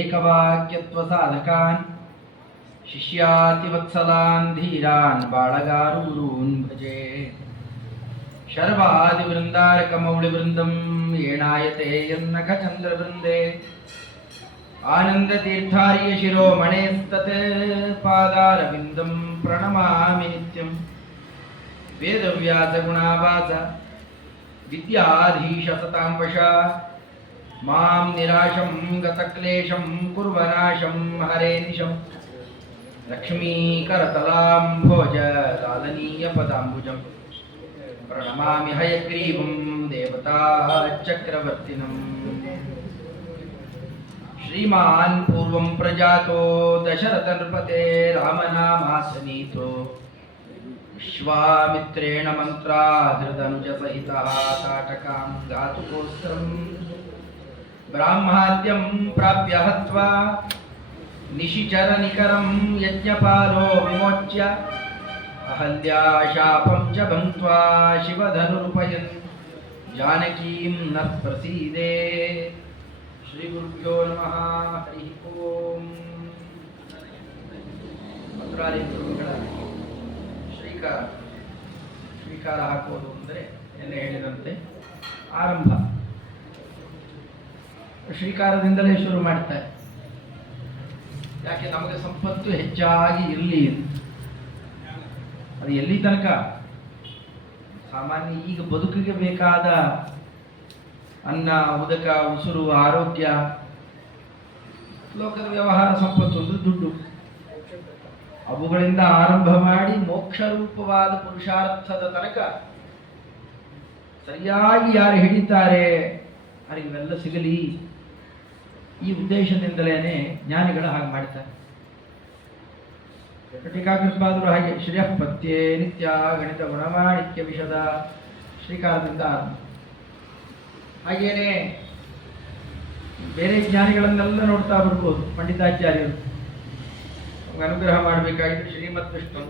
ಏಕವಾಕ್ಯತ್ವಸಾಧಕಾನ್ ಶಿಷ್ಯಾತಿವತ್ಸಲಾನ್ ಧೀರಾನ್ ಬಾಳಗಾರೂರೂನ್ ಭಜೆ ಶರ್ವಾದಿವೃಂದಾರಕಮೌಳಿವೃಂದಂ ಏಣಾಯತೆ ಯನ್ನಖ ಚಂದ್ರವೃಂದೆ ಆನಂದತೀರ್ಥಾರ್ಯ ಶಿರೋಮಣೇಸ್ತತ್ ಪಾದಾರವಿಂದಂ ಪ್ರಣಮಾಮಿ ನಿತ್ಯಂ ವೇದವ್ಯಾಸಗುಣಾವಾಸ ವಿದ್ಯಾಧೀಶ ಸತಾಂ ವಶ ಮಾಂ ನಿರಾಶಂ ಗತಕ್ಲೇಶಂ ಕುರ್ವನಾಶಂ ಹರೇನಿಶಂ ಲಕ್ಷ್ಮೀಕರತಲಾಂಭೋಜ ಲಾಲನೀಯ ಪದಾಂಬುಜಂ ಪ್ರಣಮಾಮಿ ಹಯಗ್ರೀವಂ ದೇವತಾ ಚಕ್ರವರ್ತಿನಂ ಶ್ರೀಮಾನ್ ಪೂರ್ವಂ ಪ್ರಜಾತೋ ದಶರಥ ನೃಪತೆ ರಾಮನಾಮಾಸನೀತೋ ವಿಶ್ವಾಮಿತ್ರೇಣ ಮಂತ್ರಾಧೃತನುಜ ಸಹಿತ ತಾಟಕಾಂ ಗಾತುಕೋಸ್ತ್ರಂ ಬ್ರಾಹ್ಮಾದ್ಯಂ ಪ್ರಾಪ್ಯ ಹತ್ವಾ ನಿಶಿಚರ ನಿಕರಂ ಯಜ್ಞಪಾಲೋ ವಿಮೋಚ್ಯ ಅಹಲ್ಯಾ ಶಾಪಂ ಚ ಭಂಕ್ತ್ವಾ ಶಿವಧನುರುಪಯನ್ ಜಾನಕೀಂ ನಃ ಪ್ರಸೀದೆ. ಶ್ರೀ ಗುರುಭ್ಯೋ ನಮಃ. ಹರಿ ಓಂ. ಮಂತ್ರಾಲಯಗಳ ಶ್ರೀಕಾರ ಹಾಕುವುದು ಅಂದರೆ ಎಲ್ಲ ಹೇಳಿದಂತೆ ಆರಂಭ ಶ್ರೀಕಾರದಿಂದಲೇ ಶುರು ಮಾಡ್ತಾರೆ. ಯಾಕೆ ನಮಗೆ ಸಂಪತ್ತು ಹೆಚ್ಚಾಗಿ ಇರಲಿ. ಅದು ಎಲ್ಲಿ ತನಕ ಸಾಮಾನ್ಯ ಈಗ ಬದುಕಿಗೆ ಬೇಕಾದ ಅನ್ನ, ಉದಕ, ಉಸುರು, ಆರೋಗ್ಯ, ಲೋಕದ ವ್ಯವಹಾರ ಸಂಪತ್ತು ಅಂದ್ರೆ ದುಡ್ಡು, ಅವುಗಳಿಂದ ಆರಂಭ ಮಾಡಿ ಮೋಕ್ಷ ರೂಪವಾದ ಪುರುಷಾರ್ಥದ ತನಕ ಸರಿಯಾಗಿ ಯಾರು ಹಿಡಿತಾರೆ ಅವರಿಗೆಲ್ಲ ಸಿಗಲಿ ಈ ಉದ್ದೇಶದಿಂದಲೇ ಜ್ಞಾನಿಗಳು ಹಾಗೆ ಮಾಡ್ತಾರೆ. ಟೀಕಾಕೃತ್ಪಾದರು ಹಾಗೆ ಶ್ರೇಯಃ ಪತ್ಯೆ ನಿತ್ಯ ಗಣಿತ ಗುಣಮಾಣಿಕ್ಯ ವಿಷದ ಶ್ರೀಕಾರದಿಂದ ಹಾಗೇನೆ ಬೇರೆ ಜ್ಞಾನಿಗಳನ್ನೆಲ್ಲ ನೋಡ್ತಾ ಬರ್ಬೋದು. ಪಂಡಿತಾಚಾರ್ಯರು ಅನುಗ್ರಹ ಮಾಡಬೇಕಾಗಿದ್ದು ಶ್ರೀಮತ್ ವಿಷ್ಣು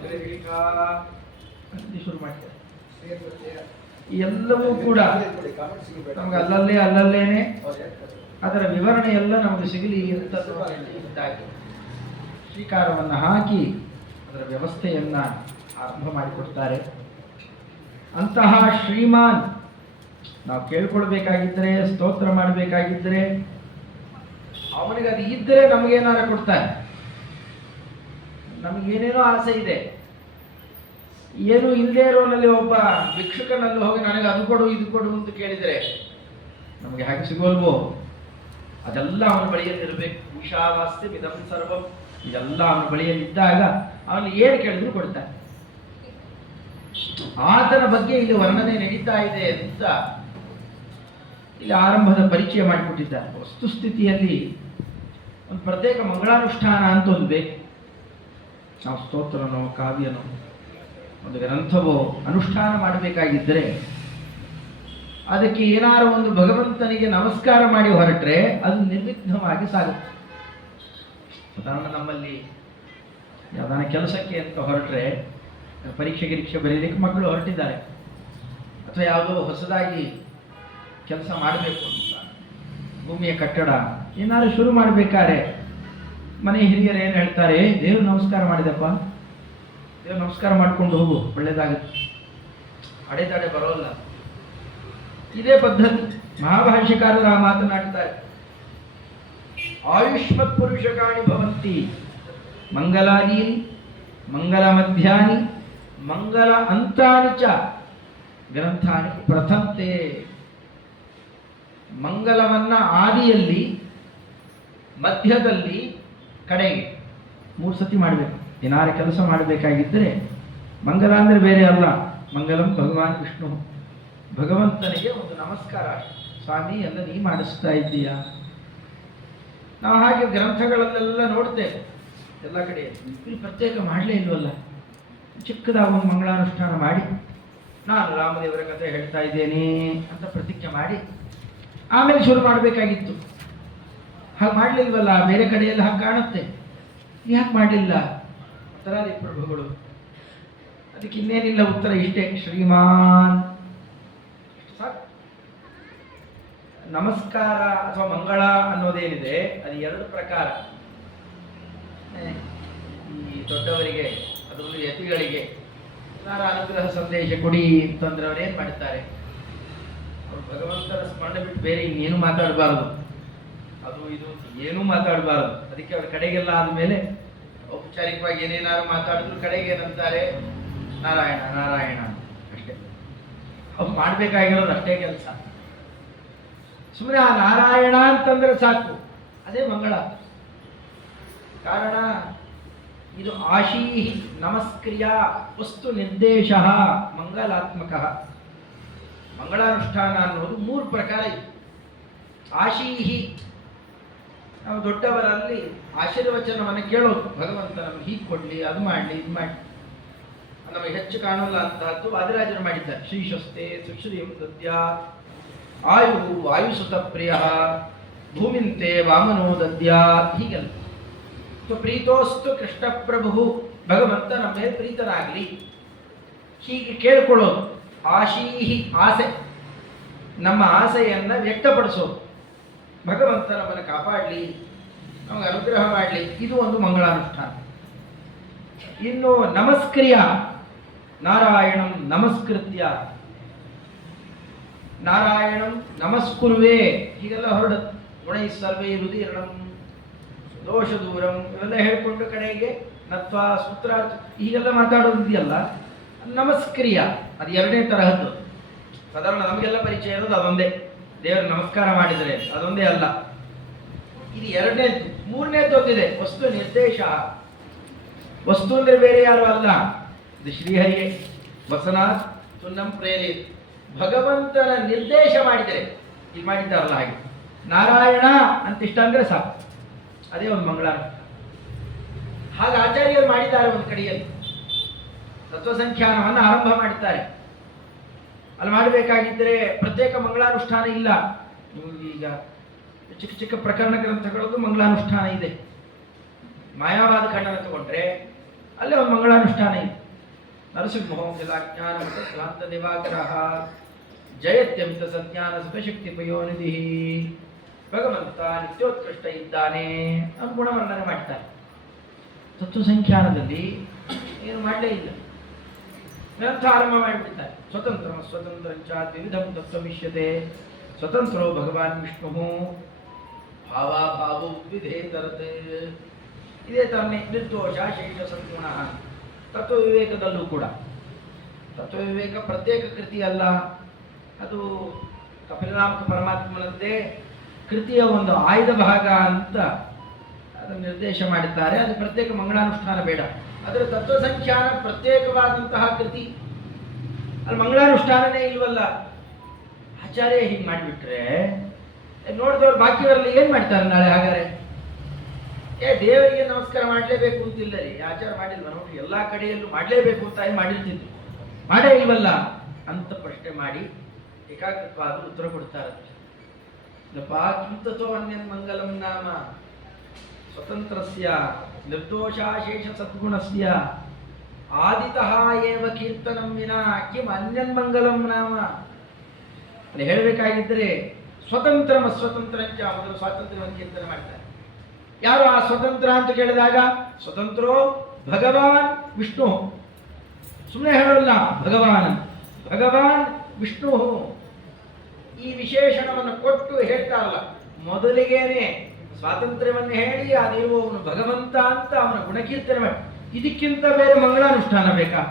ಶುರು ಮಾಡ್ತಾರೆ. ಎಲ್ಲವೂ ಕೂಡ ನಮ್ಗೆ ಅಲ್ಲಲ್ಲೇನೆ ಅದರ ವಿವರಣೆ ಎಲ್ಲ ನಮಗೆ ಸಿಗಲಿ ಅಂತ ಶ್ರೀಕಾರವನ್ನು ಹಾಕಿ ಅದರ ವ್ಯವಸ್ಥೆಯನ್ನ ಆರಂಭ ಮಾಡಿಕೊಡ್ತಾರೆ. ಅಂತಹ ಶ್ರೀಮಾನ್ ನಾವು ಕೇಳ್ಕೊಳ್ಬೇಕಾಗಿದ್ದರೆ, ಸ್ತೋತ್ರ ಮಾಡಬೇಕಾಗಿದ್ದರೆ ಅವನಿಗೆ ಅದು ಇದ್ದರೆ ನಮಗೇನಾರ ಕೊಡ್ತಾನೆ. ನಮಗೇನೇನೋ ಆಸೆ ಇದೆ, ಏನು ಇಲ್ಲದೆ ಇರೋನಲ್ಲಿ ಒಬ್ಬ ಭಿಕ್ಷುಕನಲ್ಲಿ ಹೋಗಿ ನನಗೆ ಅದು ಕೊಡು ಇದು ಕೊಡು ಅಂತ ಕೇಳಿದರೆ ನಮಗೆ ಹಾಗೆ ಸಿಗೋಲ್ವೋ? ಅದೆಲ್ಲ ಅವನ ಬಳಿಯಲ್ಲಿ ಇರಬೇಕು. ಈಶಾವಾಸ್ಯ ವಿಧಂ ಸರ್ವಂ, ಇದೆಲ್ಲ ಅವನ ಬಳಿಯಲ್ಲಿ ಇದ್ದಾಗ ಅವನು ಏನು ಕೇಳಿದ್ರು ಕೊಡ್ತಾನೆ. ಆತನ ಬಗ್ಗೆ ಇಲ್ಲಿ ವರ್ಣನೆ ನಡೀತಾ ಇದೆ ಅಂತ ಇಲ್ಲಿ ಆರಂಭದ ಪರಿಚಯ ಮಾಡಿಕೊಟ್ಟಿದ್ದಾರೆ. ವಸ್ತುಸ್ಥಿತಿಯಲ್ಲಿ ಒಂದು ಪ್ರತ್ಯೇಕ ಮಂಗಳಾನುಷ್ಠಾನ ಅಂತ ಒಂದು ಬೇಕು. ನಾವು ಸ್ತೋತ್ರನೋ ಕಾವ್ಯನೋ ಒಂದು ಗ್ರಂಥವೋ ಅನುಷ್ಠಾನ ಮಾಡಬೇಕಾಗಿದ್ದರೆ ಅದಕ್ಕೆ ಏನಾರು ಒಂದು ಭಗವಂತನಿಗೆ ನಮಸ್ಕಾರ ಮಾಡಿ ಹೊರಟ್ರೆ ಅದು ನಿರ್ವಿಘ್ನವಾಗಿ ಸಾಗುತ್ತೆ. ಸಾಧಾರಣ ನಮ್ಮಲ್ಲಿ ಯಾವ್ದಾನ ಕೆಲಸಕ್ಕೆ ಅಂತ ಹೊರಟ್ರೆ, ಪರೀಕ್ಷೆ ಬರೀಲಿಕ್ಕೆ ಮಕ್ಕಳು ಹೊರಟಿದ್ದಾರೆ, ಅಥವಾ ಯಾವುದೋ ಹೊಸದಾಗಿ ಕೆಲಸ ಮಾಡಬೇಕು ಅಂತ ಭೂಮಿಯ ಕಟ್ಟಡ ಏನಾದ್ರು ಶುರು ಮಾಡಬೇಕಾದ್ರೆ ಮನೆ ಹಿರಿಯರು ಏನು ಹೇಳ್ತಾರೆ, ದೇವ್ರು ನಮಸ್ಕಾರ ಮಾಡಿದಪ್ಪ, ದೇವ್ರು ನಮಸ್ಕಾರ ಮಾಡ್ಕೊಂಡು ಹೋಗು, ಒಳ್ಳೇದಾಗುತ್ತೆ, ಅಡೆತಡೆ ಬರೋಲ್ಲ. ಇದೇ ಪದ್ಧತಿ. ಮಹಾಭಾಷ್ಯಕಾರರು ಮಾತನಾಡ್ತಾರೆ, ಆಯುಷ್ಮತ್ ಪುರುಷಕಾಣಿ ಭವಂತಿ ಮಂಗಲಾನಿ ಮಂಗಲ ಮಧ್ಯಾನಿ ಮಂಗಲ ಅಂತಾನಿ ಚ ಗ್ರಂಥಾನಿ ಪ್ರಥಂತೆ. ಮಂಗಲವನ್ನ ಆದಿಯಲ್ಲಿ, ಮಧ್ಯದಲ್ಲಿ, ಕಡೆಗೆ 3 ಸತಿ ಮಾಡಬೇಕು. ಏನಾರು ಕೆಲಸ ಮಾಡಬೇಕಾಗಿದ್ದರೆ ಮಂಗಲ ಅಂದರೆ ಬೇರೆ ಅಲ್ಲ, ಮಂಗಲಂ ಭಗವಾನ್ ವಿಷ್ಣು, ಭಗವಂತನಿಗೆ ಒಂದು ನಮಸ್ಕಾರ. ಸ್ವಾಮಿ ಎಲ್ಲ ನೀ ಮಾಡಿಸ್ತಾ ಇದ್ದೀಯಾ. ನಾವು ಹಾಗೆ ಗ್ರಂಥಗಳಲ್ಲೆಲ್ಲ ನೋಡ್ತೇವೆ, ಎಲ್ಲ ಕಡೆ ಇಲ್ಲಿ ಪ್ರತ್ಯೇಕ ಮಾಡಲೇ ಇಲ್ವಲ್ಲ. ಚಿಕ್ಕದಾಗಿ ಒಂದು ಮಂಗಳಾನುಷ್ಠಾನ ಮಾಡಿ ನಾನು ರಾಮದೇವರ ಕಥೆ ಹೇಳ್ತಾ ಇದ್ದೇನೆ ಅಂತ ಪ್ರತಿಜ್ಞೆ ಮಾಡಿ ಆಮೇಲೆ ಶುರು ಮಾಡಬೇಕಾಗಿತ್ತು. ಹಾಗೆ ಮಾಡಲಿಲ್ವಲ್ಲ, ಬೇರೆ ಕಡೆಯಲ್ಲಿ ಹಾಗೆ ಕಾಣುತ್ತೆ. ಯಾಕೆ ಮಾಡಲಿಲ್ಲ? ಉತ್ತರಾದಿ ಪ್ರಭುಗಳು ಅದಕ್ಕೆ ಇನ್ನೇನಿಲ್ಲ, ಉತ್ತರ ಇಷ್ಟೇ, ಶ್ರೀಮಾನ್. ನಮಸ್ಕಾರ ಅಥವಾ ಮಂಗಳ ಅನ್ನೋದೇನಿದೆ ಅದು ಎರಡು ಪ್ರಕಾರ. ಈ ದೊಡ್ಡವರಿಗೆ ಅದರಲ್ಲೂ ಯತಿಗಳಿಗೆ ಏನಾರ ಅನುಗ್ರಹ ಸಂದೇಶ ಕೊಡಿ ಅಂತಂದ್ರೆ ಅವ್ರೇನು ಮಾಡ್ತಾರೆ, ಅವ್ರು ಭಗವಂತನ ಸ್ಮರಣೆ ಬಿಟ್ಟು ಬೇರೆ ಇನ್ನೇನು ಮಾತಾಡಬಾರ್ದು, ಅದು ಇದು ಏನೂ ಮಾತಾಡಬಾರ್ದು. ಅದಕ್ಕೆ ಅವ್ರ ಕಡೆಗೆಲ್ಲ ಆದಮೇಲೆ ಔಪಚಾರಿಕವಾಗಿ ಏನೇನಾದ್ರು ಮಾತಾಡಿದ್ರು ಕಡೆಗೆ ಏನಂತಾರೆ, ನಾರಾಯಣ ನಾರಾಯಣ ಅಷ್ಟೇ. ಅವ್ರು ಮಾಡಬೇಕಾಗಿರೋದು ಅಷ್ಟೇ ಕೆಲಸ. ಸುಮ್ಮನೆ ಆ ನಾರಾಯಣ ಅಂತಂದ್ರೆ ಸಾಕು, ಅದೇ ಮಂಗಳ. ಕಾರಣ ಇದು ಆಶೀಹಿ ನಮಸ್ಕ್ರಿಯಾ ವಸ್ತು ನಿರ್ದೇಶ ಮಂಗಲಾತ್ಮಕ. ಮಂಗಳಾನುಷ್ಠಾನ ಅನ್ನೋದು ಮೂರು ಪ್ರಕಾರ ಇದೆ. ಆಶೀಹಿ, ನಾವು ದೊಡ್ಡವರಲ್ಲಿ ಆಶೀರ್ವಚನವನ್ನು ಕೇಳೋದು, ಭಗವಂತ ನಮಗೆ ಹೀಗೆ ಕೊಡಲಿ, ಅದು ಮಾಡಲಿ, ಇದು ಮಾಡಲಿ. ನಮಗೆ ಹೆಚ್ಚು ಕಾಣಲ್ಲ ಅಂತಹದ್ದು ವಾದಿರಾಜರು ಮಾಡಿದ್ದಾರೆ. ಶ್ರೀಶಸ್ತೆ ಸುಶ್ರೀಂ ದದ್ಯ ಆಯು ವಾಯುಸುತ ಪ್ರಿಯ ಭೂಮಿಂತೆ ವಾಮನೋ ದದ್ಯ, ಹೀಗೆಲ್ಲ. ಪ್ರೀತೋಸ್ತು ಕೃಷ್ಣ ಪ್ರಭು, ಭಗವಂತ ನಮ್ಮ ಮೇಲೆ ಪ್ರೀತನಾಗಲಿ, ಹೀಗೆ ಕೇಳ್ಕೊಳ್ಳೋದು. ಆಶೀಹಿ, ಆಸೆ, ನಮ್ಮ ಆಸೆಯನ್ನು ವ್ಯಕ್ತಪಡಿಸೋದು. ಭಗವಂತ ನಮ್ಮನ್ನು ಕಾಪಾಡಲಿ, ನಮಗೆ ಅನುಗ್ರಹ ಮಾಡಲಿ, ಇದು ಒಂದು ಮಂಗಳಾನುಷ್ಠಾನ. ಇನ್ನು ನಮಸ್ಕ್ರಿಯ, ನಾರಾಯಣಂ ನಮಸ್ಕೃತ್ಯ, ನಾರಾಯಣಂ ನಮಸ್ಕುರುವೆ, ಹೀಗೆಲ್ಲ ಹೊರಡುತ್ತೆ. ಗುಣೈ ಸರ್ವೇ ರುದಿರಣಂ ದೋಷ ದೂರಂ ಇವೆಲ್ಲ ಹೇಳ್ಕೊಂಡು ಕಡೆಗೆ ನತ್ವ ಸೂತ್ರಾರ್ಥ ಹೀಗೆಲ್ಲ ಮಾತಾಡೋದಿದೆಯಲ್ಲ, ನಮಸ್ಕ್ರಿಯ, ಅದು ಎರಡನೇ ತರಹದ್ದು. ಸಾಧಾರಣ ನಮಗೆಲ್ಲ ಪರಿಚಯ ಇರೋದು ಅದೊಂದೇ, ದೇವರು ನಮಸ್ಕಾರ ಮಾಡಿದರೆ ಅದೊಂದೇ ಅಲ್ಲ. ಇದು ಎರಡನೇದ್ದು. ಮೂರನೇದ್ದೊಂದಿದೆ, ವಸ್ತು ನಿರ್ದೇಶ. ವಸ್ತು ಅಂದರೆ ಬೇರೆ ಯಾರು ಅಲ್ಲ, ಇದು ಶ್ರೀಹರಿಯೇ. ವಸನಾತ್ ತುನ್ನಂ ಪ್ರೇರಿತ್, ಭಗವಂತನ ನಿರ್ದೇಶ ಮಾಡಿದರೆ ಇಲ್ಲಿ ಮಾಡಿದ್ದಾರಲ್ಲ ಹಾಗೆ. ನಾರಾಯಣ ಅಂತಿಷ್ಟ ಅಂದರೆ ಸಾಕು, ಅದೇ ಒಂದು ಮಂಗಳಾನುಷ್ಠಾನ. ಹಾಗೆ ಆಚಾರ್ಯರು ಮಾಡಿದ್ದಾರೆ. ಒಂದು ಕಡೆಯಲ್ಲಿ ತತ್ವಸಂಖ್ಯಾನವನ್ನು ಆರಂಭ ಮಾಡಿದ್ದಾರೆ. ಅಲ್ಲಿ ಮಾಡಬೇಕಾಗಿದ್ದರೆ ಪ್ರತ್ಯೇಕ ಮಂಗಳಾನುಷ್ಠಾನ ಇಲ್ಲ. ಈಗ ಚಿಕ್ಕ ಚಿಕ್ಕ ಪ್ರಕರಣ ಗ್ರಂಥಗಳದ್ದು ಮಂಗಳಾನುಷ್ಠಾನ ಇದೆ. ಮಾಯಾವಾದ ಖಂಡನ ತಗೊಂಡ್ರೆ ಅಲ್ಲೇ ಒಂದು ಮಂಗಳಾನುಷ್ಠಾನ ಇದೆ. ನರಸಿಂಹೋಂ ಯದಾಜ್ಞಾನ ಮತಕ್ರಾಂತ ದಿವಾಕರ ಜಯತ್ಯಂತ ಸಜ್ಞಾನ ಸುಖಶಕ್ತಿ ಪಯೋನಿಧಿ, ಭಗವಂತ ನಿತ್ಯೋತ್ಕೃಷ್ಟ ಇದ್ದಾನೆ ಅಂತ ಗುಣವರ್ಣನೆ ಮಾಡ್ತಾರೆ. ತತ್ವಸಂಖ್ಯಾನದಲ್ಲಿ ಏನು ಮಾಡಲೇ ಇಲ್ಲ, ಗ್ರಂಥ ಆರಂಭ ಮಾಡಿಬಿಡ್ತಾರೆ. ಸ್ವತಂತ್ರ ಸ್ವತಂತ್ರಂಚ ದ್ವಿವಿಧಂ ತತ್ವವಿಷ್ಯತೆ, ಸ್ವತಂತ್ರೋ ಭಗವಾನ್ ವಿಷ್ಣು ಭಾವಾಭಾವೋ ವಿಧೇತರತೆ. ಇದೇ ತಾನೇ ನಿರ್ದೋಷ ಶೇಷ ಸದ್ಗುಣ. ತತ್ವವಿವೇಕದಲ್ಲೂ ಕೂಡ ತತ್ವವಿವೇಕ ಪ್ರತ್ಯೇಕ ಕೃತಿ ಅಲ್ಲ, ಅದು ಕಪಿಲನಾಮಕ ಪರಮಾತ್ಮನದ್ದೇ ಕೃತಿಯ ಒಂದು ಆಯ್ದ ಭಾಗ ಅಂತ ಅದನ್ನು ನಿರ್ದೇಶ ಮಾಡಿದ್ದಾರೆ. ಅದು ಪ್ರತ್ಯೇಕ ಮಂಗಳಾನುಷ್ಠಾನ ಬೇಡ. ಅದರ ತತ್ವಸಂಖ್ಯಾನ ಪ್ರತ್ಯೇಕವಾದಂತಹ ಕೃತಿ, ಅಲ್ಲಿ ಮಂಗಳಾನುಷ್ಠಾನನೇ ಇಲ್ವಲ್ಲ. ಆಚಾರ್ಯ ಹೀಗೆ ಮಾಡಿಬಿಟ್ರೆ ನೋಡಿದವ್ರು ಬಾಕಿಯವರಲ್ಲಿ ಏನು ಮಾಡ್ತಾರೆ ನಾಳೆ? ಹಾಗಾದ್ರೆ ದೇವರಿಗೆ ನಮಸ್ಕಾರ ಮಾಡಲೇಬೇಕು ಅಂತಿಲ್ಲ ರೀ, ಆಚಾರ ಮಾಡಿಲ್ವ ನೋಡಿ, ಎಲ್ಲ ಕಡೆಯಲ್ಲೂ ಮಾಡಲೇಬೇಕು ಅಂತ ಏನು ಮಾಡಿರ್ತಿದ್ರು, ಮಾಡೇ ಇಲ್ವಲ್ಲ ಅಂತ ಪ್ರಶ್ನೆ ಮಾಡಿ ಏಕಾಗ್ರವಾದ ಉತ್ತರ ಕೊಡ್ತಾರೆ. ಕಿಂತತೋ ಅನ್ಯನ್ ಮಂಗಲಂ ನಾಮ ಸ್ವತಂತ್ರಸ್ಯ ನಿರ್ದೋಷಾಶೇಷ ಸದ್ಗುಣಸ್ಯ ಆದಿತಃ ಏವ ಕೀರ್ತನಂ ವಿನಾ ಕಿಂ ಅನ್ಯನ್ ಮಂಗಲಂ ನಾಮ. ಅಲ್ಲಿ ಹೇಳಬೇಕಾಗಿದ್ದರೆ ಸ್ವತಂತ್ರ ಅಸ್ವತಂತ್ರಂಚ, ಮೊದಲು ಸ್ವಾತಂತ್ರ್ಯವನ್ನು ಕೀರ್ತನೆ ಮಾಡ್ತಾರೆ. ಯಾರು ಆ ಸ್ವತಂತ್ರ ಅಂತ ಕೇಳಿದಾಗ ಸ್ವತಂತ್ರೋ ಭಗವಾನ್ ವಿಷ್ಣು, ಸುಮ್ಮನೆ ಹೇಳೋಲ್ಲ, ಭಗವಾನ್ ವಿಷ್ಣು ಈ ವಿಶೇಷಣವನ್ನು ಕೊಟ್ಟು ಹೇಳ್ತಾರಲ್ಲ. ಮೊದಲಿಗೇನೆ ಸ್ವಾತಂತ್ರ್ಯವನ್ನು ಹೇಳಿ ಅದಿರುವವನು ಭಗವಂತ ಅಂತ ಅವನ ಗುಣಕೀರ್ತನೆ ಮಾಡಿ. ಇದಕ್ಕಿಂತ ಬೇರೆ ಮಂಗಳಾನುಷ್ಠಾನ ಬೇಕಾ?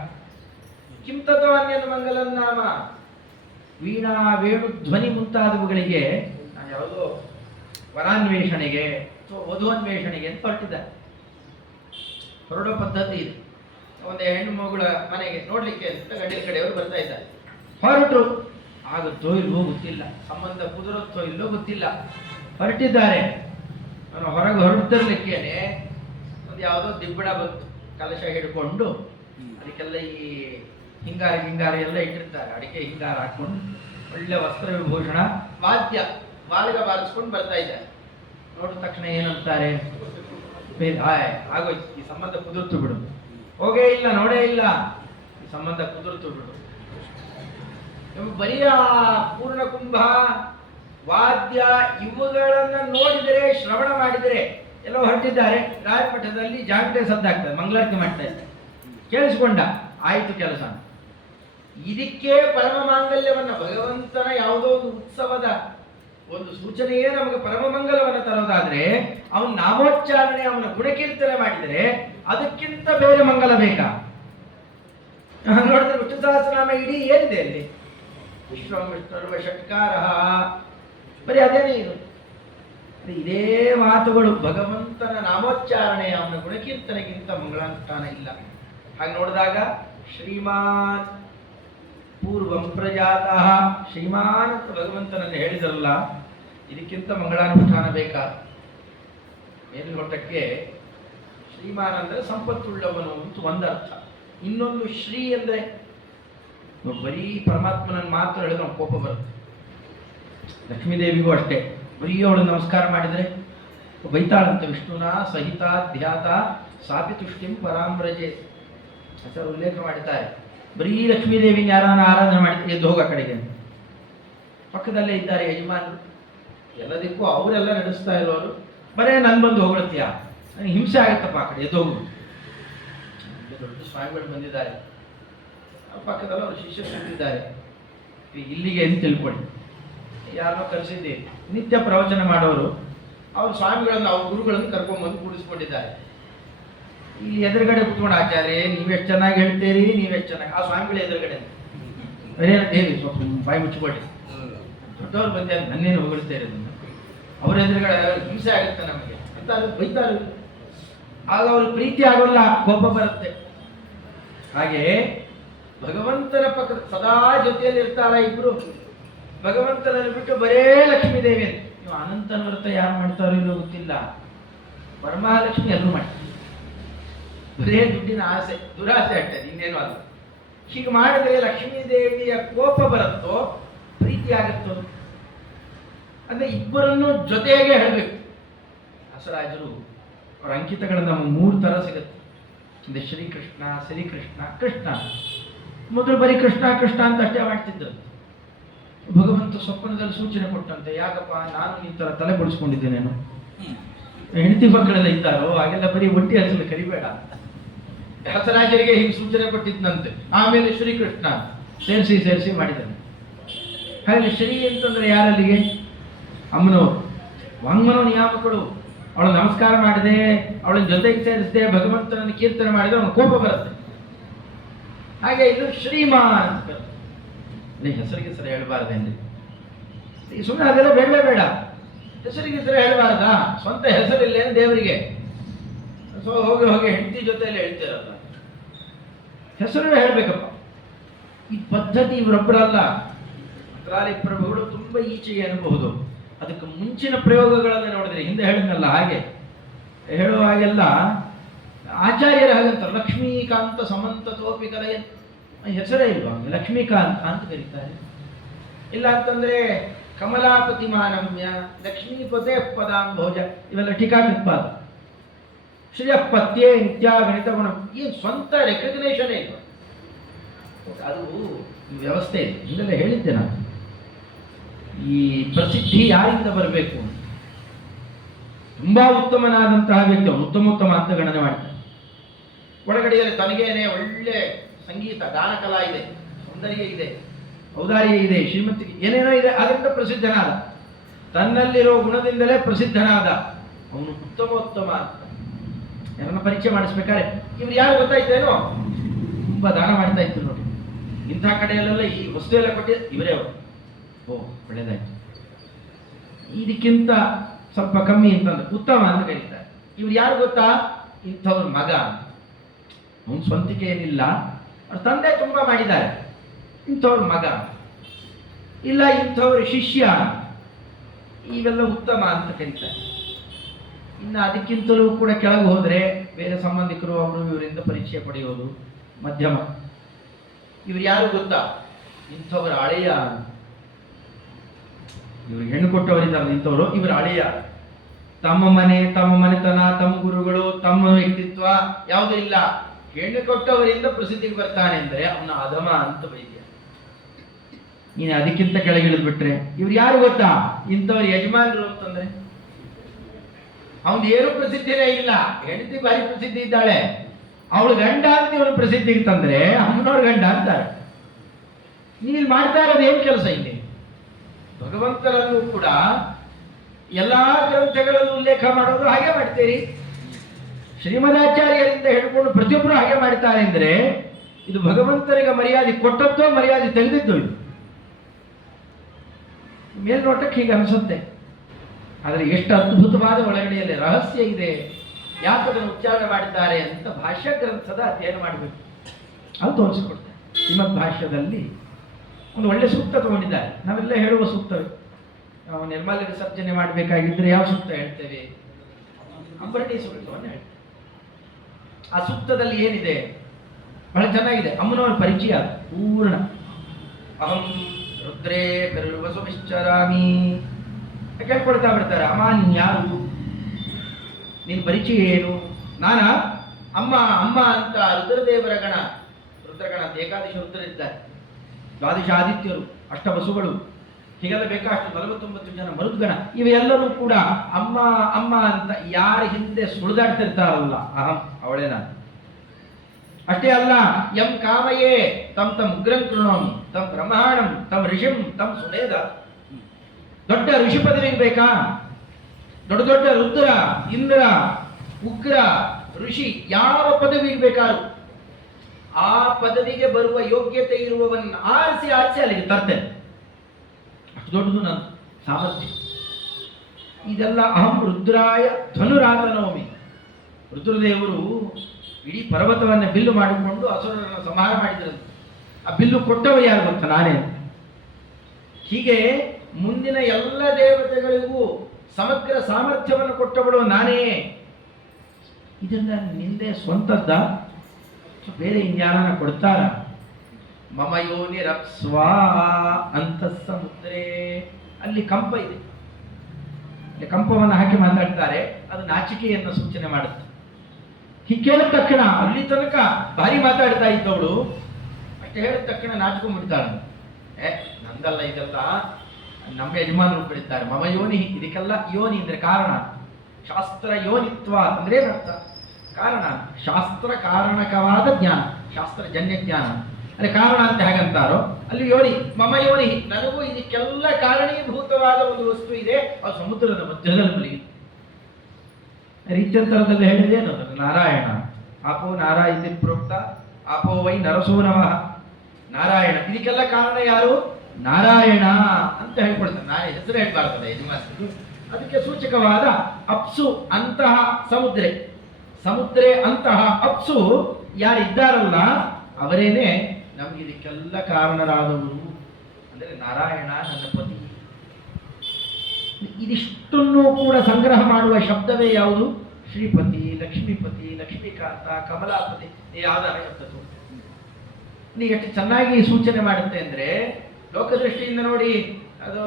ಕಿಂತತೋ ಅನ್ಯನ್ ಮಂಗಲಂ ನಾಮ. ವೀಣಾ ವೇಣು ಧ್ವನಿ ಮುಂತಾದವುಗಳಿಗೆ ಯಾವುದೋ ವರಾನ್ವೇಷಣೆಗೆ ಅಥವಾ ವಧುವನ್ವೇಷಣೆಗೆ ಅಂತ ಹೊರಟಿದ್ದಾರೆ. ಹೊರಡೋ ಪದ್ಧತಿ ಇದೆ. ಒಂದು ಹೆಣ್ಣು ಮಗಳ ಮನೆಗೆ ನೋಡ್ಲಿಕ್ಕೆ ಅಂತ ಗಂಡಿನ ಕಡೆಯವರು ಬರ್ತಾ ಇದ್ದಾರೆ. ಹೊರಟು ಆಗುತ್ತೋ ಇಲ್ವೋ ಗೊತ್ತಿಲ್ಲ, ಸಂಬಂಧ ಕುದುರುತ್ತೋ ಇಲ್ಲೋ ಗೊತ್ತಿಲ್ಲ, ಹೊರಟಿದ್ದಾರೆ. ನಾನು ಹೊರಗೆ ಹೊರಡ್ತಿರ್ಲಿಕ್ಕೇನೆ ಒಂದು ಯಾವುದೋ ದಿಬ್ಬಣ ಬಂತು, ಕಲಶ ಹಿಡ್ಕೊಂಡು ಅದಕ್ಕೆಲ್ಲ ಈ ಹಿಂಗಾರ ಎಲ್ಲ ಇಟ್ಟಿರ್ತಾರೆ, ಅಡಿಕೆ ಹಿಂಗಾರ ಹಾಕೊಂಡು ಒಳ್ಳೆ ವಸ್ತ್ರ ವಿಭೂಷಣ ವಾದ್ಯ ಬಾಲ್ಗ ಬಾರಿಸ್ಕೊಂಡು ಬರ್ತಾ ಇದ್ದಾರೆ. ನೋಡಿದ ತಕ್ಷಣ ಏನಂತಾರೆ, ಆಗೋಯ್ತು, ಈ ಸಂಬಂಧ ಕುದುರ್ತು ಬಿಡು. ಹೋಗೇ ಇಲ್ಲ, ನೋಡೇ ಇಲ್ಲ, ಈ ಸಂಬಂಧ ಕುದುರ್ತು ಬಿಡು. ಬರೀ ಆ ಪೂರ್ಣ ಕುಂಭ ವಾದ್ಯ ಇವುಗಳನ್ನ ನೋಡಿದರೆ, ಶ್ರವಣ ಮಾಡಿದರೆ, ಎಲ್ಲೋ ಹೊರಟಿದ್ದಾರೆ ರಾಜಮಠದಲ್ಲಿ ಜಾಗಟೆ ಸದ್ದಾಗ್ತದೆ, ಮಂಗಳಾರತಿ ಮಾಡ್ತಾ ಇದ್ದಾರೆ, ಕೇಳಿಸ್ಕೊಂಡ, ಆಯ್ತು ಕೆಲಸ. ಇದಕ್ಕೆ ಪರಮ ಮಾಂಗಲ್ಯವನ್ನ, ಭಗವಂತನ ಯಾವುದೋ ಒಂದು ಉತ್ಸವದ ಒಂದು ಸೂಚನೆಯೇ ನಮಗೆ ಪರಮ ಮಂಗಲವನ್ನು ತರೋದಾದ್ರೆ, ಅವನ ನಾಮೋಚ್ಚಾರಣೆ, ಅವನ ಗುಣಕೀರ್ತನೆ ಮಾಡಿದರೆ ಅದಕ್ಕಿಂತ ಬೇರೆ ಮಂಗಲ ಬೇಕಾ? ನೋಡಿದ್ರೆ ವಿಷ್ಣು ಸಹಸ್ರನಾಮ ಇಡೀ ಏನಿದೆ ಅಲ್ಲಿ? ವಿಶ್ವಂ ವಿಷ್ಣುರ್ವ ಷಟ್ಕಾರ, ಬರೀ ಅದೇನೇ ಇದು. ಇದೇ ಮಾತುಗಳು. ಭಗವಂತನ ನಾಮೋಚ್ಚಾರಣೆ, ಅವನ ಗುಣಕೀರ್ತನೆಗಿಂತ ಮಂಗಳಾನುಷ್ಠಾನ ಇಲ್ಲ. ಹಾಗೆ ನೋಡಿದಾಗ ಶ್ರೀಮಾನ್ ಪೂರ್ವಂ ಪ್ರಜಾತಃ, ಶ್ರೀಮಾನ್ ಅಂತ ಭಗವಂತನನ್ನು ಹೇಳಿದರಲ್ಲ, ಇದಕ್ಕಿಂತ ಮಂಗಳಾನುಷ್ಠಾನ ಬೇಕಾ? ಮೇಲ್ನೋಟಕ್ಕೆ ಶ್ರೀಮಾನ್ ಅಂದ್ರೆ ಸಂಪತ್ತುಳ್ಳವನು ಅಂತ ಒಂದರ್ಥ. ಇನ್ನೊಂದು ಶ್ರೀ ಅಂದ್ರೆ ಬರೀ ಪರಮಾತ್ಮನನ್ನು ಮಾತ್ರ ಹೇಳಿದ್ರೆ ನಾವು ಕೋಪ ಬರುತ್ತೆ. ಲಕ್ಷ್ಮೀದೇವಿಗೂ ಅಷ್ಟೇ, ಬರೀ ಅವಳು ನಮಸ್ಕಾರ ಮಾಡಿದರೆ ಬೈತಾಳಂತೆ. ವಿಷ್ಣುನ ಸಹಿತ ಧ್ಯಾತ ಸಾಪಿ ತುಷ್ಟಿಂ ಪರಾಮ್ರಜೆ ಹೆಸರು ಉಲ್ಲೇಖ ಮಾಡಿದ್ದಾರೆ. ಬರೀ ಲಕ್ಷ್ಮೀದೇವಿನ ಯಾರನ್ನ ಆರಾಧನೆ ಮಾಡಿದ್ರೆ ಎದ್ದು ಹೋಗ ಕಡೆಗೆ. ಪಕ್ಕದಲ್ಲೇ ಇದ್ದಾರೆ ಯಜಮಾನರು, ಎಲ್ಲದಕ್ಕೂ ಅವರೆಲ್ಲ ನಡೆಸ್ತಾ ಇರೋರು, ಬರೇ ನನ್ ಬಂದು ಹೊಗಳ್ತೀಯ, ನನಗೆ ಹಿಂಸೆ ಆಗುತ್ತಪ್ಪ, ಆ ಕಡೆ ಎದ್ದು ಹೋಗು. ದೊಡ್ಡ ಸ್ವಾಮಿಗಳು ಬಂದಿದ್ದಾರೆ, ಪಕ್ಕದಲ್ಲಿ ಅವರು ಶಿಷ್ಯರು ಕೂತಿದ್ದಾರೆ. ಇಲ್ಲಿಗೆ ಎಂದು ತಿಳ್ಕೊಳ್ಳಿ, ಯಾರನ್ನೋ ಕರೆಸಿದ್ದೀವಿ, ನಿತ್ಯ ಪ್ರವಚನ ಮಾಡೋರು, ಅವ್ರ ಸ್ವಾಮಿಗಳನ್ನು, ಅವ್ರ ಗುರುಗಳನ್ನು ಕರ್ಕೊಂಡ್ಬಂದು ಕೂಡಿಸ್ಕೊಂಡಿದ್ದಾರೆ. ಇಲ್ಲಿ ಎದುರುಗಡೆ ಕುತ್ಕೊಂಡು, ಆಚಾರ್ಯ ನೀವೆಷ್ಟು ಚೆನ್ನಾಗಿ ಹೇಳ್ತೀರಿ, ನೀವೆಷ್ಟು ಚೆನ್ನಾಗಿ. ಆ ಸ್ವಾಮಿಗಳ ಎದುರುಗಡೆ ದೇವಿ ಸ್ವಲ್ಪ ಬಾಯಿ ಮುಚ್ಚಿಕೊಳ್ಳಿ, ದೊಡ್ಡವ್ರು ಬಂದೆ ನನ್ನೇನು ಹೊಗಳ್ತೇರಿ, ಅವ್ರ ಎದುರುಗಡೆ ಹಿಂಸೆ ಆಗುತ್ತೆ ನಮಗೆ ಅಂತ ಅದು ಬೈತಾರೆ. ಆಗ ಅವ್ರಿಗೆ ಪ್ರೀತಿ ಆಗೋಲ್ಲ, ಕೋಪ ಬರುತ್ತೆ. ಹಾಗೆ ಭಗವಂತನ ಪಕ್ಕ ಸದಾ ಜೊತೆಯಲ್ಲಿ ಇರ್ತಾರ ಇಬ್ರು. ಭಗವಂತನಲ್ಲಿ ಬಿಟ್ಟು ಬರೇ ಲಕ್ಷ್ಮೀ ದೇವಿ ಅಂತ. ನೀವು ಅನಂತನ ವ್ರತ ಯಾರು ಮಾಡ್ತಾರೋ ಇಲ್ಲೋ ಗೊತ್ತಿಲ್ಲ, ವರಮಹಾಲಕ್ಷ್ಮಿ ಎಲ್ಲರೂ ಮಾಡ್ತಾರೆ. ಬರೇ ದುಡ್ಡಿನ ಆಸೆ, ದುರಾಸೆ ಆಗ್ತದೆ, ಇನ್ನೇನು ಅಲ್ಲ. ಹೀಗೆ ಮಾಡಿದ್ರೆ ಲಕ್ಷ್ಮೀ ದೇವಿಯ ಕೋಪ ಬರುತ್ತೋ ಪ್ರೀತಿ ಆಗುತ್ತೋ? ಅಂದ್ರೆ ಇಬ್ಬರನ್ನು ಜೊತೆಗೆ ಹೇಳಬೇಕು. ದಾಸರಾಜರು ಅವರ ಅಂಕಿತಗಳನ್ನು ನಮಗೆ 3 ಥರ ಸಿಗುತ್ತೆ. ಅಂದ್ರೆ ಶ್ರೀಕೃಷ್ಣ, ಶ್ರೀಕೃಷ್ಣ, ಕೃಷ್ಣ. ಮೊದಲು ಬರೀ ಕೃಷ್ಣ ಕೃಷ್ಣ ಅಂತ ಅಷ್ಟೇ ಮಾಡ್ತಿದ್ದರು. ಭಗವಂತ ಸ್ವಪ್ನದಲ್ಲಿ ಸೂಚನೆ ಕೊಟ್ಟಂತೆ, ಯಾಕಪ್ಪ ನಾನು ಈ ಥರ ತಲೆ ಬಡಿಸ್ಕೊಂಡಿದ್ದೇನೇನು, ಹೆಂಡತಿ ಮಕ್ಕಳೆಲ್ಲ ಇದ್ದಾರೋ ಹಾಗೆಲ್ಲ ಬರೀ ಒಟ್ಟಿ ಹಸಲು ಕರಿಬೇಡ. ದಾಸರಾಜರಿಗೆ ಹೀಗೆ ಸೂಚನೆ ಕೊಟ್ಟಿದ್ದಂತೆ. ಆಮೇಲೆ ಶ್ರೀಕೃಷ್ಣ ಸೇರಿಸಿ ಮಾಡಿದ್ದಾನೆ. ಹಾಗೆ ಶ್ರೀ ಅಂತಂದ್ರೆ ಯಾರಲ್ಲಿಗೆ? ಅಮ್ಮನವರು, ವಾಂಗ್ಮನೋ ನಿಯಾಮಕಳು. ಅವಳು ನಮಸ್ಕಾರ ಮಾಡಿದೆ, ಅವಳ ಜೊತೆಗೆ ಸೇರಿಸಿದೆ, ಭಗವಂತನನ್ನು ಕೀರ್ತನೆ ಮಾಡಿದ್ರೆ ಅವನು ಕೋಪ ಬರುತ್ತೆ. ಹಾಗೆ ಇದು ಶ್ರೀಮಾನ್ ಅಂತ ಬರುತ್ತೆ. ಹೆಸರಿಗೆ ಸರಿ ಹೇಳಬಾರ್ದೇನ್ರಿ, ಸುಮ್ಮನೆ ಅದೆಲ್ಲ ಬೇಡ. ಹೆಸರಿಗೆ ಸರಿ ಹೇಳಬಾರ್ದಾ? ಸ್ವಂತ ಹೆಸರಿಲ್ಲೇನು ದೇವರಿಗೆ? ಸೊ ಹೋಗಿ ಹೆಂಡತಿ ಜೊತೆಯಲ್ಲಿ ಹೇಳ್ತಿರಲ್ಲ, ಹೆಸರು ಹೇಳ್ಬೇಕಪ್ಪ. ಈ ಪದ್ಧತಿ ಇವರೊಬ್ಬರಲ್ಲ, ಮಂತ್ರಾಲಯ ಪ್ರಭುಗಳು ತುಂಬಾ ಈಚೆಗೆ ಅನ್ಬಹುದು. ಅದಕ್ಕೆ ಮುಂಚಿನ ಪ್ರಯೋಗಗಳನ್ನು ನೋಡಿದ್ರೆ, ಹಿಂದೆ ಹೇಳಿದ್ನಲ್ಲ ಹಾಗೆ ಹೇಳುವಾಗೆಲ್ಲ ಆಚಾರ್ಯರ ಹಾಗಂತಾರೆ. ಲಕ್ಷ್ಮೀಕಾಂತ ಸಮಂತ ತೋಪಿ ಕಲೆಯ ಹೆಸರೇ ಇಲ್ವಾ? ಲಕ್ಷ್ಮೀಕಾಂತ ಅಂತ ಕರೀತಾರೆ. ಇಲ್ಲ ಅಂತಂದ್ರೆ ಕಮಲಾಪತಿ ಮಾನಮ್ಯ, ಲಕ್ಷ್ಮೀಪತೆ ಪದಾಂಭೋಜ, ಇವೆಲ್ಲ ಟೀಕಾಕೃತ್ಪಾದ. ಶ್ರೀಯಪತ್ಯೆ ನಿತ್ಯ ಗಣಿತ ಗುಣ, ಈ ಸ್ವಂತ ರೆಕಗ್ನೇಷನ್ ಇಲ್ಲ. ಅದು ವ್ಯವಸ್ಥೆ ಇದೆ. ಹಿಂದೆಲ್ಲ ಹೇಳಿದ್ದೆ ನಾನು, ಈ ಪ್ರಸಿದ್ಧಿ ಯಾರಿಂದ ಬರಬೇಕು? ತುಂಬಾ ಉತ್ತಮನಾದಂತಹ ವ್ಯಕ್ತಿ, ಉತ್ತಮ ಅಂತ ಗಣನೆ ಮಾಡ್ತಾನೆ. ಒಳಗಡೆಯಲ್ಲಿ ತನಗೇನೆ ಒಳ್ಳೆ ಸಂಗೀತ ಗಾನ ಕಲಾ ಇದೆ, ಸೌಂದರ್ಯ ಇದೆ, ಔದಾರ್ಯ ಇದೆ, ಶ್ರೀಮಂತಿಗೆ ಏನೇನೋ ಇದೆ, ಅದರಿಂದ ಪ್ರಸಿದ್ಧನಾದ. ತನ್ನಲ್ಲಿರೋ ಗುಣದಿಂದಲೇ ಪ್ರಸಿದ್ಧನಾದ ಅವನು ಉತ್ತಮ ಅಂತ. ಯಾರನ್ನ ಪರಿಚಯ ಮಾಡಿಸ್ಬೇಕಾದ್ರೆ ಇವ್ರು ಯಾರು ಗೊತ್ತಾಯ್ತೇನೋ? ತುಂಬಾ ದಾನ ಮಾಡ್ತಾ ಇದ್ರು ನೋಡಿ, ಇಂಥ ಕಡೆಯಲ್ಲೆಲ್ಲ ಈ ವಸ್ತು ಎಲ್ಲ ಕೊಟ್ಟಿದ್ದ ಇವರೇ ಅವರು. ಓ ಒಳ್ಳೇದಾಯ್ತು. ಇದಕ್ಕಿಂತ ಸ್ವಲ್ಪ ಕಮ್ಮಿ ಅಂತಂದ್ರೆ ಉತ್ತಮ ಅಂತ ಕರೀತಾರೆ. ಇವ್ರು ಯಾರು ಗೊತ್ತಾ? ಇಂಥವ್ರ ಮಗ. ಅವನ ಸ್ವಂತಿಕೆ ಏನಿಲ್ಲ, ಅವ್ರ ತಂದೆ ತುಂಬಾ ಮಾಡಿದ್ದಾರೆ, ಇಂಥವ್ರ ಮಗ. ಇಲ್ಲ ಇಂಥವ್ರ ಶಿಷ್ಯ, ಇವೆಲ್ಲ ಉತ್ತಮ ಅಂತ ಕರೀತಾರೆ. ಇನ್ನು ಅದಕ್ಕಿಂತಲೂ ಕೂಡ ಕೆಳಗೆ ಹೋದ್ರೆ ಬೇರೆ ಸಂಬಂಧಿಕರು ಅವರು ಇವರಿಂದ ಪರಿಚಯ ಪಡೆಯೋದು ಮಧ್ಯಮ. ಇವ್ರು ಯಾರು ಗೊತ್ತಾ? ಇಂಥವ್ರ ಅಳೆಯ. ಇವ್ರಿಗೆ ಹೆಣ್ಣು ಕೊಟ್ಟವರಿದ್ದಾರೆ ಇಂಥವ್ರು, ಇವರ ಅಳೆಯ. ತಮ್ಮ ಮನೆತನ, ತಮ್ಮ ಗುರುಗಳು, ತಮ್ಮ ವ್ಯಕ್ತಿತ್ವ ಯಾವುದೂ ಇಲ್ಲ. ಹೆಣ್ಣು ಕೊಟ್ಟವರಿಂದ ಪ್ರಸಿದ್ಧಿಗೆ ಬರ್ತಾನೆ ಅಂದ್ರೆ ಅವನ ಅಧಮ ಅಂತ ವೈದ್ಯ. ನೀನು ಅದಕ್ಕಿಂತ ಕೆಳಗಿಳಿದು ಬಿಟ್ರೆ ಇವ್ರು ಯಾರು ಗೊತ್ತಾ? ಇಂಥವ್ರು ಯಜಮಾನರು ಅಂತಂದ್ರೆ ಅವನು ಏನು ಪ್ರಸಿದ್ಧಿನೇ ಇಲ್ಲ. ಹೆಂಡತಿ ಭಾರಿ ಪ್ರಸಿದ್ಧಿ ಇದ್ದಾಳೆ, ಅವಳು ಗಂಡ ಅಂತ ಇವನು ಪ್ರಸಿದ್ಧಿಗೆ ತಂದ್ರೆ ಅಮ್ಮನವ್ರ ಗಂಡ ಅಂತಾರೆ. ನೀವು ಮಾಡ್ತಾ ಇರೋದು ಏನ್ ಕೆಲಸ ಇಲ್ಲಿ? ಭಗವಂತನನ್ನು ಕೂಡ ಎಲ್ಲಾ ಗ್ರಂಥಗಳಲ್ಲೂ ಉಲ್ಲೇಖ ಮಾಡೋದು ಹಾಗೆ ಮಾಡ್ತೀರಿ. ಶ್ರೀಮದಾಚಾರ್ಯರಿಂದ ಹಿಡ್ಕೊಂಡು ಪ್ರತಿಯೊಬ್ಬರು ಹಾಗೆ ಮಾಡ್ತಾರೆ ಅಂದ್ರೆ ಇದು ಭಗವಂತನಿಗೆ ಮರ್ಯಾದೆ ಕೊಟ್ಟದ್ದೋ ಮರ್ಯಾದೆ ತೆಗೆದಿದ್ದು. ಇದು ಮೇಲ್ನೋಟಕ್ಕೆ ಹೀಗೆ ಅನಿಸುತ್ತೆ, ಆದರೆ ಎಷ್ಟು ಅದ್ಭುತವಾದ ಒಳಗಡೆಯಲ್ಲಿ ರಹಸ್ಯ ಇದೆ, ಯಾಕೆ ಅದನ್ನು ಉಚ್ಚಾರಣೆ ಮಾಡಿದ್ದಾರೆ ಅಂತ ಭಾಷ್ಯ ಗ್ರಂಥದ ಅಧ್ಯಯನ ಮಾಡಬೇಕು. ಅದು ತೋರಿಸಿಕೊಡ್ತಾರೆ. ಶ್ರೀಮದ್ ಭಾಷ್ಯದಲ್ಲಿ ಒಂದು ಒಳ್ಳೆ ಸೂಕ್ತ ತಗೊಂಡಿದ್ದಾರೆ. ನಾವೆಲ್ಲ ಹೇಳುವ ಸೂಕ್ತವೇ. ನಾವು ನಿರ್ಮಾಲ್ಯ ವಿಸರ್ಜನೆ ಮಾಡಬೇಕಾಗಿದ್ರೆ ಯಾವ ಸೂಕ್ತ ಹೇಳ್ತೇವೆ? ಅಂಬರಣಿ ಸೂಕ್ತವನ್ನು ಹೇಳ್ತೇವೆ. ಆ ಸೂಕ್ತದಲ್ಲಿ ಏನಿದೆ ಬಹಳ ಚೆನ್ನಾಗಿದೆ. ಅಮ್ಮನವರ ಪರಿಚಯ ಪೂರ್ಣ. ಅಹಂ ರುದ್ರೇ ಪೆರುವಸುಮಿಶ್ಚರಾಮಿ ಕೇಳ್ಕೊಳ್ತಾ ಬರ್ತಾರೆ. ಅಮ್ಮ ನೀನ್ ಯಾರು? ನಿನ್ ಪರಿಚಯ ಏನು? ನಾನ ಅಮ್ಮ ಅಮ್ಮ ಅಂತ ರುದ್ರದೇವರ ಗಣ, ರುದ್ರಗಣ ಅಂತ ಏಕಾದಶಿ ರುದ್ರರಿದ್ದಾರೆ, ದ್ವಾದಶ ಆದಿತ್ಯರು, ಅಷ್ಟ ವಸುಗಳು, ಹೀಗೆಲ್ಲ ಬೇಕಾಷ್ಟು 49 ಜನ ಮರುದ್ಗಣ, ಇವೆಲ್ಲರೂ ಕೂಡ ಅಮ್ಮ ಅಮ್ಮ ಅಂತ ಯಾರ ಹಿಂದೆ ಸುಳಿದಾಡ್ತಿರ್ತಾರಲ್ಲ, ಅಹಂ ಅವಳೇ ನಾನು. ಅಷ್ಟೇ ಅಲ್ಲ, ಯಂ ಕಾಮಯೇ ತಂ ತಂ ಉಗ್ರಂ ಕೃಣೋಮಿ ತಂ ಬ್ರಹ್ಮಾಣಂ ತಂ ಋಷಿಂ ತಂ ಸುಮೇಧ. ದೊಡ್ಡ ಋಷಿ ಪದವಿಗೆ ಬೇಕಾ? ದೊಡ್ಡ ದೊಡ್ಡ ರುದ್ರ, ಇಂದ್ರ, ಉಗ್ರ, ಋಷಿ ಯಾವ ಪದವಿಗೆ ಬೇಕಾದ್ರು ಆ ಪದವಿಗೆ ಬರುವ ಯೋಗ್ಯತೆ ಇರುವವನ್ನ ಆರಿಸಿ ಆರಿಸಿ ಅಲ್ಲಿಗೆ ತರ್ತೇನೆ. ಅಷ್ಟು ದೊಡ್ಡದು ನನ್ನ ಸಾಮರ್ಥ್ಯ. ಇದೆಲ್ಲ ಅಹಂ ರುದ್ರಾಯ ಧನುರಾತನೋಮಿ. ರುದ್ರದೇವರು ಇಡೀ ಪರ್ವತವನ್ನು ಬಿಲ್ಲು ಮಾಡಿಕೊಂಡು ಅಸುರರನ್ನು ಸಂಹಾರ ಮಾಡಿದ್ರಂತೆ. ಆ ಬಿಲ್ಲು ಕೊಟ್ಟವ ಯಾರು ಗೊತ್ತ? ನಾನೇ. ಹೀಗೆ ಮುಂದಿನ ಎಲ್ಲ ದೇವತೆಗಳಿಗೂ ಸಮಗ್ರ ಸಾಮರ್ಥ್ಯವನ್ನು ಕೊಟ್ಟವಳು ನಾನೇ. ಇದೆಲ್ಲ ನಿಂದೆ ಸ್ವಂತದ್ದ? ಬೇರೆ ಇನ್ಯಾರನ್ನ ಕೊಡ್ತಾರ? ಮಮ ಯೋನಿರಪ್ಸ್ವಾ ಅಂತ ಸಮುದ್ರೇ. ಅಲ್ಲಿ ಕಂಪ ಇದೆ, ಅಲ್ಲಿ ಕಂಪವನ್ನು ಹಾಕಿ ಮಾತಾಡ್ತಾರೆ. ಅದು ನಾಚಿಕೆಯನ್ನು ಸೂಚನೆ ಮಾಡುತ್ತೆ. ಹೀಗೆ ಕೇಳಿದ ತಕ್ಷಣ ಅಲ್ಲಿ ತನಕ ಭಾರಿ ಮಾತಾಡ್ತಾ ಇದ್ದವಳು ಅಷ್ಟೇ ಹೇಳಿದ ತಕ್ಷಣ ನಾಚ್ಕೊಂಡ್ಬಿಡ್ತಾಳೆ. ನಂದಲ್ಲ ಇದೆಲ್ಲ, ನಮ್ಮ ಯಜಮಾನರು ಬಿಡ್ತಾರೆ. ಮಮ ಯೋನಿ, ಇದಕ್ಕೆಲ್ಲ ಯೋನಿ ಅಂದ್ರೆ ಕಾರಣ. ಶಾಸ್ತ್ರ ಯೋನಿತ್ವ ಅಂದ್ರೆ ಅರ್ಥ ಕಾರಣ. ಶಾಸ್ತ್ರ ಕಾರಣಕವಾದ ಜ್ಞಾನ, ಶಾಸ್ತ್ರಜನ್ಯ ಜ್ಞಾನ ಅಂದ್ರೆ ಕಾರಣ ಅಂತ ಹೇಗಂತಾರೋ ಅಲ್ಲಿ ಯೋನಿ. ಮಮ ಯೋನಿ, ನನಗೂ ಇದಕ್ಕೆಲ್ಲ ಕಾರಣೀಭೂತವಾದ ಒಂದು ವಸ್ತು ಇದೆ, ಅದು ಸಮುದ್ರದ ಮಧ್ಯದಲ್ಲಿ ಮಲಗಿದೆ. ರೀತ್ಯಂತರದಲ್ಲಿ ಹೇಳಿದೇನು? ನಾರಾಯಣ ಆಪೋ ನಾರಾಯಣ ಪ್ರೋಕ್ತ ಆಪೋ ವೈ ನರಸೋ ನಮಃ. ನಾರಾಯಣ, ಇದಕ್ಕೆಲ್ಲ ಕಾರಣ ಯಾರು? ನಾರಾಯಣ ಅಂತ ಹೇಳ್ಕೊಳ್ತಾರೆ. ನಾಳೆ ಹೆಸರು ಹೇಳ್ಬಾರ್ತದೆ ಯಜಮಾನರು. ಅದಕ್ಕೆ ಸೂಚಕವಾದ ಅಪ್ಸು ಅಂತಹ ಸಮುದ್ರೆ, ಸಮುದ್ರೆ ಅಂತಹ ಅಪ್ಸು ಯಾರಿದ್ದಾರಲ್ಲ ಅವರೇನೆ ನಮ್ಗೆ ಇದಕ್ಕೆಲ್ಲ ಕಾರಣರಾದವರು. ಅಂದರೆ ನಾರಾಯಣ ನನ್ನ ಪತಿ. ಇದಿಷ್ಟನ್ನು ಕೂಡ ಸಂಗ್ರಹ ಮಾಡುವ ಶಬ್ದವೇ ಯಾವುದು? ಶ್ರೀಪತಿ, ಲಕ್ಷ್ಮೀಪತಿ, ಲಕ್ಷ್ಮೀಕಾಂತ, ಕಮಲಾಪತಿ. ಯಾವ್ದಾರ ಶಬ್ದದ್ದು ನೀವು ಎಷ್ಟು ಚೆನ್ನಾಗಿ ಸೂಚನೆ ಮಾಡುತ್ತೆ ಅಂದ್ರೆ, ಲೋಕದೃಷ್ಟಿಯಿಂದ ನೋಡಿ ಅದು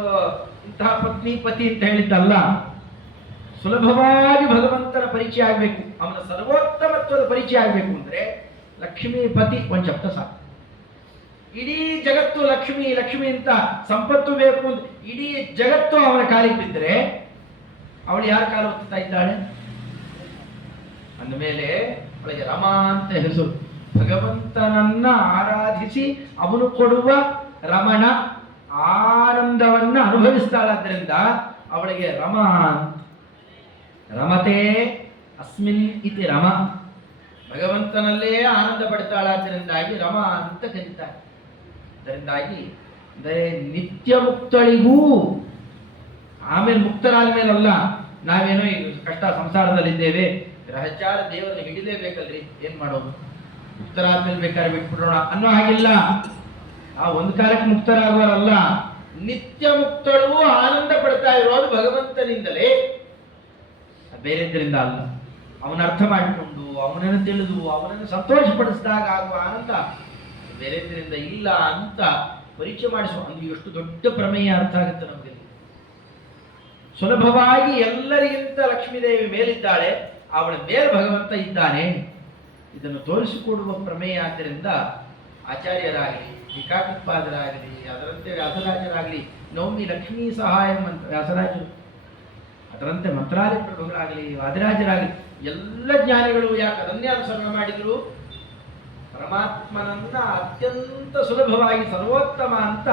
ಇಂತಹ ಪತ್ನಿ ಪತಿ ಅಂತ ಹೇಳಿದ್ದಲ್ಲ. ಸುಲಭವಾಗಿ ಭಗವಂತನ ಪರಿಚಯ ಆಗಬೇಕು, ಅವನ ಸರ್ವೋತ್ತಮತ್ವದ ಪರಿಚಯ ಆಗಬೇಕು ಅಂದ್ರೆ ಲಕ್ಷ್ಮೀಪತಿ ಒಂದು ಶಬ್ದ ಸಾಕು. ಇಡೀ ಜಗತ್ತು ಲಕ್ಷ್ಮಿ ಲಕ್ಷ್ಮಿ ಅಂತ ಸಂಪತ್ತು ಬೇಕು ಅಂತ ಇಡೀ ಜಗತ್ತು ಅವನ ಕಾಲಿಗೆ ಬಿದ್ದರೆ ಅವಳು ಯಾರ ಕಾಲು ಒತ್ತಾ ಇದ್ದಾಳೆ? ಅಂದಮೇಲೆ ಅವಳಿಗೆ ರಮಾ ಅಂತ ಹೆಸರು. ಭಗವಂತನನ್ನ ಆರಾಧಿಸಿ ಅವನು ಕೊಡುವ ರಮಣ ಆನಂದವನ್ನ ಅನುಭವಿಸ್ತಾಳಾದ್ರಿಂದ ಅವಳಿಗೆ ರಮಾ ಅಂತ. ರಮತೆ ಅಸ್ಮಿನ್ ಇತಿ ರಮ. ಭಗವಂತನಲ್ಲೇ ಆನಂದ ಪಡ್ತಾಳಾದ್ರಿಂದಾಗಿ ರಮ ಅಂತ ಕರೀತಾರೆ. ಅದರಿಂದಾಗಿ ಅಂದರೆ ನಿತ್ಯ ಮುಕ್ತಳಿಗೂ, ಆಮೇಲೆ ಮುಕ್ತರಾದ ಮೇಲಲ್ಲ ನಾವೇನೋ ಈಗ ಕಷ್ಟ ಸಂಸಾರದಲ್ಲಿದ್ದೇವೆ, ಗ್ರಹಚಾರ ದೇವರನ್ನು ಹಿಡಿಲೇಬೇಕಲ್ರಿ, ಏನ್ ಮಾಡೋದು, ಮುಕ್ತರಾದ್ಮೇಲೆ ಬೇಕಾದ್ರೆ ಬಿಟ್ಬಿಡೋಣ ಅನ್ನೋ ಹಾಗಿಲ್ಲ. ಆ ಒಂದು ಕಾಲಕ್ಕೆ ಮುಕ್ತರಾಗುವರಲ್ಲ, ನಿತ್ಯ ಮುಕ್ತಳು ಆನಂದ ಪಡ್ತಾ ಇರೋದು ಭಗವಂತನಿಂದಲೇ, ಬೇರೆದ್ರಿಂದ ಅಲ್ಲ. ಅವನ ಅರ್ಥ ಮಾಡಿಕೊಂಡು ಅವನನ್ನು ತಿಳಿದು ಅವನನ್ನು ಸಂತೋಷಪಡಿಸಿದಾಗ ಆಗುವ ಆನಂದ ಬೇರೆದ್ರಿಂದ ಇಲ್ಲ ಅಂತ ಪರಿಚಯ ಮಾಡಿಸುವ. ಅಂದ್ರೆ ಎಷ್ಟು ದೊಡ್ಡ ಪ್ರಮೇಯ ಅರ್ಥ ಆಗುತ್ತೆ ನಮಗೆ. ಸುಲಭವಾಗಿ ಎಲ್ಲರಿಗಿಂತ ಲಕ್ಷ್ಮೀದೇವಿ ಮೇಲಿದ್ದಾಳೆ, ಅವಳ ಮೇಲೆ ಭಗವಂತ ಇದ್ದಾನೆ. ಇದನ್ನು ತೋರಿಸಿಕೊಡುವ ಪ್ರಮೇಯ ಆದ್ದರಿಂದ ಆಚಾರ್ಯರಾಗಲಿ ಟೀಕಾಟಿತ್ಪಾದರಾಗಲಿ, ಅದರಂತೆ ವ್ಯಾಸರಾಜರಾಗಲಿ, ನೌಮಿ ಲಕ್ಷ್ಮೀ ಸಹಾಯಂ ಅಂತ ವ್ಯಾಸರಾಜರು, ಅದರಂತೆ ಮಂತ್ರಾಲಯ ಪ್ರಭುಗಳಾಗಲಿ, ವಾದಿರಾಜರಾಗಲಿ, ಎಲ್ಲ ಜ್ಞಾನಿಗಳು ಯಾಕೆ ಅದನ್ಯಾನುಸರಣ ಮಾಡಿದರು? ಪರಮಾತ್ಮನನ್ನ ಅತ್ಯಂತ ಸುಲಭವಾಗಿ ಸರ್ವೋತ್ತಮ ಅಂತ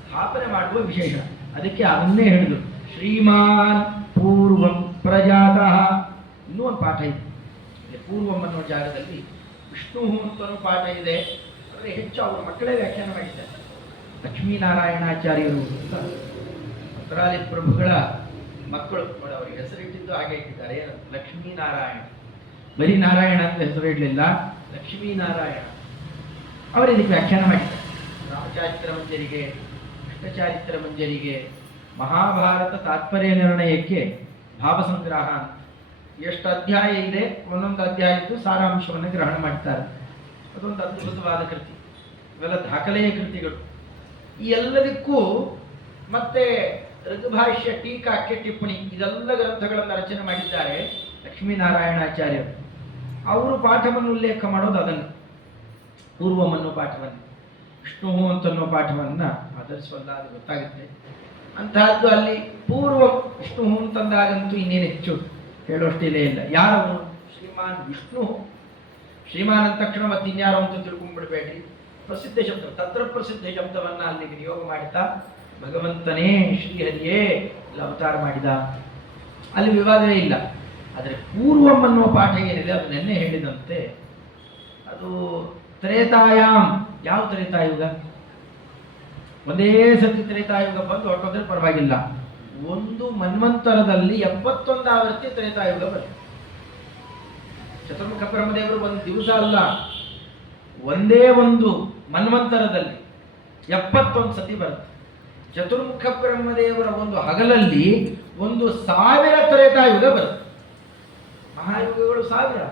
ಸ್ಥಾಪನೆ ಮಾಡುವ ವಿಶೇಷ. ಅದಕ್ಕೆ ಅದನ್ನೇ ಹೇಳಿದರು. ಶ್ರೀಮಾನ್ ಪೂರ್ವಂ ಪ್ರಜಾತಃ. ಇನ್ನೂ ಒಂದು ಪಾಠ ಇದೆ. ಪೂರ್ವಂ ಅನ್ನೋ ಜಾಗದಲ್ಲಿ ವಿಷ್ಣು ಅಂತಲೂ ಪಾಠ ಇದೆ. ಅಂದರೆ ಹೆಚ್ಚು ಅವರ ಮಕ್ಕಳೇ ವ್ಯಾಖ್ಯಾನ ಮಾಡಿದ್ದಾರೆ. ಲಕ್ಷ್ಮೀನಾರಾಯಣಾಚಾರ್ಯರು ಅಂತ ಮಂತ್ರಾಲಯ ಪ್ರಭುಗಳ ಮಕ್ಕಳು, ಅವರಿಗೆ ಹೆಸರಿಟ್ಟಿದ್ದು ಹಾಗೆ ಇಟ್ಟಿದ್ದಾರೆ. ಲಕ್ಷ್ಮೀನಾರಾಯಣ, ಬರೀ ನಾರಾಯಣ ಅಂತ ಹೆಸರು ಇಡಲಿಲ್ಲ, ಲಕ್ಷ್ಮೀನಾರಾಯಣ. ಅವರು ಇದಕ್ಕೆ ವ್ಯಾಖ್ಯಾನ ಮಾಡಿದ್ದಾರೆ. ರಾಮಚಾರಿತ್ರ ಮಂಜರಿಗೆ, ಕೃಷ್ಣಚಾರಿತ್ರ ಮಂಜರಿಗೆ, ಮಹಾಭಾರತ ತಾತ್ಪರ್ಯ ನಿರ್ಣಯಕ್ಕೆ ಭಾವಸಂಗ್ರಹ ಅಂತ ಎಷ್ಟು ಅಧ್ಯಾಯ ಇದೆ, ಒಂದೊಂದು ಅಧ್ಯಾಯದ್ದು ಸಾರಾಂಶವನ್ನು ಗ್ರಹಣ ಮಾಡ್ತಾರೆ. ಅದೊಂದು ಅದ್ಭುತವಾದ ಕೃತಿ. ಇವೆಲ್ಲ ದಾಖಲೆಯ ಕೃತಿಗಳು. ಈ ಎಲ್ಲದಕ್ಕೂ ಮತ್ತೆ ಋತುಭಾಷ್ಯ, ಟೀಕಾಕ್ಕೆ ಟಿಪ್ಪಣಿ, ಇದೆಲ್ಲ ಗ್ರಂಥಗಳನ್ನು ರಚನೆ ಮಾಡಿದ್ದಾರೆ ಲಕ್ಷ್ಮೀನಾರಾಯಣಾಚಾರ್ಯರು. ಅವರು ಪಾಠವನ್ನು ಉಲ್ಲೇಖ ಮಾಡೋದು ಅದನ್ನು, ಪೂರ್ವಂ ಅನ್ನೋ ಪಾಠವನ್ನು. ವಿಷ್ಣು ಅಂತನ್ನೋ ಪಾಠವನ್ನು ಆಧರಿಸುವಲ್ಲ, ಅದು ಗೊತ್ತಾಗುತ್ತೆ. ಅಂತಹದ್ದು ಅಲ್ಲಿ ಪೂರ್ವ ವಿಷ್ಣು ಅಂತಂದಾಗಂತೂ ಇನ್ನೇನು ಹೆಚ್ಚು ಹೇಳೋಷ್ಟಿಲ್ಲೇ ಇಲ್ಲ. ಯಾರವರು? ಶ್ರೀಮಾನ್ ವಿಷ್ಣು. ಶ್ರೀಮಾನ್ ಅಂದ ತಕ್ಷಣ ಮತ್ತೆ ಇನ್ಯಾರೋ ಅಂತ ತಿಳ್ಕೊಂಡ್ಬಿಡ್ಬೇಡ್ರಿ. ಪ್ರಸಿದ್ಧ ಶಬ್ದ, ತತ್ರ ಪ್ರಸಿದ್ಧ ಶಬ್ದವನ್ನು ಅಲ್ಲಿ ವಿನಿಯೋಗ ಮಾಡ್ತಾ ಭಗವಂತನೇ ಶ್ರೀಹರಿಯೇ ಇಲ್ಲಿ ಅವತಾರ ಮಾಡಿದ, ಅಲ್ಲಿ ವಿವಾದವೇ ಇಲ್ಲ. ಆದರೆ ಪೂರ್ವಂ ಅನ್ನುವ ಪಾಠ ಏನಿದೆ ಅದು ನೆನ್ನೆ ಹೇಳಿದಂತೆ ಅದು ತ್ರೇತಾಯಾಮ್. ಯಾವ ತ್ರೇತಾಯುಗ? ಒಂದೇ ಸತಿ ತ್ರೇತಾಯುಗ ಬಂದು ಹೊರಟೋದ್ರೆ ಪರವಾಗಿಲ್ಲ. ಒಂದು ಮನ್ವಂತರದಲ್ಲಿ 71 ಆವೃತ್ತಿ ತ್ರೇತಾಯುಗ ಬರುತ್ತೆ. ಚತುರ್ಮುಖ ಬ್ರಹ್ಮದೇವರು ಒಂದು ದಿವಸ ಅಲ್ಲ, ಒಂದೇ ಒಂದು ಮನ್ವಂತರದಲ್ಲಿ 71 ಸತಿ ಬರುತ್ತೆ. ಚತುರ್ಮುಖ ಬ್ರಹ್ಮದೇವರ ಒಂದು ಹಗಲಲ್ಲಿ 1000 ತ್ರೇತಾಯುಗ ಬರುತ್ತೆ. ಮಹಾಯುಗಗಳು 1000,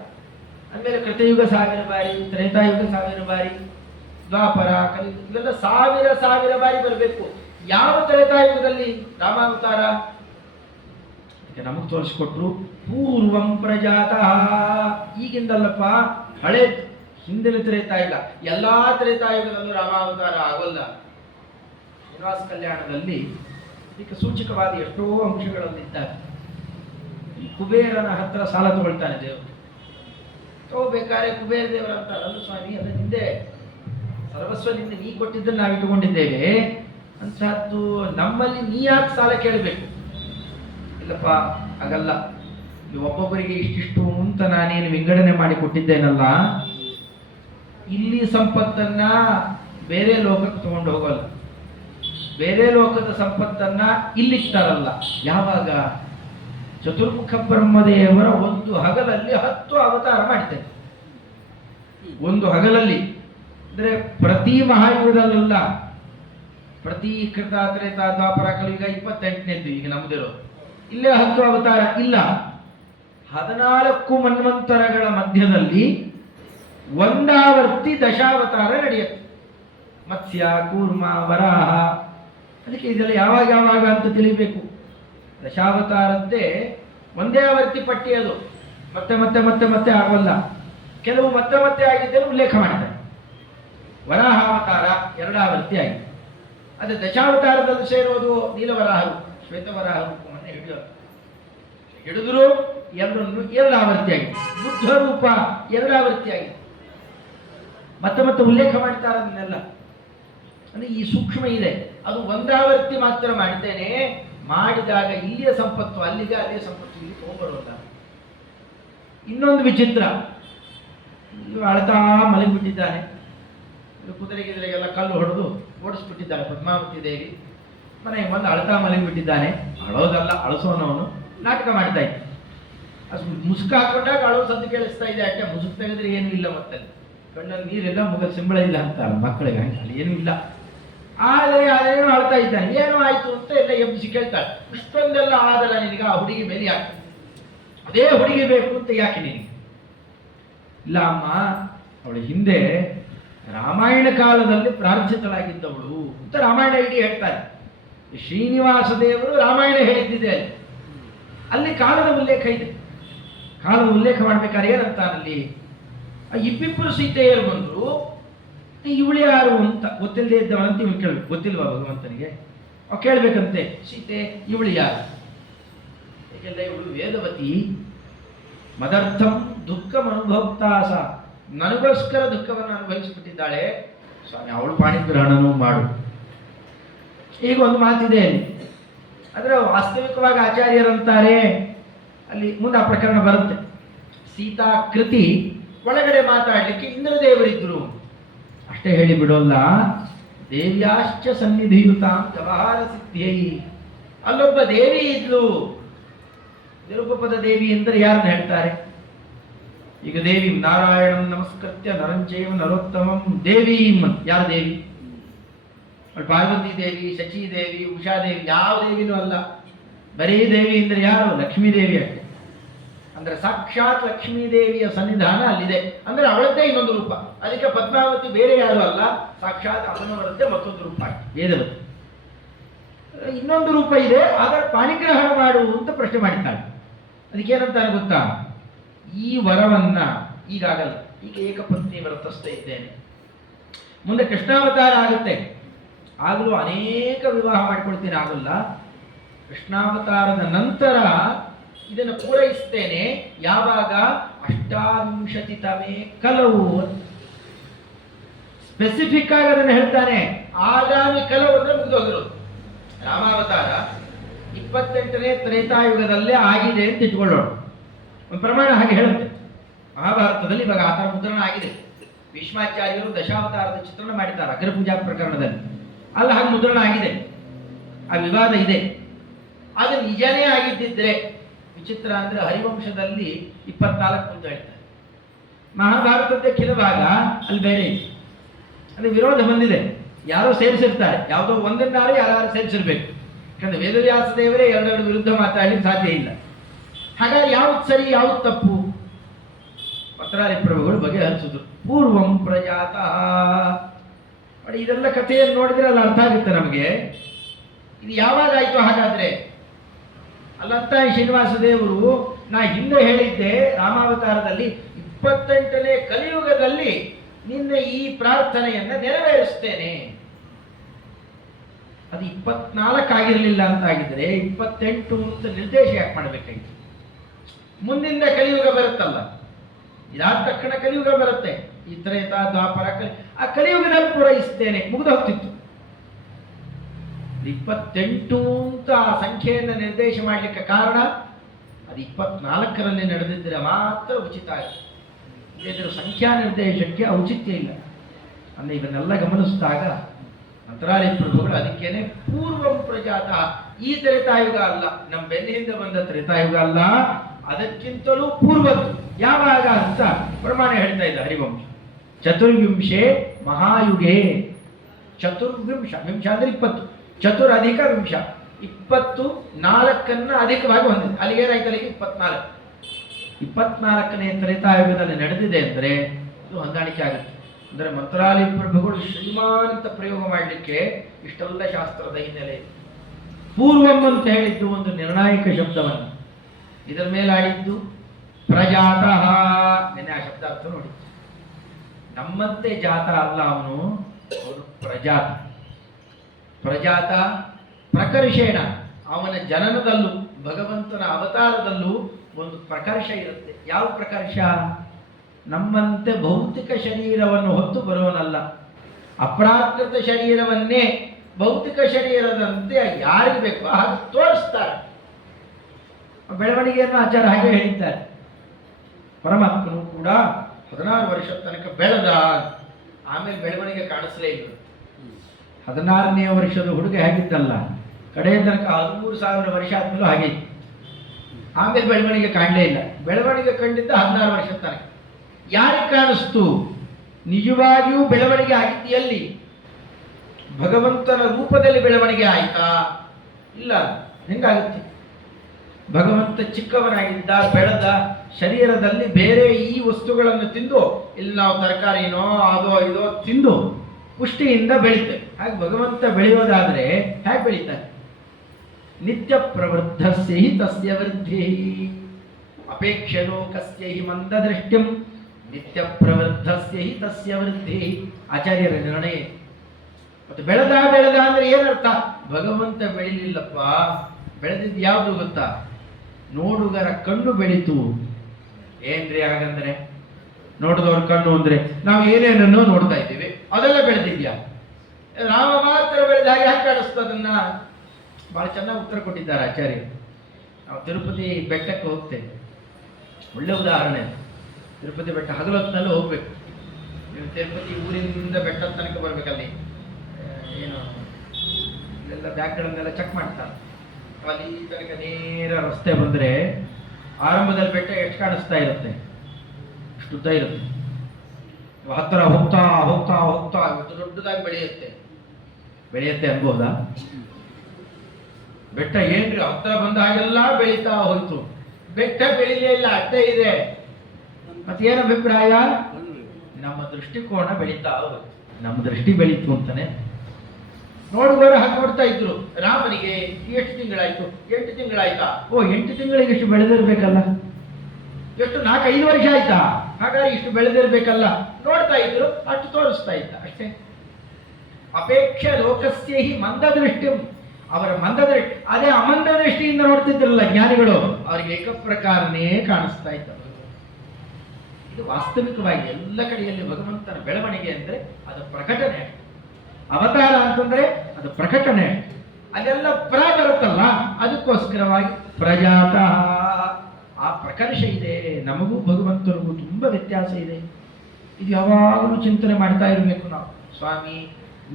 ಆಮೇಲೆ ಕೃತಯುಗ 1000 ಬಾರಿ, ತ್ರೇತಾಯುಗ 1000 ಬಾರಿ, ದ್ವಾಪರ, ಕಲಿ, ಇವೆಲ್ಲ 1000 ಬಾರಿ ಬರಬೇಕು. ಯಾವ ತ್ರೇತಾಯುಗದಲ್ಲಿ ರಾಮಾವತಾರ? ನಮಗೆ ತೋರಿಸ್ಕೊಟ್ರು. ಪೂರ್ವಂ ಪ್ರಜಾತಃ. ಈಗಿಂದಲ್ಲಪ್ಪ, ಹಳೆ ಹಿಂದಿನ ತ್ರೇತಾಯುಗ. ಎಲ್ಲಾ ತ್ರೇತಾಯುಗದಲ್ಲೂ ರಾಮಾವತಾರ ಆಗೋಲ್ಲ. ಶ್ರೀನಿವಾಸ ಕಲ್ಯಾಣದಲ್ಲಿ ಇದಕ್ಕೆ ಸೂಚಕವಾದ ಎಷ್ಟೋ ಅಂಶಗಳಲ್ಲಿದ್ದಾರೆ. ಕುಬೇರನ ಹತ್ರ ಸಾಲ ತಗೊಳ್ತಾನೆ ದೇವರು. ತಗೋಬೇಕಾದ್ರೆ ಕುಬೇರ ದೇವರ ಅಂತ, ಅಲ್ಲ ಸ್ವಾಮಿ, ಅದರ ಹಿಂದೆ ಸರ್ವಸ್ವನಿಂದ ನೀ ಕೊಟ್ಟಿದ್ದನ್ನು ನಾವು ಇಟ್ಟುಕೊಂಡಿದ್ದೇವೆ, ಅಂತಹದ್ದು ನಮ್ಮಲ್ಲಿ ನೀ ಯಾಕೆ ಸಾಲ ಕೇಳಬೇಕು? ಇಲ್ಲಪ್ಪ, ಹಾಗಲ್ಲ, ಒಬ್ಬೊಬ್ಬರಿಗೆ ಇಷ್ಟಿಷ್ಟು ಅಂತ ನಾನೇನು ವಿಂಗಡಣೆ ಮಾಡಿ ಕೊಟ್ಟಿದ್ದೇನಲ್ಲ, ಇಲ್ಲಿ ಸಂಪತ್ತನ್ನ ಬೇರೆ ಲೋಕಕ್ಕೆ ತಗೊಂಡು ಹೋಗಲ್ಲ, ಬೇರೆ ಲೋಕದ ಸಂಪತ್ತನ್ನ ಇಲ್ಲಿಡ್ತಾರಲ್ಲ. ಯಾವಾಗ? ಚತುರ್ಮುಖ ಬ್ರಹ್ಮದೇವರ ಒಂದು ಹಗಲಲ್ಲಿ 10 ಅವತಾರ ಮಾಡಿದ್ದೇನೆ. ಒಂದು ಹಗಲಲ್ಲಿ ಅಂದರೆ ಪ್ರತಿ ಮಹಾಯುಗದಲ್ಲ, ಪ್ರತಿ ಕೃತ, ತ್ರೇತ, ದ್ವಾಪರ, ಕಲಿಯುಗ 28ನೇದ್ದು ಈಗ ನಮ್ದಿರೋದು. ಇಲ್ಲೇ 10 ಅವತಾರ ಇಲ್ಲ. 14 ಮನ್ವಂತರಗಳ ಮಧ್ಯದಲ್ಲಿ ಒಂದಾವರ್ತಿ ದಶಾವತಾರ ನಡೆಯುತ್ತೆ. ಮತ್ಸ್ಯ, ಕೂರ್ಮ, ವರಾಹ. ಅದಕ್ಕೆ ಇದೆಲ್ಲ ಯಾವಾಗ ಯಾವಾಗ ಅಂತ ತಿಳಿಬೇಕು. ದಶಾವತಾರದ್ದೇ ಒಂದೇ ಆವರ್ತಿ ಪಟ್ಟಿ ಅದು. ಮತ್ತೆ ಮತ್ತೆ ಮತ್ತೆ ಮತ್ತೆ ಆಗೋಲ್ಲ. ಕೆಲವು ಮತ್ತೆ ಮತ್ತೆ ಆಗಿದ್ದೇನೆ ಉಲ್ಲೇಖ ಮಾಡ್ತಾರೆ. ವರಾಹಾವತಾರ 2 ಆವರ್ತಿ ಆಗಿದೆ. ಅದೇ ದಶಾವತಾರದಲ್ಲಿ ಸೇರೋದು ನೀಲವರಾಹರು, ಶ್ವೇತವರಾಹ ರೂಪವನ್ನು ಹಿಡಿದ್ರು 2 ಆವರ್ತಿ ಆಗಿದೆ. ಬುದ್ಧ ರೂಪ 2 ಆವರ್ತಿ ಆಗಿದೆ. ಮತ್ತೆ ಮತ್ತೆ ಉಲ್ಲೇಖ ಮಾಡ್ತಾರೆ ಅದನ್ನೆಲ್ಲ. ಅಂದರೆ ಈ ಸೂಕ್ಷ್ಮ ಇದೆ. ಅದು ಒಂದಾವರ್ತಿ ಮಾತ್ರ ಮಾಡ್ತೇನೆ. ಮಾಡಿದಾಗ ಇಲ್ಲಿಯ ಸಂಪತ್ತು ಅಲ್ಲಿಗೆ, ಅಲ್ಲಿಯ ಸಂಪತ್ತು ಇಲ್ಲಿ ತಗೊಂಡ್ಬರೋಲ್ಲ. ಇನ್ನೊಂದು ವಿಚಿತ್ರ, ಅಳ್ತಾ ಮಲಗಿಬಿಟ್ಟಿದ್ದಾನೆ. ಕುದುರೆಗೆಲ್ಲ ಕಲ್ಲು ಹೊಡೆದು ಓಡಿಸ್ಬಿಟ್ಟಿದ್ದಾನೆ ಪದ್ಮಾವತಿ ದೇವಿ. ಮನೆಗೆ ಬಂದು ಅಳ್ತಾ ಮಲಗಿಬಿಟ್ಟಿದ್ದಾನೆ. ಅಳೋದಲ್ಲ, ಅಳಿಸೋನವನು ನಾಟಕ ಮಾಡ್ತಾ ಇದ್ದ. ಅದು ಮುಸುಕು ಹಾಕೊಂಡಾಗ ಅಳೋ ಸದ್ದು ಕೇಳಿಸ್ತಾ ಇದೆ. ಅಷ್ಟೇ, ಮುಸುಕು ತೆಗೆದ್ರೆ ಏನೂ ಇಲ್ಲ. ಮತ್ತೆ ಕಣ್ಣಲ್ಲಿ ನೀರೆಲ್ಲ, ಮುಗ ಸಿಂಬಳ ಇಲ್ಲ ಅಂತಾರ ಮಕ್ಕಳಿಗೆ. ಅಲ್ಲಿ ಏನೂ ಇಲ್ಲ. ಆದರೆ ಅದೇನೋ ಅಳ್ತಾ ಇದ್ದಾನೆ. ಏನೋ ಆಯ್ತು ಅಂತ ಎಲ್ಲ ಎಬ್ಬಿಸಿ ಕೇಳ್ತಾಳೆ. ಇಷ್ಟೊಂದೆಲ್ಲ ಆದಲ್ಲ ನಿನಗೆ, ಆ ಹುಡುಗಿ ಮೇಲೆ ಯಾಕೆ? ಅದೇ ಹುಡುಗಿ ಬೇಕು ಅಂತ ಯಾಕೆ ನಿನಗೆ? ಇಲ್ಲ ಅಮ್ಮ, ಅವಳು ಹಿಂದೆ ರಾಮಾಯಣ ಕಾಲದಲ್ಲಿ ಪ್ರಾರ್ಥಿತಳಾಗಿದ್ದವಳು ಅಂತ ರಾಮಾಯಣ ಇಡೀ ಹೇಳ್ತಾರೆ. ಶ್ರೀನಿವಾಸ ದೇವರು ರಾಮಾಯಣ ಹೇಳಿದ್ದಿದೆ. ಅಲ್ಲಿ ಕಾಲದ ಉಲ್ಲೇಖ ಇದೆ. ಕಾಲದ ಉಲ್ಲೇಖ ಮಾಡ್ಬೇಕಾದ್ರೆ ಏನಂತಾನಲ್ಲಿ, ಇಬ್ಬಿಬ್ಬರು ಸೀತೆಯರು ಬಂದರು. ಇವಳು ಯಾರು ಅಂತ ಗೊತ್ತಿಲ್ಲದೆ ಇದ್ದವನಂತ ಇವನು ಕೇಳಬೇಕು. ಗೊತ್ತಿಲ್ವಾ ಭಗವಂತನಿಗೆ? ಅವ್ ಕೇಳ್ಬೇಕಂತೆ, ಸೀತೆ ಇವಳು ಯಾರು? ಏಕೆಂದ್ರೆ ಇವಳು ವೇದವತಿ, ಮದರ್ಥಂ ದುಃಖಂ ಅನುಭವತಾಸ, ನನಗೋಸ್ಕರ ದುಃಖವನ್ನು ಅನುಭವಿಸಿಬಿಟ್ಟಿದ್ದಾಳೆ. ಸ್ವಾಮಿ ಅವಳು ಪಾಣಿಗ್ರಹಣನೂ ಮಾಡು. ಈಗ ಒಂದು ಮಾತಿದೆ ಅಲ್ಲಿ, ಆದರೆ ವಾಸ್ತವಿಕವಾಗಿ ಆಚಾರ್ಯರಂತಾರೆ ಅಲ್ಲಿ ಮುಂದೆ ಆ ಪ್ರಕರಣ ಬರುತ್ತೆ. ಸೀತಾ ಕೃತಿ ಒಳಗಡೆ ಮಾತಾಡಲಿಕ್ಕೆ ಇಂದ್ರದೇವರಿದ್ರು ಅಷ್ಟೇ ಹೇಳಿ ಬಿಡೋಲ್ಲ. ದೇವ್ಯಾಶ್ಚ ಸನ್ನಿಧಿಯುತಾಂ ವ್ಯವಹಾರ ಸಿದ್ಧಿಯೈ, ಅಲ್ಲೊಬ್ಬ ದೇವಿ ಇದ್ಲು. ನಿರುಪಪದ ದೇವಿ ಎಂದರೆ ಯಾರನ್ನ ಹೇಳ್ತಾರೆ? ಈಗ ದೇವಿ ನಾರಾಯಣಂ ನಮಸ್ಕೃತ್ಯ ನರಂಚೈವ ನರೋತ್ತಮಂ ದೇವೀಂ. ಯಾರ ದೇವಿ? ಪಾರ್ವತಿ ದೇವಿ, ಶಚಿ ದೇವಿ, ಉಷಾದೇವಿ, ಯಾವ ದೇವಿನೂ ಅಲ್ಲ. ಬರೀ ದೇವಿ ಅಂದರೆ ಯಾರು? ಲಕ್ಷ್ಮೀ ದೇವಿ ಅಷ್ಟೇ. ಅಂದ್ರೆ ಸಾಕ್ಷಾತ್ ಲಕ್ಷ್ಮೀ ದೇವಿಯ ಸನ್ನಿಧಾನ ಅಲ್ಲಿದೆ. ಅಂದ್ರೆ ಅವಳದ್ದೇ ಇನ್ನೊಂದು ರೂಪ. ಅದಕ್ಕೆ ಪದ್ಮಾವತಿ ಬೇರೆ ಯಾರು ಅಲ್ಲ, ಸಾಕ್ಷಾತ್ ಅವನವರದ್ದೇ ಮತ್ತೊಂದು ರೂಪ ವೇದವತಿ. ಇನ್ನೊಂದು ರೂಪ ಇದೆ, ಆದರೆ ಪಾಣಿಗ್ರಹಣ ಮಾಡು ಅಂತ ಪ್ರಶ್ನೆ ಮಾಡಿದ್ದಾಳೆ. ಅದಕ್ಕೇನಂತಾನೆ ಗೊತ್ತಾ? ಈ ವರವನ್ನ ಈಗಾಗಲ್ಲ, ಈಗ ಏಕಪತ್ನಿ ವ್ರತಸ್ಥೆ ಇದ್ದೇನೆ, ಮುಂದೆ ಕೃಷ್ಣಾವತಾರ ಆಗುತ್ತೆ, ಆಗಲೂ ಅನೇಕ ವಿವಾಹ ಮಾಡಿಕೊಳ್ತೀನಿ, ಆಗಲ್ಲ. ಕೃಷ್ಣಾವತಾರದ ನಂತರ ಇದನ್ನು ಪೂರೈಸ್ತೇನೆ. ಯಾವಾಗ? 28ತಮೇ ಕಲವು. ಸ್ಪೆಸಿಫಿಕ್ ಆಗಿ ಅದನ್ನು ಹೇಳ್ತಾನೆ. ಆಗಾಮಿ ಕಲವು ಅಂದ್ರೆ ಮುಗಿದೋಗಿರೋದು. ರಾಮಾವತಾರ 28ನೇ ತ್ರೇತಾಯುಗದಲ್ಲೇ ಆಗಿದೆ ಅಂತ ಇಟ್ಕೊಳ್ಳೋಣ. ಒಂದು ಪ್ರಮಾಣ ಹಾಗೆ ಹೇಳುತ್ತೆ ಮಹಾಭಾರತದಲ್ಲಿ. ಇವಾಗ ಆ ಥರ ಮುದ್ರಣ ಆಗಿದೆ. ಭೀಷ್ಮಾಚಾರ್ಯರು ದಶಾವತಾರದ ಚಿತ್ರಣ ಮಾಡಿದ್ದಾರೆ ಅಗ್ರಪೂಜಾ ಪ್ರಕರಣದಲ್ಲಿ. ಅಲ್ಲಿ ಹಾಗೆ ಮುದ್ರಣ ಆಗಿದೆ. ಆ ವಿವಾದ ಇದೆ. ಅದು ನಿಜನೇ ಆಗಿದ್ದಿದ್ರೆ ವಿಚಿತ್ರ ಅಂದ್ರೆ ಹರಿವಂಶದಲ್ಲಿ 24 ಅಂತ ಹೇಳ್ತಾರೆ. ಮಹಾಭಾರತದ ಕೆಲ ಭಾಗ ಅಲ್ಲಿ ಬೇರೆ ಇದೆ. ಅಲ್ಲಿ ವಿರೋಧ ಬಂದಿದೆ. ಯಾರೋ ಸೇರಿಸಿರ್ತಾರೆ, ಯಾವುದೋ ಒಂದನ್ನಾರು ಯಾರು ಸೇರಿಸಿರ್ಬೇಕು. ಯಾಕಂದ್ರೆ ವೇದವ್ಯಾಸ ದೇವರೇ ಎರಡೆರಡು ವಿರುದ್ಧ ಮಾತಾಡಲಿಕ್ಕೆ ಸಾಧ್ಯ ಇಲ್ಲ. ಹಾಗಾಗಿ ಯಾವ್ದು ಸರಿ ಯಾವ್ದು ತಪ್ಪು ಪತ್ರಾರಿ ಪ್ರಭುಗಳು ಬಗೆಹರಿಸಿದ್ರು. ಪೂರ್ವಂ ಪ್ರಜಾತಃ. ನೋಡಿ, ಇದೆಲ್ಲ ಕಥೆಯನ್ನು ನೋಡಿದ್ರೆ ಅಲ್ಲಿ ಅರ್ಥ ಆಗುತ್ತೆ ನಮಗೆ. ಇದು ಯಾವಾಗ ಆಯ್ತು ಹಾಗಾದ್ರೆ? ಅಲ್ಲಂತ ಶ್ರೀನಿವಾಸ ದೇವರು ನಾ ಹಿಂದೆ ಹೇಳಿದ್ದೆ ರಾಮಾವತಾರದಲ್ಲಿ 28ನೇ ಕಲಿಯುಗದಲ್ಲಿ ನಿನ್ನ ಈ ಪ್ರಾರ್ಥನೆಯನ್ನ ನೆರವೇರಿಸ್ತೇನೆ. ಅದು 24 ಆಗಿರಲಿಲ್ಲ ಅಂತ ಆಗಿದ್ರೆ 28 ಅಂತ ನಿರ್ದೇಶ ಯಾಕೆ ಮಾಡಬೇಕಾಗಿತ್ತು? ಮುಂದಿನ ಕಲಿಯುಗ ಬರುತ್ತಲ್ಲ, ಇದಾದ ತಕ್ಷಣ ಕಲಿಯುಗ ಬರುತ್ತೆ. ಈ ತ್ರೇತ ದ್ವಾಪರ ಆ ಕಲಿಯುಗದಲ್ಲಿ ಪೂರೈಸ್ತೇನೆ, ಮುಗಿದು ಹೋಗ್ತಿತ್ತು. 28 ಅಂತ ಆ ಸಂಖ್ಯೆಯನ್ನು ನಿರ್ದೇಶ ಮಾಡಲಿಕ್ಕೆ ಕಾರಣ ಅದು 24ರಲ್ಲಿ ನಡೆದಿದ್ದರೆ ಮಾತ್ರ ಉಚಿತ ಆಗುತ್ತೆ. ಇದರ ಸಂಖ್ಯಾ ನಿರ್ದೇಶಕ್ಕೆ ಔಚಿತ್ಯ ಇಲ್ಲ. ಅಂದರೆ ಇವನ್ನೆಲ್ಲ ಗಮನಿಸಿದಾಗ ಮಂತ್ರಾಲಯ ಪ್ರಭುಗಳು ಅದಕ್ಕೇನೆ ಪೂರ್ವಂ ಪ್ರಜಾತ, ಈ ತ್ರೇತಾಯುಗ ಅಲ್ಲ, ನಮ್ಮ ಬೆನ್ನಿಂದ ಬಂದ ತ್ರೇತಾಯುಗ ಅಲ್ಲ, ಅದಕ್ಕಿಂತಲೂ ಪೂರ್ವದ್ದು. ಯಾವಾಗ ಅಂತ ಪ್ರಮಾಣ ಹೇಳ್ತಾ ಇದ್ದ ಹರಿವಂಶ. ಚತುರ್ವಿಂಶೆ ಮಹಾಯುಗೇ. ಚತುರ್ವಿಂಶ, ವಿಂಶ ಅಂದ್ರೆ 20, ಚತುರ್ ಅಧಿಕ ವಿಂಶ, 24 ಅಧಿಕವಾಗಿ ಹೊಂದಿದೆ. ಅಲ್ಲಿಗೆ ಏನಾಯ್ತು? ಅಲ್ಲಿಗೆ 24. 24ನೇ ತ್ರೇತಾಯುಗದಲ್ಲಿ ನಡೆದಿದೆ ಅಂದರೆ ಇದು ಹೊಂದಾಣಿಕೆ ಆಗುತ್ತೆ. ಅಂದರೆ ಮಂತ್ರಾಲಯ ಪ್ರಭುಗಳು ಶ್ರೀಮಾನ್ ಅಂತ ಪ್ರಯೋಗ ಮಾಡಲಿಕ್ಕೆ ಇಷ್ಟೆಲ್ಲ ಶಾಸ್ತ್ರದ ಹಿನ್ನೆಲೆ. ಪೂರ್ವಂ ಅಂತ ಹೇಳಿದ್ದು ಒಂದು ನಿರ್ಣಾಯಕ ಶಬ್ದವನ್ನು, ಇದರ ಮೇಲೆ ಆಡಿದ್ದು ಪ್ರಜಾತಃ. ನೆನ್ನೆ ಆ ಶಬ್ದ ಅರ್ಥ ನೋಡಿ. ನಮ್ಮಂತೆ ಜಾತ ಅಲ್ಲ ಅವನು ಪ್ರಜಾತ. ಪ್ರಜಾತ ಪ್ರಕರ್ಷೇಣ, ಅವನ ಜನನದಲ್ಲೂ ಭಗವಂತನ ಅವತಾರದಲ್ಲೂ ಒಂದು ಪ್ರಕರ್ಷ ಇರುತ್ತೆ. ಯಾವ ಪ್ರಕರ್ಷ? ನಮ್ಮಂತೆ ಭೌತಿಕ ಶರೀರವನ್ನು ಹೊತ್ತು ಬರುವನಲ್ಲ, ಅಪ್ರಾಕೃತ ಶರೀರವನ್ನೇ ಭೌತಿಕ ಶರೀರದಂತೆ ಯಾರಿಗೆ ಬೇಕೋ ಹಾಗೆ ತೋರಿಸ್ತಾರೆ. ಬೆಳವಣಿಗೆಯನ್ನು ಆಚಾರ್ಯ ಹಾಗೆ ಹೇಳಿದ್ದಾರೆ. ಪರಮಾತ್ಮನು ಕೂಡ 16 ವರ್ಷದ ತನಕ ಬೆಳೆದ, ಆಮೇಲೆ ಬೆಳವಣಿಗೆ ಕಾಣಿಸಲೇ ಇಲ್ಲ. 16ನೇ ವರ್ಷದ ಹುಡುಗ ಹೇಗಿದ್ದಲ್ಲ, ಕಡೆಯ ತನಕ 13,000 ವರ್ಷ ಆದ್ಮೇಲೂ ಹಾಗೆ. ಆಮೇಲೆ ಬೆಳವಣಿಗೆ ಕಾಣಲೇ ಇಲ್ಲ. ಬೆಳವಣಿಗೆ ಕಂಡಿದ್ದ 16 ವರ್ಷದ ತನಕ. ಯಾರಿಗೆ ಕಾಣಿಸ್ತು? ನಿಜವಾಗಿಯೂ ಬೆಳವಣಿಗೆ ಆಗಿದೆಯಲ್ಲಿ ಭಗವಂತನ ರೂಪದಲ್ಲಿ ಬೆಳವಣಿಗೆ ಆಯ್ತಾ? ಇಲ್ಲ. ಹೆಂಗಾಗುತ್ತೆ? ಭಗವಂತ ಚಿಕ್ಕವನಾಗಿದ್ದ, ಬೆಳೆದ, ಶರೀರದಲ್ಲಿ ಬೇರೆ ಈ ವಸ್ತುಗಳನ್ನು ತಿಂದು, ಇಲ್ಲಿ ನಾವು ತರಕಾರಿನೋ ಅದೋ ಇದೋ ತಿಂದು ಪುಷ್ಟಿಯಿಂದ ಬೆಳೀತೇವೆ. ಹಾಗೆ ಭಗವಂತ ಬೆಳೆಯೋದಾದ್ರೆ ಹೇಗೆ ಬೆಳೀತಾನೆ? ನಿತ್ಯ ಪ್ರವೃದ್ಧಸ್ಯ ಹಿ ತಸ್ಯ ವೃದ್ಧಿ ಅಪೇಕ್ಷ ಲೋಕಸ್ಯ ಹಿ ಮಂದದೃಷ್ಟ್ಯಂ ನಿತ್ಯ ಪ್ರವೃದ್ಧಸ್ಯ ಹಿ ತಸ್ಯ ವೃದ್ಧಿ ಆಚಾರ್ಯರ ನಿರ್ಣಯ. ಮತ್ತೆ ಬೆಳೆದ ಅಂದ್ರೆ ಏನರ್ಥ? ಭಗವಂತ ಬೆಳಿಲಿಲ್ಲಪ್ಪ, ಬೆಳೆದಿದ್ದು ಯಾವುದು ಗೊತ್ತಾ? ನೋಡುಗರ ಕಣ್ಣು ಬೆಳೀತು. ಏನ್ರಿ ಹಾಗಂದ್ರೆ? ನೋಡಿದವ್ರ ಕಣ್ಣು ಅಂದ್ರೆ ನಾವು ಏನೇನನ್ನೋ ನೋಡ್ತಾ ಇದ್ದೀವಿ, ಅದೆಲ್ಲ ಬೆಳೆದಿದ್ಯಾ? ರಾಮ ಮಾತ್ರ ಬೆಳೆದ ಹಾಗೆ ಯಾಕೆ ಕಾಣಿಸ್ತದನ್ನ? ಬಹಳ ಚೆನ್ನಾಗಿ ಉತ್ತರ ಕೊಟ್ಟಿದ್ದಾರೆ ಆಚಾರ್ಯರು. ನಾವು ತಿರುಪತಿ ಬೆಟ್ಟಕ್ಕೆ ಹೋಗ್ತೇವೆ, ಒಳ್ಳೆ ಉದಾಹರಣೆ. ತಿರುಪತಿ ಬೆಟ್ಟ ಹಗಲೊತ್ತಿನಲ್ಲಿ ಹೋಗ್ಬೇಕು. ನೀವು ತಿರುಪತಿ ಊರಿನಿಂದ ಬೆಟ್ಟದ ತನಕ ಬರ್ಬೇಕಲ್ಲಿ ಏನು ಇಲ್ಲೆಲ್ಲ ಬ್ಯಾಗ್ಗಳನ್ನೆಲ್ಲ ಚೆಕ್ ಮಾಡ್ತಾರೆ. ಅಲ್ಲಿ ತನಕ ನೇರ ರಸ್ತೆ ಬಂದರೆ ಆರಂಭದಲ್ಲಿ ಬೆಟ್ಟ ಎಷ್ಟು ಕಾಣಿಸ್ತಾ ಇರುತ್ತೆ? ಇಷ್ಟು ಉದ್ದ ಇರುತ್ತೆ. ಹತ್ತಿರ ಹೋಗ್ತಾ ಹೋಗ್ತಾ ಹೋಗ್ತಾ ದೊಡ್ಡದಾಗಿ ಬೆಳೆಯುತ್ತೆ ಅನ್ಬೋದಾ? ಬೆಟ್ಟ ಏನ್ರಿ ಹತ್ತಿರ ಬಂದ ಹಾಗೆಲ್ಲ ಬೆಳೀತಾ ಹೋಯ್ತು. ಬೆಟ್ಟ ಬೆಳಿಲೇ ಇಲ್ಲ, ಅಡ್ಡೆ ಇದೆ. ಮತ್ತೇನು ಅಭಿಪ್ರಾಯ? ನಮ್ಮ ದೃಷ್ಟಿಕೋನ ಬೆಳೀತಾ ಹೋಯ್ತು. ನಮ್ಮ ದೃಷ್ಟಿ ಬೆಳೀತು ಅಂತಾನೆ ನೋಡುವವರು ಹಾಗೆ ನೋಡ್ತಾ ಇದ್ರು. ರಾಮನಿಗೆ ಎಷ್ಟು ತಿಂಗಳಾಯ್ತು? 8 ತಿಂಗಳಾಯ್ತಾ? ಓ, 8 ತಿಂಗಳಿಗೆ ಇಷ್ಟು ಬೆಳೆದಿರ್ಬೇಕಲ್ಲ. ಎಷ್ಟು 4-5 ವರ್ಷ ಆಯ್ತಾ? ಹಾಗಾಗಿ ಇಷ್ಟು ಬೆಳೆದಿರ್ಬೇಕಲ್ಲ. ನೋಡ್ತಾ ಇದ್ರು, ಅಷ್ಟು ತೋರಿಸ್ತಾ ಇದ್ದ ಅಷ್ಟೇ. ಅಪೇಕ್ಷೆ ಲೋಕಸ್ಯ ಹಿ ಮಂದ ದೃಷ್ಟಿ. ಅವರ ಮಂದ ದೃಷ್ಟಿ, ಅದೇ ಅಮಂದ ದೃಷ್ಟಿಯಿಂದ ನೋಡ್ತಿದ್ರಲ್ಲ ಜ್ಞಾನಿಗಳು, ಅವರಿಗೆ ಏಕಪ್ರಕಾರನೇ ಕಾಣಿಸ್ತಾ ಇದ್ದ. ಇದು ವಾಸ್ತವಿಕವಾಗಿ ಎಲ್ಲ ಕಡೆಯಲ್ಲಿ ಭಗವಂತನ ಬೆಳವಣಿಗೆ ಅಂದ್ರೆ ಅದು ಪ್ರಕಟಣೆ. ಅವತಾರ ಅಂತಂದ್ರೆ ಅದು ಪ್ರಕಟಣೆ. ಅದೆಲ್ಲ ಬರುತ್ತಲ್ಲ, ಅದಕ್ಕೋಸ್ಕರವಾಗಿ ಪ್ರಜಾತ ಆ ಪ್ರಕರ್ಷ ಇದೆ. ನಮಗೂ ಭಗವಂತನಿಗೂ ತುಂಬ ವ್ಯತ್ಯಾಸ ಇದೆ. ಇದು ಯಾವಾಗಲೂ ಚಿಂತನೆ ಮಾಡ್ತಾ ಇರಬೇಕು ನಾವು. ಸ್ವಾಮಿ,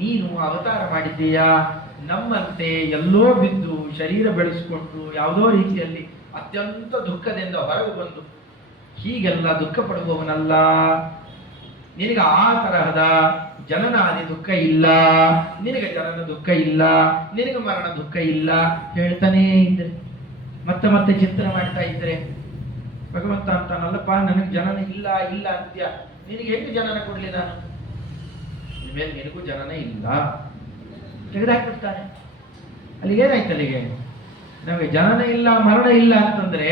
ನೀನು ಅವತಾರ ಮಾಡಿದ್ದೀಯಾ, ನಮ್ಮಂತೆ ಎಲ್ಲೋ ಬಿದ್ದು ಶರೀರ ಬೆಳೆಸಿಕೊಂಡು ಯಾವುದೋ ರೀತಿಯಲ್ಲಿ ಅತ್ಯಂತ ದುಃಖದಿಂದ ಹೊರಗೆ ಬಂದು ಹೀಗೆಲ್ಲ ದುಃಖ ಪಡುವವನಲ್ಲ. ನಿನಗೆ ಆ ತರಹದ ಜನನಾದಿ ದುಃಖ ಇಲ್ಲ, ನಿನಗೆ ಜನನ ದುಃಖ ಇಲ್ಲ, ನಿನಗೆ ಮರಣ ದುಃಖ ಇಲ್ಲ ಹೇಳ್ತಾನೇ ಇದ್ರೆ, ಮತ್ತೆ ಮತ್ತೆ ಚಿಂತನೆ ಮಾಡ್ತಾ ಇದ್ರೆ ಭಗವಂತ ಅಂತಾನಲ್ಲಪ್ಪ, ನನಗೆ ಜನನ ಇಲ್ಲ ಇಲ್ಲ ಅಂತ್ಯ, ನಿನಗೆ ಹೆಂಗೆ ಜನನ ಕೊಡ್ಲಿ ನಾನು? ಇನ್ಮೇಲೆ ನಿನಗೂ ಜನನ ಇಲ್ಲ ತೆಗೆದಾಕ್ಬಿಡ್ತಾನೆ. ಅಲ್ಲಿಗೆ ಏನಾಯ್ತು? ಅಲ್ಲಿಗೆ ನಮಗೆ ಜನನ ಇಲ್ಲ ಮರಣ ಇಲ್ಲ ಅಂತಂದ್ರೆ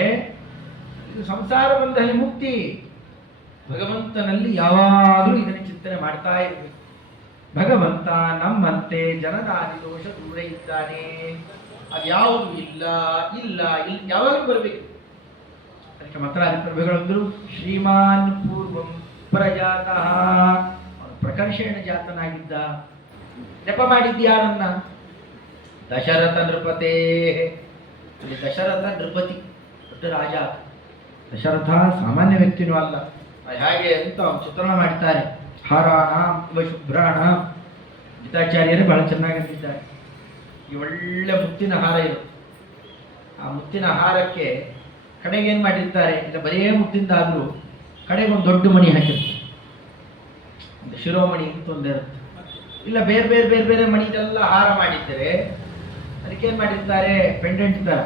ಇದು ಸಂಸಾರ ಬಂದಲ್ಲಿ ಮುಕ್ತಿ. ಭಗವಂತನಲ್ಲಿ ಯಾವಾಗಲೂ ಇದನ್ನು ಚಿಂತನೆ ಮಾಡ್ತಾ ಇರಬೇಕು. ಭಗವಂತ ನಮ್ಮಂತೆ ಜನನಾದಿ ದೋಷ ದೂರ ಇದ್ದಾನೆ. ಅದ್ಯಾವುದು ಇಲ್ಲ ಇಲ್ಲ ಇಲ್ಲ ಯಾವಾಗಲೂ ಬರಬೇಕು. ಅದಕ್ಕೆ ಮಾತ್ರಾದಿ ಪ್ರಭೆಗಳಂದ್ರು ಶ್ರೀಮಾನ್ ಪೂರ್ವಂ ಪ್ರಜಾತಃ. ಪ್ರಕರ್ಷೇಣ ಜಾತನಾಗಿದ್ದ. ನೆಪ ಮಾಡಿದ್ಯಾ ನನ್ನ? ದಶರಥ ನೃಪತೇ. ಇಲ್ಲಿ ದಶರಥ ನೃಪತಿ, ದೊಡ್ಡ ರಾಜ. ದಶರಥ ಸಾಮಾನ್ಯ ವ್ಯಕ್ತಿನೂ ಅಲ್ಲ. ಹಾಗೆ ಅಂತ ಚಿತ್ರಣ ಮಾಡ್ತಾರೆ. ಹಾರಾಣ ಶುಭ್ರಾಣ ಗೀತಾಚಾರ್ಯರೇ ಬಹಳ ಚೆನ್ನಾಗಿ ಅಂದಿದ್ದಾರೆ. ಈ ಒಳ್ಳೆ ಮುತ್ತಿನ ಹಾರ ಇರುತ್ತೆ. ಆ ಮುತ್ತಿನ ಹಾರಕ್ಕೆ ಕಡೆಗೆ ಏನು ಮಾಡಿರ್ತಾರೆ? ಇಲ್ಲ ಬರೇ ಮುತ್ತಿಂದ ಆದರೂ ಕಡೆಗೆ ಒಂದು ದೊಡ್ಡ ಮಣಿ ಹಾಕಿರ್ತಾರೆ. ಒಂದು ಶಿರೋಮಣಿ ಅಂತ ಒಂದಿರುತ್ತೆ. ಇಲ್ಲ ಬೇರೆ ಬೇರೆ ಬೇರೆ ಬೇರೆ ಮಣಿದೆಲ್ಲ ಹಾರ ಮಾಡಿದ್ದಾರೆ. ಅದಕ್ಕೇನು ಮಾಡಿರ್ತಾರೆ? ಪೆಂಡೆಂಟ್ ಥರ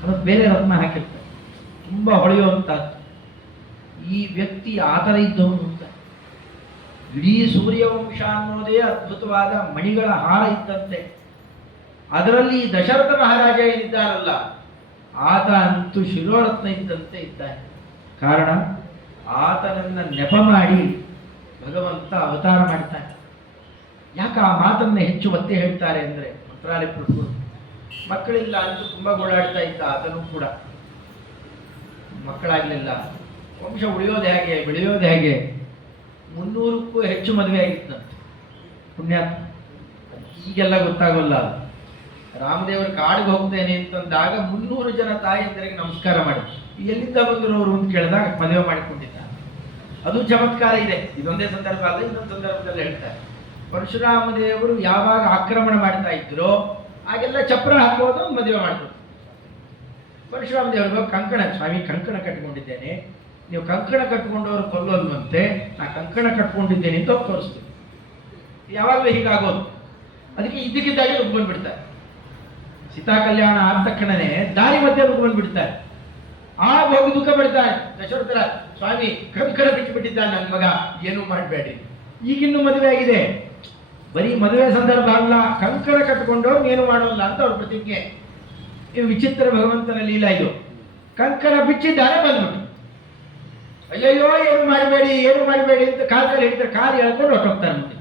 ಅದಕ್ಕೆ ಬೇರೆ ರತ್ನ ಹಾಕಿರ್ತಾರೆ, ತುಂಬ ಹೊಳೆಯುವಂಥದ್ದು. ಈ ವ್ಯಕ್ತಿ ಆ ಥರ ಇದ್ದವನು ಅಂತ. ಇಡೀ ಸೂರ್ಯವಂಶ ಅನ್ನೋದೇ ಅದ್ಭುತವಾದ ಮಣಿಗಳ ಹಾರ ಇದ್ದಂತೆ. ಅದರಲ್ಲಿ ದಶರಥ ಮಹಾರಾಜ ಏನಿದ್ದಾರಲ್ಲ, ಆತ ಅಂತೂ ಶಿರೋರತ್ನ ಇದ್ದಂತೆ ಇದ್ದಾನೆ. ಕಾರಣ, ಆತನನ್ನ ನೆಪ ಮಾಡಿ ಭಗವಂತ ಅವತಾರ ಮಾಡ್ತಾನೆ. ಯಾಕೆ ಆ ಮಾತನ್ನ ಹೆಚ್ಚು ಒತ್ತೆ ಹೇಳ್ತಾರೆ ಅಂದರೆ, ಮಂತ್ರಾಲಯ ಪ್ರಭು ಮಕ್ಕಳಿಲ್ಲ ಅಂತೂ ತುಂಬ ಗೋಳಾಡ್ತಾ ಇದ್ದ. ಆತನೂ ಕೂಡ ಮಕ್ಕಳಾಗಲಿಲ್ಲ. ವಂಶ ಉಳಿಯೋದು ಹೇಗೆ, ಬೆಳೆಯೋದು ಹೇಗೆ? 300ಕ್ಕೂ ಹೆಚ್ಚು ಮದುವೆ ಆಗಿತ್ತಂತೆ. ಪುಣ್ಯಾತ್ಮ. ಈಗೆಲ್ಲ ಗೊತ್ತಾಗೋಲ್ಲ. ರಾಮದೇವರ ಕಾಡಿಗೆ ಹೋಗ್ತೇನೆ ಅಂತಂದಾಗ 300 ಜನ ತಾಯಿಯಂದರಿಗೆ ನಮಸ್ಕಾರ ಮಾಡಿ ಎಲ್ಲಿಂದ ಬಂದಿರೋರು ಅಂತ ಕೇಳಿದಾಗ ಮದುವೆ ಮಾಡಿಕೊಂಡಿದ್ದ. ಅದು ಚಮತ್ಕಾರ ಇದೆ. ಇದೊಂದೇ ಸಂದರ್ಭ ಅಲ್ಲ, ಇನ್ನೊಂದು ಸಂದರ್ಭದಲ್ಲಿ ಹೇಳ್ತಾರೆ. ಪರಶುರಾಮ ದೇವರು ಯಾವಾಗ ಆಕ್ರಮಣ ಮಾಡ್ತಾ ಇದ್ರು ಆಗೆಲ್ಲ ಚಪ್ರ ಹಾಕೋದು, ಮದುವೆ ಮಾಡ್ಬೋದು. ಪರಶುರಾಮ ದೇವರು ಕಂಕಣ, ಸ್ವಾಮಿ ಕಂಕಣ ಕಟ್ಕೊಂಡಿದ್ದೇನೆ, ನೀವು ಕಂಕಣ ಕಟ್ಕೊಂಡವರು ಕೊಲ್ಲೋಲ್ವಂತೆ, ನಾ ಕಂಕಣ ಕಟ್ಕೊಂಡಿದ್ದೇನೆ ಅಂತ ತೋರಿಸ್ತೀವಿ. ಯಾವಾಗಲೂ ಹೀಗಾಗೋದು. ಅದಕ್ಕೆ ಇದ್ದಕ್ಕಿದ್ದಾಗೆ ನುಗ್ಗೊಂಡ್ಬಿಡ್ತಾರೆ. ಸೀತಾ ಕಲ್ಯಾಣ ಆದ ತಕ್ಷಣನೇ ದಾರಿ ಮಧ್ಯೆ ನುಗ್ಗೊಂಡ್ಬಿಡ್ತಾರೆ. ಹೋಗಿ ದುಃಖ ಪಡ್ತಾರೆ. ದಶರಥರ ಸ್ವಾಮಿ ಕಂಕಣ ಬಿಟ್ಟುಬಿಟ್ಟಿದ್ದಾನೆ ನನ್ನ ಮಗ, ಏನೂ ಮಾಡಬೇಡಿ. ಈಗಿನ್ನೂ ಮದುವೆ ಆಗಿದೆ. ಬರೀ ಮದುವೆ ಸಂದರ್ಭ ಅಲ್ಲ, ಕಂಕಣ ಕಟ್ಕೊಂಡವ್ರು ಏನು ಮಾಡೋಲ್ಲ ಅಂತ ಅವ್ರ ಪ್ರತಿಜ್ಞೆ. ಇದು ವಿಚಿತ್ರ ಭಗವಂತನ ಲೀಲಾ. ಇದು ಕಂಕಣ ಬಿಚ್ಚಿದ್ದಾನೆ, ಬಂದ್ಬಿಟ್ಟು ಅಯ್ಯಯ್ಯೋ ಏನು ಮಾಡಬೇಡಿ ಅಂತ ಕಾಲದಲ್ಲಿ ಹೇಳ್ತಾರೆ. ಕಾಲು ಹೇಳ್ಕೊಂಡು ಹೊಟ್ಟೋಗ್ತಾರೆ ಮುಂದೆ.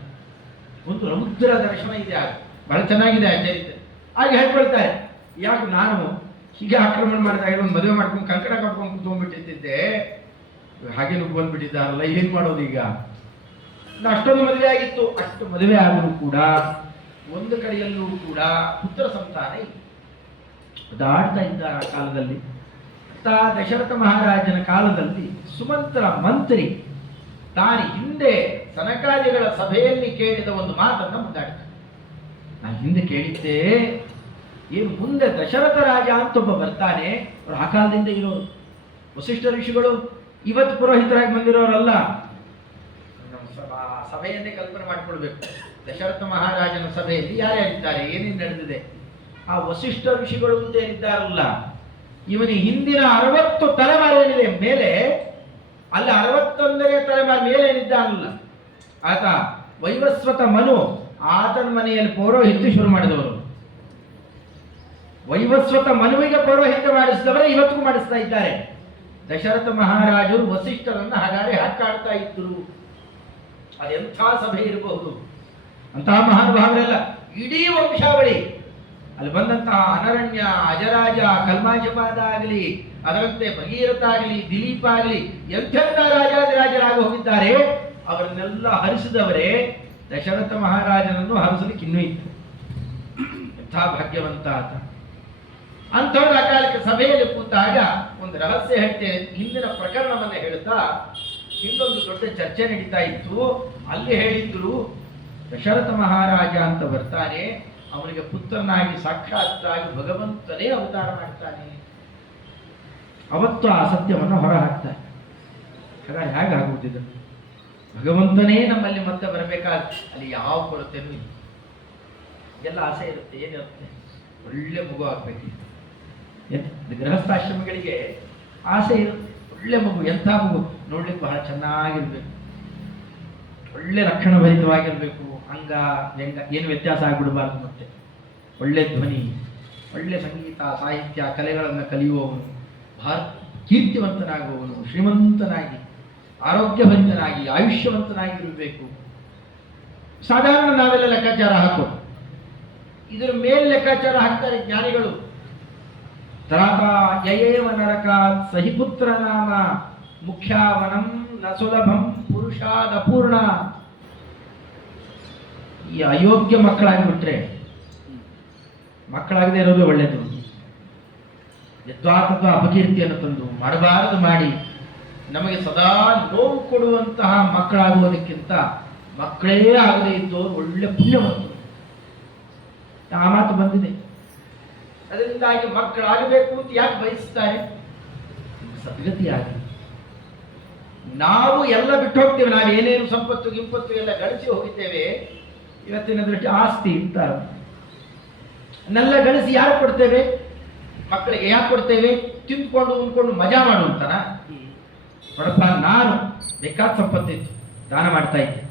ಒಂದು ರೌದ್ರ ದರ್ಶನ ಇದೆ, ಆಗ ಬಹಳ ಚೆನ್ನಾಗಿದೆ ಆ ಚರಿತ್ರೆ. ಹಾಗೆ ಹೇಳ್ಕೊಳ್ತಾರೆ, ಯಾಕೆ ನಾನು ಹೀಗೆ ಆಕ್ರಮಣ ಮಾಡಿದಾಗ ಒಂದು ಮದುವೆ ಮಾಡ್ಕೊಂಡು ಕಂಕಣ ಕಟ್ಕೊಂಡು ಕುತ್ಕೊಂಡ್ಬಿಟ್ಟಿದ್ದೆ, ಹಾಗೆ ಬಂದ್ಬಿಟ್ಟಿದ್ದಾರಲ್ಲ, ಏನ್ ಮಾಡೋದು ಈಗ? ಅಷ್ಟೊಂದು ಮದುವೆ ಆಗಿತ್ತು. ಅಷ್ಟು ಮದುವೆ ಆದರೂ ಕೂಡ ಒಂದು ಕಡೆಯಲ್ಲೂ ಕೂಡ ಪುತ್ರ ಸಂತಾನ ಇಲ್ಲ. ಅದಾಡ್ತಾ ಇದ್ದಾರೆ ಆ ಕಾಲದಲ್ಲಿ. ದಶರಥ ಮಹಾರಾಜನ ಕಾಲದಲ್ಲಿ ಸುಮಂತ್ರ ಮಂತ್ರಿ ತಾನು ಹಿಂದೆ ಸನಕಾದಿಗಳ ಸಭೆಯಲ್ಲಿ ಕೇಳಿದ ಒಂದು ಮಾತನ್ನು ಮುಂದಾಡ್ತಾನೆ. ನಾನು ಹಿಂದೆ ಕೇಳಿದ್ದೆ, ಏನು ಮುಂದೆ ದಶರಥ ರಾಜ ಅಂತ ಒಬ್ಬ ಬರ್ತಾನೆ. ಅವರು ಆ ಕಾಲದಿಂದ ಇರೋರು ವಸಿಷ್ಠ ಋಷಿಗಳು, ಇವತ್ತು ಪುರೋಹಿತರಾಗಿ ಬಂದಿರೋರಲ್ಲ. ಸಭೆಯನ್ನೇ ಕಲ್ಪನೆ ಮಾಡಿಕೊಳ್ಬೇಕು. ದಶರಥ ಮಹಾರಾಜನ ಸಭೆಯಲ್ಲಿ ಯಾರ್ಯಾರಿದ್ದಾರೆ, ಏನೇನು ನಡೆದಿದೆ. ಆ ವಸಿಷ್ಠ ಋಷಿಗಳು ಅಂತ ಏನಿದ್ದಾರಲ್ಲ, ಇವನ ಹಿಂದಿನ 60 ತಲೆಮಾರಿನಿದೆ ಮೇಲೆ, ಅಲ್ಲಿ 61ನೇ ತಲೆಮಾರಿ ಮೇಲೆ ಏನಿದ್ದಾನಲ್ಲ ಆತ ವೈವಸ್ವತ ಮನು, ಆತನ ಮನೆಯಲ್ಲಿ ಪೌರೋಹಿತ್ಯ ಶುರು ಮಾಡಿದವರು. ವೈವಸ್ವತ ಮನುವಿಗೆ ಪೌರೋಹಿತ್ಯ ಮಾಡಿಸಿದವರೇ ಇವತ್ತಿಗೂ ಮಾಡಿಸ್ತಾ ಇದ್ದಾರೆ. ದಶರಥ ಮಹಾರಾಜರು ವಸಿಷ್ಠರನ್ನ ಹಾಗಾದ್ರೆ ಹಾಕಾಡ್ತಾ ಇದ್ರು. ಅದೆಂಥ ಸಭೆ ಇರಬಹುದು, ಅಂತಹ ಮಹಾನುಭಾವರೆಲ್ಲ ಇಡೀ ವಂಶಾವಳಿ ಅಲ್ಲಿ ಬಂದಂತಹ ಅನರಣ್ಯ, ಅಜರಾಜ, ಕಲ್ಮಾಜಪಾದ ಆಗಲಿ, ಅದರಂತೆ ಭಗೀರಥ ಆಗಲಿ, ದಿಲೀಪ ಆಗಲಿ, ಎಂಥೆಂಥ ರಾಜಾದಿರಾಜರಾಗಿ ಹೋಗಿದ್ದಾರೆ. ಅವರನ್ನೆಲ್ಲ ಹರಿಸಿದವರೇ ದಶರಥ ಮಹಾರಾಜನನ್ನು ಹರಿಸಲಿಕ್ಕೆ ಇನ್ನೂ ಇತ್ತು. ಎಂಥ ಭಾಗ್ಯವಂತ ಆತ. ಅಂಥವ್ರ ಆ ಕಾಲಕ್ಕೆ ಸಭೆಯಲ್ಲಿ ಕೂತಾಗ ಒಂದು ರಹಸ್ಯ ಹೇಳ್ತೇನೆ. ಹಿಂದಿನ ಪ್ರಕರಣವನ್ನು ಹೇಳ್ತಾ ಇನ್ನೊಂದು ದೊಡ್ಡ ಚರ್ಚೆ ನಡೀತಾ ಇತ್ತು. ಅಲ್ಲಿ ಹೇಳಿದ್ರು, ದಶರಥ ಮಹಾರಾಜ ಅಂತ ಬರ್ತಾನೆ, ಅವನಿಗೆ ಪುತ್ರನಾಗಿ ಸಾಕ್ಷಾತ್ತಾಗಿ ಭಗವಂತನೇ ಅವತಾರ ಮಾಡ್ತಾನೆ. ಅವತ್ತು ಆ ಸತ್ಯವನ್ನು ಹೊರ ಹಾಕ್ತಾನೆ. ಹಾಗಾಗಿ ಹೇಗಾಗುತ್ತಿದ್ದ ಭಗವಂತನೇ ನಮ್ಮಲ್ಲಿ ಮತ್ತೆ ಬರಬೇಕಾದ, ಅಲ್ಲಿ ಯಾವ ಕೊರತೆನೂ ಇಲ್ಲ. ಎಲ್ಲ ಆಸೆ ಇರುತ್ತೆ. ಏನಿರುತ್ತೆ, ಒಳ್ಳೆ ಮಗು ಆಗ್ಬೇಕಿತ್ತು. ಗೃಹಸ್ಥಾಶ್ರಮಗಳಿಗೆ ಆಸೆ ಇರುತ್ತೆ, ಒಳ್ಳೆ ಮಗು. ಎಂಥ ಮಗು ನೋಡ್ಲಿಕ್ಕೆ ಬಹಳ ಚೆನ್ನಾಗಿರ್ಬೇಕು, ಒಳ್ಳೆ ಲಕ್ಷಣಭರಿತವಾಗಿರ್ಬೇಕು. ಅಂಗ ವ್ಯಂಗ ಏನು ವ್ಯತ್ಯಾಸ ಆಗಿಬಿಡಬಾರ್ದು. ಮತ್ತೆ ಒಳ್ಳೆ ಧ್ವನಿ, ಒಳ್ಳೆ ಸಂಗೀತ, ಸಾಹಿತ್ಯ, ಕಲೆಗಳನ್ನು ಕಲಿಯುವವನು, ಕೀರ್ತಿವಂತನಾಗುವವನು, ಶ್ರೀಮಂತನಾಗಿ, ಆರೋಗ್ಯವಂತನಾಗಿ, ಆಯುಷ್ಯವಂತನಾಗಿರಬೇಕು. ಸಾಧಾರಣ ನಾವೆಲ್ಲ ಲೆಕ್ಕಾಚಾರ ಹಾಕೋದು, ಇದರ ಮೇಲೆ ಲೆಕ್ಕಾಚಾರ ಹಾಕ್ತಾರೆ ಜ್ಞಾನಿಗಳು. ತರಾಕ ಯಯೇವ ನರಕಾತ್ ಸಹಿಪುತ್ರ ನಾಮ ಮುಖ್ಯಾವನಂ ನ ಸುಲಭಂ ಪುರುಷಾದ ಪೂರ್ಣ. ಈ ಅಯೋಗ್ಯ ಮಕ್ಕಳಾಗಿಬಿಟ್ರೆ, ಮಕ್ಕಳಾಗದೆ ಇರೋದು ಒಳ್ಳೆಯದು. ಯದ್ವಾತತ್ವ ಅಪಕೀರ್ತಿಯನ್ನು ತಂದು ಮಾಡಬಾರದು ಮಾಡಿ ನಮಗೆ ಸದಾ ನೋವು ಕೊಡುವಂತಹ ಮಕ್ಕಳಾಗುವುದಕ್ಕಿಂತ ಮಕ್ಕಳೇ ಆಗದೇ ಇದ್ದವರು ಒಳ್ಳೆ ಪುಣ್ಯವಂತರು. ಆ ಮಾತು ಬಂದಿದೆ. ಅದರಿಂದಾಗಿ ಮಕ್ಕಳಾಗಬೇಕು ಅಂತ ಯಾಕೆ ಬಯಸ್ತಾರೆ? ಸದ್ಗತಿಯಾಗಿ ನಾವು ಎಲ್ಲ ಬಿಟ್ಟು ಹೋಗ್ತೇವೆ. ನಾವು ಏನೇನು ಸಂಪತ್ತು ಗಿಂಪತ್ತು ಎಲ್ಲ ಗಳಿಸಿ ಹೋಗಿದ್ದೇವೆ. ಇವತ್ತಿನ ದೃಷ್ಟಿ ಆಸ್ತಿ ಅಂತ ನೆಲ್ಲ ಗಳಿಸಿ ಯಾರು ಕೊಡ್ತೇವೆ? ಮಕ್ಕಳಿಗೆ ಯಾಕೆ ಕೊಡ್ತೇವೆ? ತಿಂದ್ಕೊಂಡು ಉಂದ್ಕೊಂಡು ಮಜಾ ಮಾಡುವಂತನ? ನೋಡಪ್ಪ, ನಾನು ಬೇಕಾದ ಸಂಪತ್ತಿತ್ತು, ದಾನ ಮಾಡ್ತಾ ಇದ್ದೆ,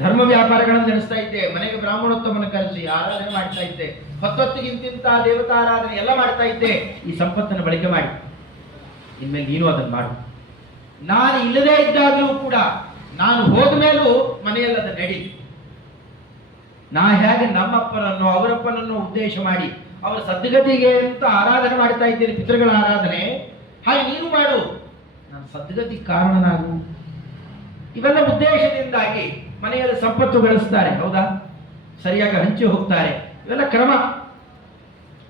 ಧರ್ಮ ವ್ಯಾಪಾರಗಳನ್ನು ನಡೆಸ್ತಾ ಇದ್ದೆ, ಮನೆಗೆ ಬ್ರಾಹ್ಮಣೋತ್ತಮನ ಕರೆಸಿ ಆರಾಧನೆ ಮಾಡ್ತಾ ಇದ್ದೆ, ಹೊತ್ತೊತ್ತಿಗಿಂತಿಂತ ದೇವತಾರಾಧನೆ ಎಲ್ಲ ಮಾಡ್ತಾ ಇದ್ದೆ. ಈ ಸಂಪತ್ತನ್ನು ಬಳಕೆ ಮಾಡಿ ಇನ್ಮೇಲೆ ನೀನು ಅದನ್ನು ಮಾಡು. ನಾನು ಇಲ್ಲದೇ ಇದ್ದಾಗಲೂ ಕೂಡ, ನಾನು ಹೋದ ಮೇಲೂ ಮನೆಯಲ್ಲಿ ಅದನ್ನು ನಡಿ. ನಾ ಹೇಗೆ ನಮ್ಮಪ್ಪನನ್ನು ಅವರಪ್ಪನನ್ನು ಉದ್ದೇಶ ಮಾಡಿ ಅವರ ಸದ್ಗತಿಗೆ ಅಂತ ಆರಾಧನೆ ಮಾಡ್ತಾ ಇದ್ದೇನೆ, ಪಿತೃಗಳ ಆರಾಧನೆ, ಹಾಗೆ ನೀನು ಮಾಡು, ನಾನು ಸದ್ಗತಿ ಕಾರಣನಾಗು. ಇವೆಲ್ಲ ಉದ್ದೇಶದಿಂದಾಗಿ ಮನೆಯಲ್ಲಿ ಸಂಪತ್ತು ಗಳಿಸ್ತಾರೆ. ಹೌದಾ? ಸರಿಯಾಗಿ ಹಂಚಿ ಹೋಗ್ತಾರೆ. ಇವೆಲ್ಲ ಕ್ರಮ.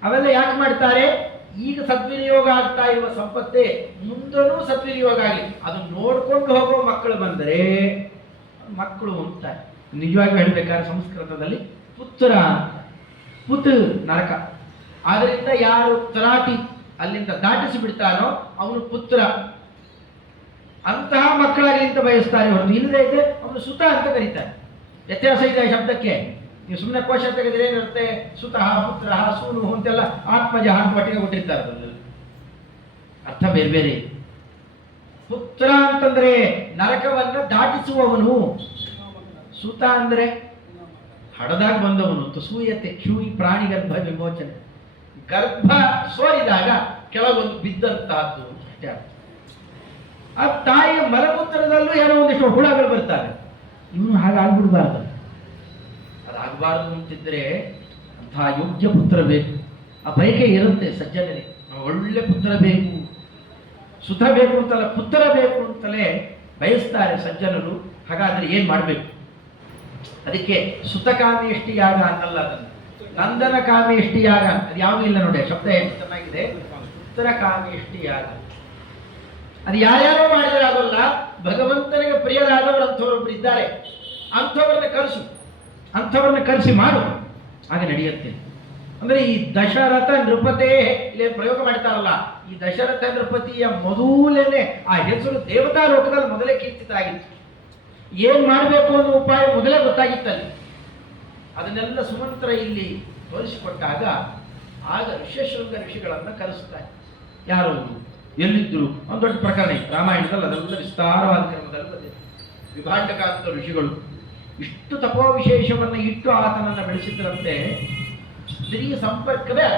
ಅವೆಲ್ಲ ಯಾಕೆ ಮಾಡ್ತಾರೆ? ಈಗ ಸದ್ವಿನಿಯೋಗ ಆಗ್ತಾ ಇರುವ ಸಂಪತ್ತೇ ಮುಂದೂ ಸದ್ವಿನಿಯೋಗ ಆಗಲಿ ಅದನ್ನು ನೋಡ್ಕೊಂಡು ಹೋಗೋ ಮಕ್ಕಳು ಬಂದರೆ ಮಕ್ಕಳು ಅಂತಾರೆ. ನಿಜವಾಗಿ ಹೇಳಬೇಕಾದ್ರೆ ಸಂಸ್ಕೃತದಲ್ಲಿ ಪುತ್ರ, ಪುತ್ ನರಕ. ಆದ್ದರಿಂದ ಯಾರು ತರಾಟಿ ಅಲ್ಲಿಂದ ದಾಟಿಸಿ ಬಿಡ್ತಾನೋ ಅವನು ಪುತ್ರ. ಅಂತಹ ಮಕ್ಕಳಾಗಲಿ ಅಂತ ಬಯಸ್ತಾರೆ ಹೊರತು ಇಲ್ಲದೆ ಇದ್ದರೆ ಅವನು ಸುತ ಅಂತ ಕರೀತಾರೆ. ವ್ಯತ್ಯಾಸ ಇದೆ ಶಬ್ದಕ್ಕೆ. ನೀವು ಸುಮ್ಮನೆ ಕೋಶ ತೆಗೆದ್ರೆ ಏನಿರುತ್ತೆ? ಸುತಃ, ಪುತ್ರ, ಸೂನು ಅಂತೆಲ್ಲ ಆತ್ಮಜ ಅಂತ ಒಟ್ಟಿಗೆ ಕೊಟ್ಟಿರ್ತಾರೆ. ಅರ್ಥ ಬೇರೆ ಬೇರೆ. ಪುತ್ರ ಅಂತಂದ್ರೆ ನರಕವನ್ನು ದಾಟಿಸುವವನು. ಸುತ ಅಂದ್ರೆ ಹಡದಾಗ ಬಂದವನು. ಸೂಯತೆ ಕ್ಷೂಯಿ ಪ್ರಾಣಿ ಗರ್ಭ ವಿಮೋಚನೆ. ಗರ್ಭ ಸೋರಿದಾಗ ಕೆಳಗೊಂದು ಬಿದ್ದಂತಹದ್ದು ಅಷ್ಟೇ. ಆ ತಾಯಿ ಅದರಲ್ಲೂ ಏನೋ ಒಂದಿಷ್ಟು ಹುಳಗಳು ಬರ್ತಾರೆ. ಇವನು ಹಾಗಾಗ್ಬಿಡ್ಬಾರ್ದು. ಅದಾಗಬಾರ್ದು ಅಂತಿದ್ರೆ ಅಂತಹ ಯೋಗ್ಯ ಪುತ್ರ ಬೇಕು. ಆ ಬಯಕೆ ಇರುತ್ತೆ ಸಜ್ಜನರಿಗೆ, ಒಳ್ಳೆ ಪುತ್ರ ಬೇಕು, ಸುತ ಬೇಕು ಅಂತಲ್ಲ, ಪುತ್ರ ಬೇಕು ಅಂತಲೇ ಬಯಸ್ತಾರೆ ಸಜ್ಜನರು. ಹಾಗಾದ್ರೆ ಏನ್ ಮಾಡಬೇಕು? ಅದಕ್ಕೆ ಸುತಕಾಮೇಷ್ಟಿ ಯಾಗ ಅನ್ನಲ್ಲ, ಅದನ್ನು ನಂದನ ಕಾಮೇಷ್ಟಿ ಯಾಗ ಅದು ಯಾವುದೂ ಇಲ್ಲ ನೋಡಿ. ಶಬ್ದ ಎಷ್ಟು ಚೆನ್ನಾಗಿದೆ, ಪುತ್ರ ಕಾಮೇಷ್ಟಿ ಯಾಗ. ಅದು ಯಾರ್ಯಾರೋ ಮಾಡಿದ್ರೆ ಆಗೋಲ್ಲ, ಭಗವಂತನಿಗೆ ಪ್ರಿಯರಾದವರು ಅಂಥವರೊಬ್ರು ಇದ್ದಾರೆ, ಅಂಥವ್ರನ್ನ ಕರೆಸಿ ಮಾಡು, ಆಗ ನಡೆಯುತ್ತೆ. ಅಂದ್ರೆ ಈ ದಶರಥ ನೃಪತೆ ಇಲ್ಲಿ ಪ್ರಯೋಗ ಮಾಡ್ತಾರಲ್ಲ, ಈ ದಶರಥ ನೃಪತಿಯ ಮೊದಲೇನೆ ಆ ಹೆಸರು ದೇವತಾ ಲೋಕದಲ್ಲಿ ಮೊದಲೇ ಕೀರ್ತಿತ ಆಗಿತ್ತು. ಏನ್ ಮಾಡಬೇಕು ಅನ್ನೋ ಉಪಾಯ ಮೊದಲೇ ಗೊತ್ತಾಗಿತ್ತಲ್ಲಿ. ಅದನ್ನೆಲ್ಲ ಸುಮಂತ್ರ ಇಲ್ಲಿ ತೋರಿಸಿಕೊಟ್ಟಾಗ ಆಗ ಋಷ್ಯಶೃಂಗ ಋಷಿಗಳನ್ನ ಕರೆಸ್ತಾರೆ. ಯಾರು, ಎಲ್ಲಿದ್ರು, ಒಂದು ದೊಡ್ಡ ಪ್ರಕರಣ ರಾಮಾಯಣದಲ್ಲಿ ಅದೆಲ್ಲ ವಿಸ್ತಾರವಾದ ಕ್ರಮದಲ್ಲಿ ಬಂದಿದೆ. ವಿಭಾಂಡಕಾಂತ ಋಷಿಗಳು ಇಷ್ಟು ತಪೋ ವಿಶೇಷವನ್ನು ಇಟ್ಟು ಆತನನ್ನು ಬೆಳೆಸಿದ್ರಂತೆ. ಸ್ತ್ರೀ ಸಂಪರ್ಕವೇ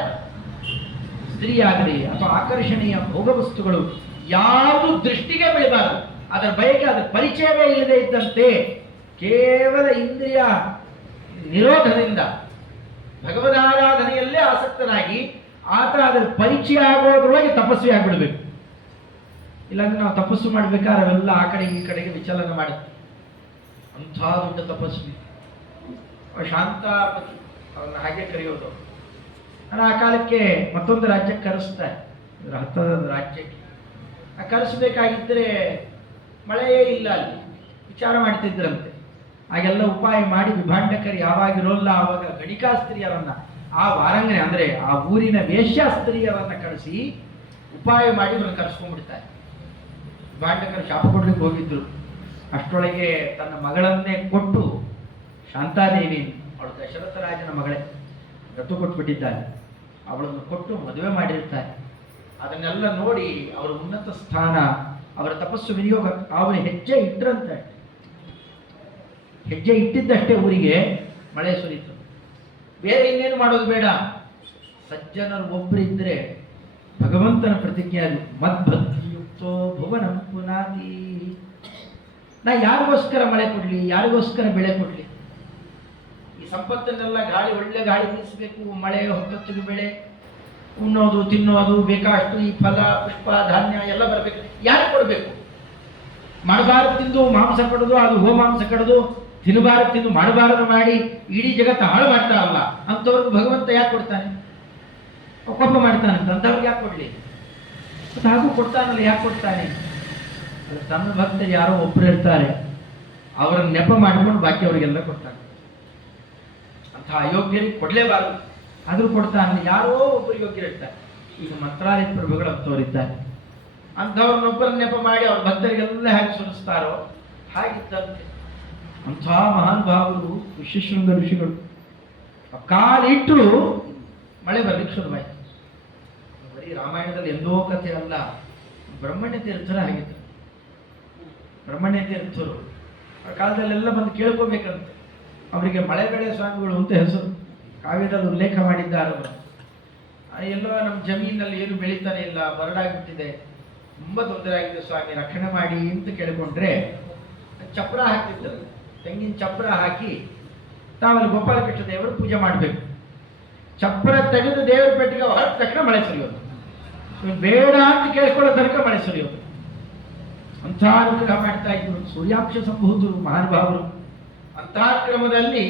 ಸ್ತ್ರೀ ಆಗಲಿ ಅಥವಾ ಆಕರ್ಷಣೀಯ ಭೋಗ ವಸ್ತುಗಳು ಯಾವುದು ದೃಷ್ಟಿಗೆ ಬೆಳೆಬಾರದು, ಅದರ ಬಯಕೆ, ಅದರ ಪರಿಚಯವೇ ಇಲ್ಲದೆ ಇದ್ದಂತೆ ಕೇವಲ ಇಂದ್ರಿಯ ನಿರೋಧದಿಂದ ಭಗವದಾರಾಧನೆಯಲ್ಲೇ ಆಸಕ್ತನಾಗಿ ಆತ ಅದರ ಪರಿಚಯ ಆಗೋದ್ರೊಳಗೆ ತಪಸ್ವಿ ಆಗಿಬಿಡ್ಬೇಕು. ಇಲ್ಲಾಂದ್ರೆ ನಾವು ತಪಸ್ಸು ಮಾಡ್ಬೇಕಾದ್ರೆ ಅವೆಲ್ಲ ಆ ಕಡೆಗೆ ಈ ಕಡೆಗೆ ವಿಚಲನ ಮಾಡುತ್ತೆ. ಅಂಥ ದೊಡ್ಡ ತಪಸ್ವಿ ಶಾಂತಾಪತಿ, ಅವನ್ನ ಹಾಗೆ ಕರೆಯೋದು. ನಾನು ಆ ಕಾಲಕ್ಕೆ ಮತ್ತೊಂದು ರಾಜ್ಯಕ್ಕೆ ಕರೆಸ್ತಾರೆ, ಹತ್ತದ ರಾಜ್ಯಕ್ಕೆ. ಆ ಕರೆಸಬೇಕಾಗಿದ್ದರೆ ಮಳೆಯೇ ಇಲ್ಲ, ಅಲ್ಲಿ ವಿಚಾರ ಮಾಡ್ತಿದ್ರಂತೆ. ಹಾಗೆಲ್ಲ ಉಪಾಯ ಮಾಡಿ ವಿಭಾಂಡಕರು ಯಾವಾಗಿರೋಲ್ಲ ಆವಾಗ ಗಣಿಕಾ ಸ್ತ್ರೀಯರನ್ನ, ಆ ವಾರಂಗನೆ ಅಂದ್ರೆ ಆ ಊರಿನ ವೇಶ್ಯ ಸ್ತ್ರೀಯರನ್ನ ಕಳಿಸಿ ಉಪಾಯ ಮಾಡಿ ಅವ್ರನ್ನ ಕರೆಸ್ಕೊಂಡ್ಬಿಡ್ತಾರೆ. ವಿಭಾಂಡಕರು ಶಾಪ ಕೊಡ್ಲಿಕ್ಕೆ ಹೋಗಿದ್ರು. ಅಷ್ಟರೊಳಗೆ ತನ್ನ ಮಗಳನ್ನೇ ಕೊಟ್ಟು, ಶಾಂತಾದೇವಿ, ಅವಳು ದಶರಥ ರಾಜನ ಮಗಳೇ, ದತ್ತು ಕೊಟ್ಬಿಟ್ಟಿದ್ದಾಳೆ, ಅವಳನ್ನು ಕೊಟ್ಟು ಮದುವೆ ಮಾಡಿರ್ತಾರೆ. ಅದನ್ನೆಲ್ಲ ನೋಡಿ ಅವರ ಉನ್ನತ ಸ್ಥಾನ, ಅವರ ತಪಸ್ಸು ವಿನಿಯೋಗ, ಅವರ ಹೆಜ್ಜೆ ಇಟ್ಟರಂತೆ. ಹೆಜ್ಜೆ ಇಟ್ಟಿದ್ದಷ್ಟೇ ಊರಿಗೆ ಮಳೆ ಸುರಿತು. ಬೇರೆ ಇನ್ನೇನು ಮಾಡೋದು ಬೇಡ. ಸಜ್ಜನರು ಒಬ್ಬರಿದ್ರೆ ಭಗವಂತನ ಪ್ರತಿಜ್ಞೆ ಅದು, ಮದ್ಭಕ್ತಿಯುಕ್ತೋ ಭುವನಂ ಪುನಾತಿ. ನಾ ಯಾರಿಗೋಸ್ಕರ ಮಳೆ ಕೊಡ್ಲಿ, ಯಾರಿಗೋಸ್ಕರ ಬೆಳೆ ಕೊಡ್ಲಿ? ಈ ಸಂಪತ್ತನ್ನೆಲ್ಲ ಗಾಳಿ, ಒಳ್ಳೆ ಗಾಳಿ ಬೀಸಬೇಕು, ಮಳೆ ಹೊತ್ತೊತ್ತಿಗೆ ಬೆಳೆ, ಉಣ್ಣೋದು ತಿನ್ನೋದು ಬೇಕಾಷ್ಟು, ಈ ಫಲ ಪುಷ್ಪ ಧಾನ್ಯ ಎಲ್ಲ ಬರಬೇಕು. ಯಾರು ಕೊಡಬೇಕು? ಮಾಡಬಾರದು ತಿಂದು ಮಾಂಸ ಕಡೋದು, ಅದು ಗೋಮಾಂಸ ಕಡೋದು, ತಿನ್ನಬಾರದು ತಿಂದು ಮಾಡಬಾರದು ಮಾಡಿ ಇಡೀ ಜಗತ್ತು ಹಾಳು ಮಾಡ್ತಾರಲ್ಲ, ಅಂಥವ್ರಿಗೆ ಭಗವಂತ ಯಾಕೆ ಕೊಡ್ತಾನೆ? ಕೋಪ ಮಾಡ್ತಾನಂತ, ಅಂಥವ್ರಿಗೆ ಯಾಕೆ ಕೊಡ್ಲಿ? ಮತ್ತು ಹಾಗೂ ಕೊಡ್ತಾನಲ್ಲ, ಯಾಕೆ ಕೊಡ್ತಾನೆ? ತನ್ನ ಭಕ್ತರು ಯಾರೋ ಒಬ್ಬರು ಇರ್ತಾರೆ, ಅವರನ್ನು ನೆಪ ಮಾಡ್ಕೊಂಡು ಬಾಕಿ ಅವರಿಗೆಲ್ಲ ಕೊಡ್ತಾನೆ. ಅಂಥ ಅಯೋಗ್ಯರಿಗೆ ಕೊಡಲೇಬಾರದು, ಆದರೂ ಕೊಡ್ತಾನೆ. ಯಾರೋ ಒಬ್ಬರು ಯೋಗ್ಯರಿರ್ತಾರೆ. ಈಗ ಮಂತ್ರಾಲಯ ಪ್ರಭುಗಳು ಅಂಥವರಿದ್ದಾರೆ. ಅಂಥವ್ರನ್ನೊಬ್ಬರನ್ನ ನೆಪ ಮಾಡಿ ಅವ್ರ ಭಕ್ತರಿಗೆಲ್ಲ ಹೇಗೆ ಸುರಿಸ್ತಾರೋ ಹಾಗಿದ್ದಂತೆ ಅಂಥ ಮಹಾನ್ ಭಾವರು ಋಷ್ಯಶೃಂಗ ಋಷಿಗಳು ಕಾಲಿಟ್ಟರು ಮಳೆ ಬರ್ಲಿಕ್ಕೆ ಶುರುವಾಯಿತು. ಬರೀ ರಾಮಾಯಣದಲ್ಲಿ ಎಂದೋ ಕಥೆ ಅಲ್ಲ, ಬ್ರಹ್ಮಣ್ಯ ತೀರ್ಥರ ಹಾಗಿತ್ತು. ಬ್ರಹ್ಮಣ್ಯ ತೀರ್ಥರು ಆ ಕಾಲದಲ್ಲೆಲ್ಲ ಬಂದು ಕೇಳ್ಕೋಬೇಕಂತೆ. ಅವರಿಗೆ ಮಳೆ ಬೆಳೆ ಸ್ವಾಮಿಗಳು ಅಂತ ಹೆಸರು, ಕಾವ್ಯದಲ್ಲಿ ಉಲ್ಲೇಖ ಮಾಡಿದ್ದಾರೆ ಅವರು. ಎಲ್ಲೋ ನಮ್ಮ ಜಮೀನಲ್ಲಿ ಏನು ಬೆಳೀತಾನೆ ಇಲ್ಲ, ಬರಡಾಗ್ಬಿಟ್ಟಿದೆ, ತುಂಬ ತೊಂದರೆ ಆಗಿದೆ ಸ್ವಾಮಿ, ರಕ್ಷಣೆ ಮಾಡಿ ಅಂತ ಕೇಳಿಕೊಂಡ್ರೆ ಚಪ್ರ ಹಾಕ್ತಿದ್ದರು. ತೆಂಗಿನ ಚಪ್ರ ಹಾಕಿ ತಾವಲ್ಲಿ ಗೋಪಾಲಕೃಷ್ಣ ದೇವರು ಪೂಜೆ ಮಾಡಬೇಕು. ಚಪ್ರ ತೆಗೆದು ದೇವರ ಪೆಟ್ಟಿಗೆ ಹೊರಟ ತಕ್ಷಣ ಮಳೆ ಸುರಿಯೋದು, ಬೇಡ ಅಂತ ಕೇಳಿಕೊಳ್ಳೋ ತನಕ ಮಳೆ ಸುರಿಯೋದು. ಅಂಥ ಅನುಗ್ರಹ ಮಾಡ್ತಾ ಇದ್ರು ಸೂರ್ಯಾಕ್ಷ ಸಂಭೂತರು ಮಹಾನುಭಾವರು. ಅಂತಹ ಕ್ರಮದಲ್ಲಿ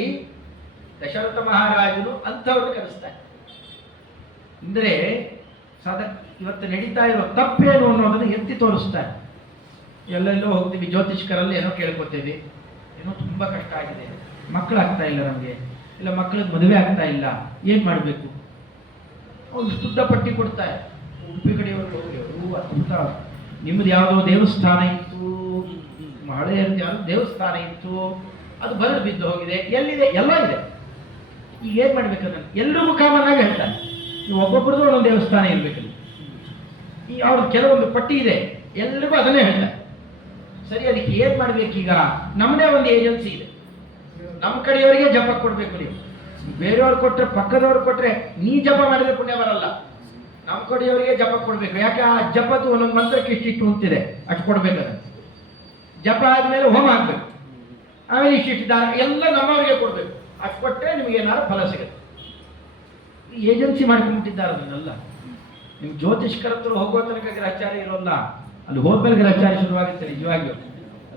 ದಶರಥ ಮಹಾರಾಜರು ಅಂಥವ್ರನ್ನ ಕರೆಸ್ತಾರೆ. ಅಂದರೆ ಇವತ್ತು ನಡೀತಾ ಇರೋ ತಪ್ಪೇನು ಅನ್ನೋದನ್ನು ಎತ್ತಿ ತೋರಿಸ್ತಾರೆ. ಎಲ್ಲೆಲ್ಲೋ ಹೋಗ್ತೀವಿ, ಜ್ಯೋತಿಷ್ಕರಲ್ಲಿ ಏನೋ ಕೇಳ್ಕೊತೇವೆ, ಏನೋ ತುಂಬ ಕಷ್ಟ ಆಗಿದೆ, ಮಕ್ಕಳಾಗ್ತಾ ಇಲ್ಲ ನಮಗೆ, ಇಲ್ಲ ಮಕ್ಕಳಿಗೆ ಮದುವೆ ಆಗ್ತಾ ಇಲ್ಲ, ಏನು ಮಾಡಬೇಕು? ಅವ್ರು ಶುದ್ಧ ಪಟ್ಟಿ ಕೊಡ್ತಾರೆ. ಉಡುಪಿ ಕಡೆಯವರು ಹೋಗಿ ಅವರು ಅದ್ಭುತ, ನಿಮ್ಮದು ಯಾವುದೋ ದೇವಸ್ಥಾನ ಇತ್ತು, ಹಳೆಯದು ಯಾವುದೋ ದೇವಸ್ಥಾನ ಇತ್ತು, ಅದು ಬರಡು ಬಿದ್ದು ಹೋಗಿದೆ, ಎಲ್ಲಿದೆ? ಎಲ್ಲ ಇದೆ. ಈಗ ಏನು ಮಾಡ್ಬೇಕಂದ್ರೆ ಎಲ್ಲರಿಗೂ ಕಾಮನ್ ಆಗಿ ಹೇಳ್ತಾರೆ, ನೀವು ಒಬ್ಬೊಬ್ಬರದ್ದು ಒಂದೊಂದು ದೇವಸ್ಥಾನ ಇರಬೇಕಲ್ಲಿ. ಈ ಅವ್ರ ಕೆಲವೊಂದು ಪಟ್ಟಿ ಇದೆ, ಎಲ್ರಿಗೂ ಅದನ್ನೇ ಹೇಳ್ತಾರೆ. ಸರಿ, ಅದಕ್ಕೆ ಏನು ಮಾಡ್ಬೇಕೀಗ? ನಮ್ಮದೇ ಒಂದು ಏಜೆನ್ಸಿ ಇದೆ, ನಮ್ಮ ಕಡೆಯವರಿಗೆ ಜಪ ಕೊಡಬೇಕು. ನೀವು ಬೇರೆಯವ್ರು ಕೊಟ್ಟರೆ, ಪಕ್ಕದವ್ರು ಕೊಟ್ಟರೆ ನೀ ಜಪ ಮಾಡಿದ್ರೆ ಪುಣ್ಯ ಬರಲ್ಲ. ನಮ್ಮ ಕಡೆಯವರಿಗೆ ಜಪ ಕೊಡಬೇಕು. ಯಾಕೆ? ಆ ಜಪದ್ದು ಒಂದೊಂದು ಮಂತ್ರಕ್ಕೆ ಇಷ್ಟಿಟ್ಟು ಅಂತಿದೆ, ಅಷ್ಟು ಕೊಡ್ಬೇಕದ. ಜಪ ಆದ್ಮೇಲೆ ಹೋಮ ಆಗ್ಬೇಕು, ಆಮೇಲೆ ಇಷ್ಟಿಷ್ಟು ದಾನ ಎಲ್ಲ ನಮ್ಮವರಿಗೆ ಕೊಡ್ಬೇಕು. ಅದು ಕೊಟ್ಟರೆ ನಿಮಗೆ ಏನಾದ್ರು ಫಲ ಸಿಗುತ್ತೆ. ಏಜೆನ್ಸಿ ಮಾಡ್ಕೊಂಡ್ಬಿಟ್ಟಿದ್ದಾರೆ ಅದನ್ನೆಲ್ಲ. ನಿಮ್ಗೆ ಜ್ಯೋತಿಷ್ಕರ ಹೋಗೋ ತನಕ ಗ್ರಹಚಾರ ಇರೋಲ್ಲ, ಅಲ್ಲಿ ಹೋದ್ಮೇಲೆ ಗ್ರಹಚಾರ ಶುರುವಾಗುತ್ತೆ. ನಿಜವಾಗಿಯೂ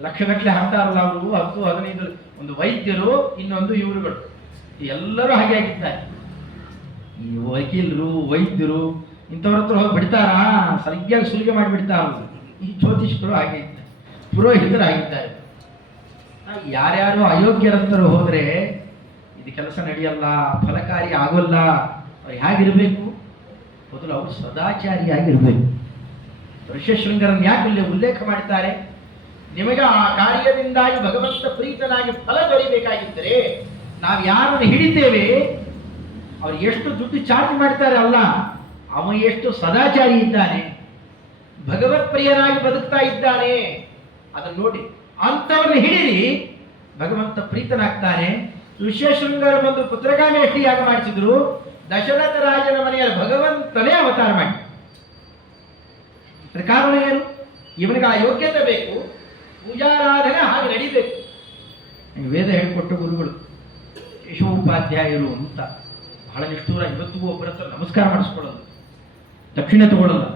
ಲಕ್ಷಗಟ್ಟಲೆ ಹಾಕ್ತಾರಲ್ಲ ಅವರು, 10-15 ಒಂದು ವೈದ್ಯರು, ಇನ್ನೊಂದು ಇವರುಗಳು, ಎಲ್ಲರೂ ಹಾಗೆ ಆಗಿದ್ದಾರೆ. ಈ ವಕೀಲರು, ವೈದ್ಯರು ಇಂಥವ್ರ ಹತ್ರ ಹೋಗಿ ಬಿಡ್ತಾರಾ, ಸರಿಯಾಗಿ ಸುಲಿಗೆ ಮಾಡಿಬಿಡ್ತಾರಲ್ಲ. ಈ ಜ್ಯೋತಿಷ್ಕರು ಹಾಗೆ ಇದ್ದಾರೆ, ಪುರೋಹಿತರು ಆಗಿದ್ದಾರೆ. ಯಾರ್ಯಾರು ಅಯೋಗ್ಯರಂತರು ಹೋದರೆ ಇದು ಕೆಲಸ ನಡೆಯಲ್ಲ, ಫಲಕಾರಿ ಆಗೋಲ್ಲ. ಅವ್ರು ಹೇಗಿರಬೇಕು? ಮೊದಲು ಅವರು ಸದಾಚಾರಿಯಾಗಿರ್ಬೇಕು. ಋಷ್ಯಶೃಂಗರನ್ನು ಯಾಕೆ ಇಲ್ಲಿ ಉಲ್ಲೇಖ ಮಾಡ್ತಾರೆ? ನಿಮಗೆ ಆ ಕಾರ್ಯದಿಂದಾಗಿ ಭಗವಂತ ಪ್ರೀತನಾಗಿ ಫಲ ದೊರೆಯಬೇಕಾಗಿದ್ದರೆ ನಾವು ಯಾರನ್ನು ಹಿಡಿತೇವೆ, ಅವ್ರು ಎಷ್ಟು ದುಡ್ಡು ಚಾರ್ಜ್ ಮಾಡ್ತಾರೆ ಅಲ್ಲ, ಅವ ಎಷ್ಟು ಸದಾಚಾರಿ ಇದ್ದಾನೆ, ಭಗವತ್ ಪ್ರಿಯನಾಗಿ ಬದುಕ್ತಾ ಇದ್ದಾನೆ, ಅದನ್ನು ನೋಡಿ. ಅಂಥವ್ರನ್ನ ಹಿಡೀರಿ, ಭಗವಂತ ಪ್ರೀತನಾಗ್ತಾನೆ. ಋಷ್ಯಶೃಂಗರ ಒಂದು ಪುತ್ರಗಾಮೇಷ್ಟಿ ಯಾಗ ಮಾಡಿಸಿದ್ರು, ದಶರಥ ರಾಜನ ಮನೆಯಲ್ಲಿ ಭಗವಂತನೇ ಅವತಾರ ಮಾಡಿ. ಕಾರಣ ಏನು? ಇವನಿಗೆ ಆ ಯೋಗ್ಯತೆ ಬೇಕು, ಪೂಜಾರಾಧನೆ ಹಾಗೆ ನಡೀಬೇಕು. ವೇದ ಹೇಳಿಕೊಟ್ಟು ಗುರುಗಳು ಕೇಶವೋಪಾಧ್ಯಾಯರು ಅಂತ ಬಹಳ ನಿಷ್ಠೂರ. ಇವತ್ತಿಗೂ ಒಬ್ಬರ ಹತ್ರ ನಮಸ್ಕಾರ ಮಾಡಿಸ್ಕೊಳ್ಳೋದು, ದಕ್ಷಿಣೆ ತಗೊಳ್ಳೋಲ್ಲ,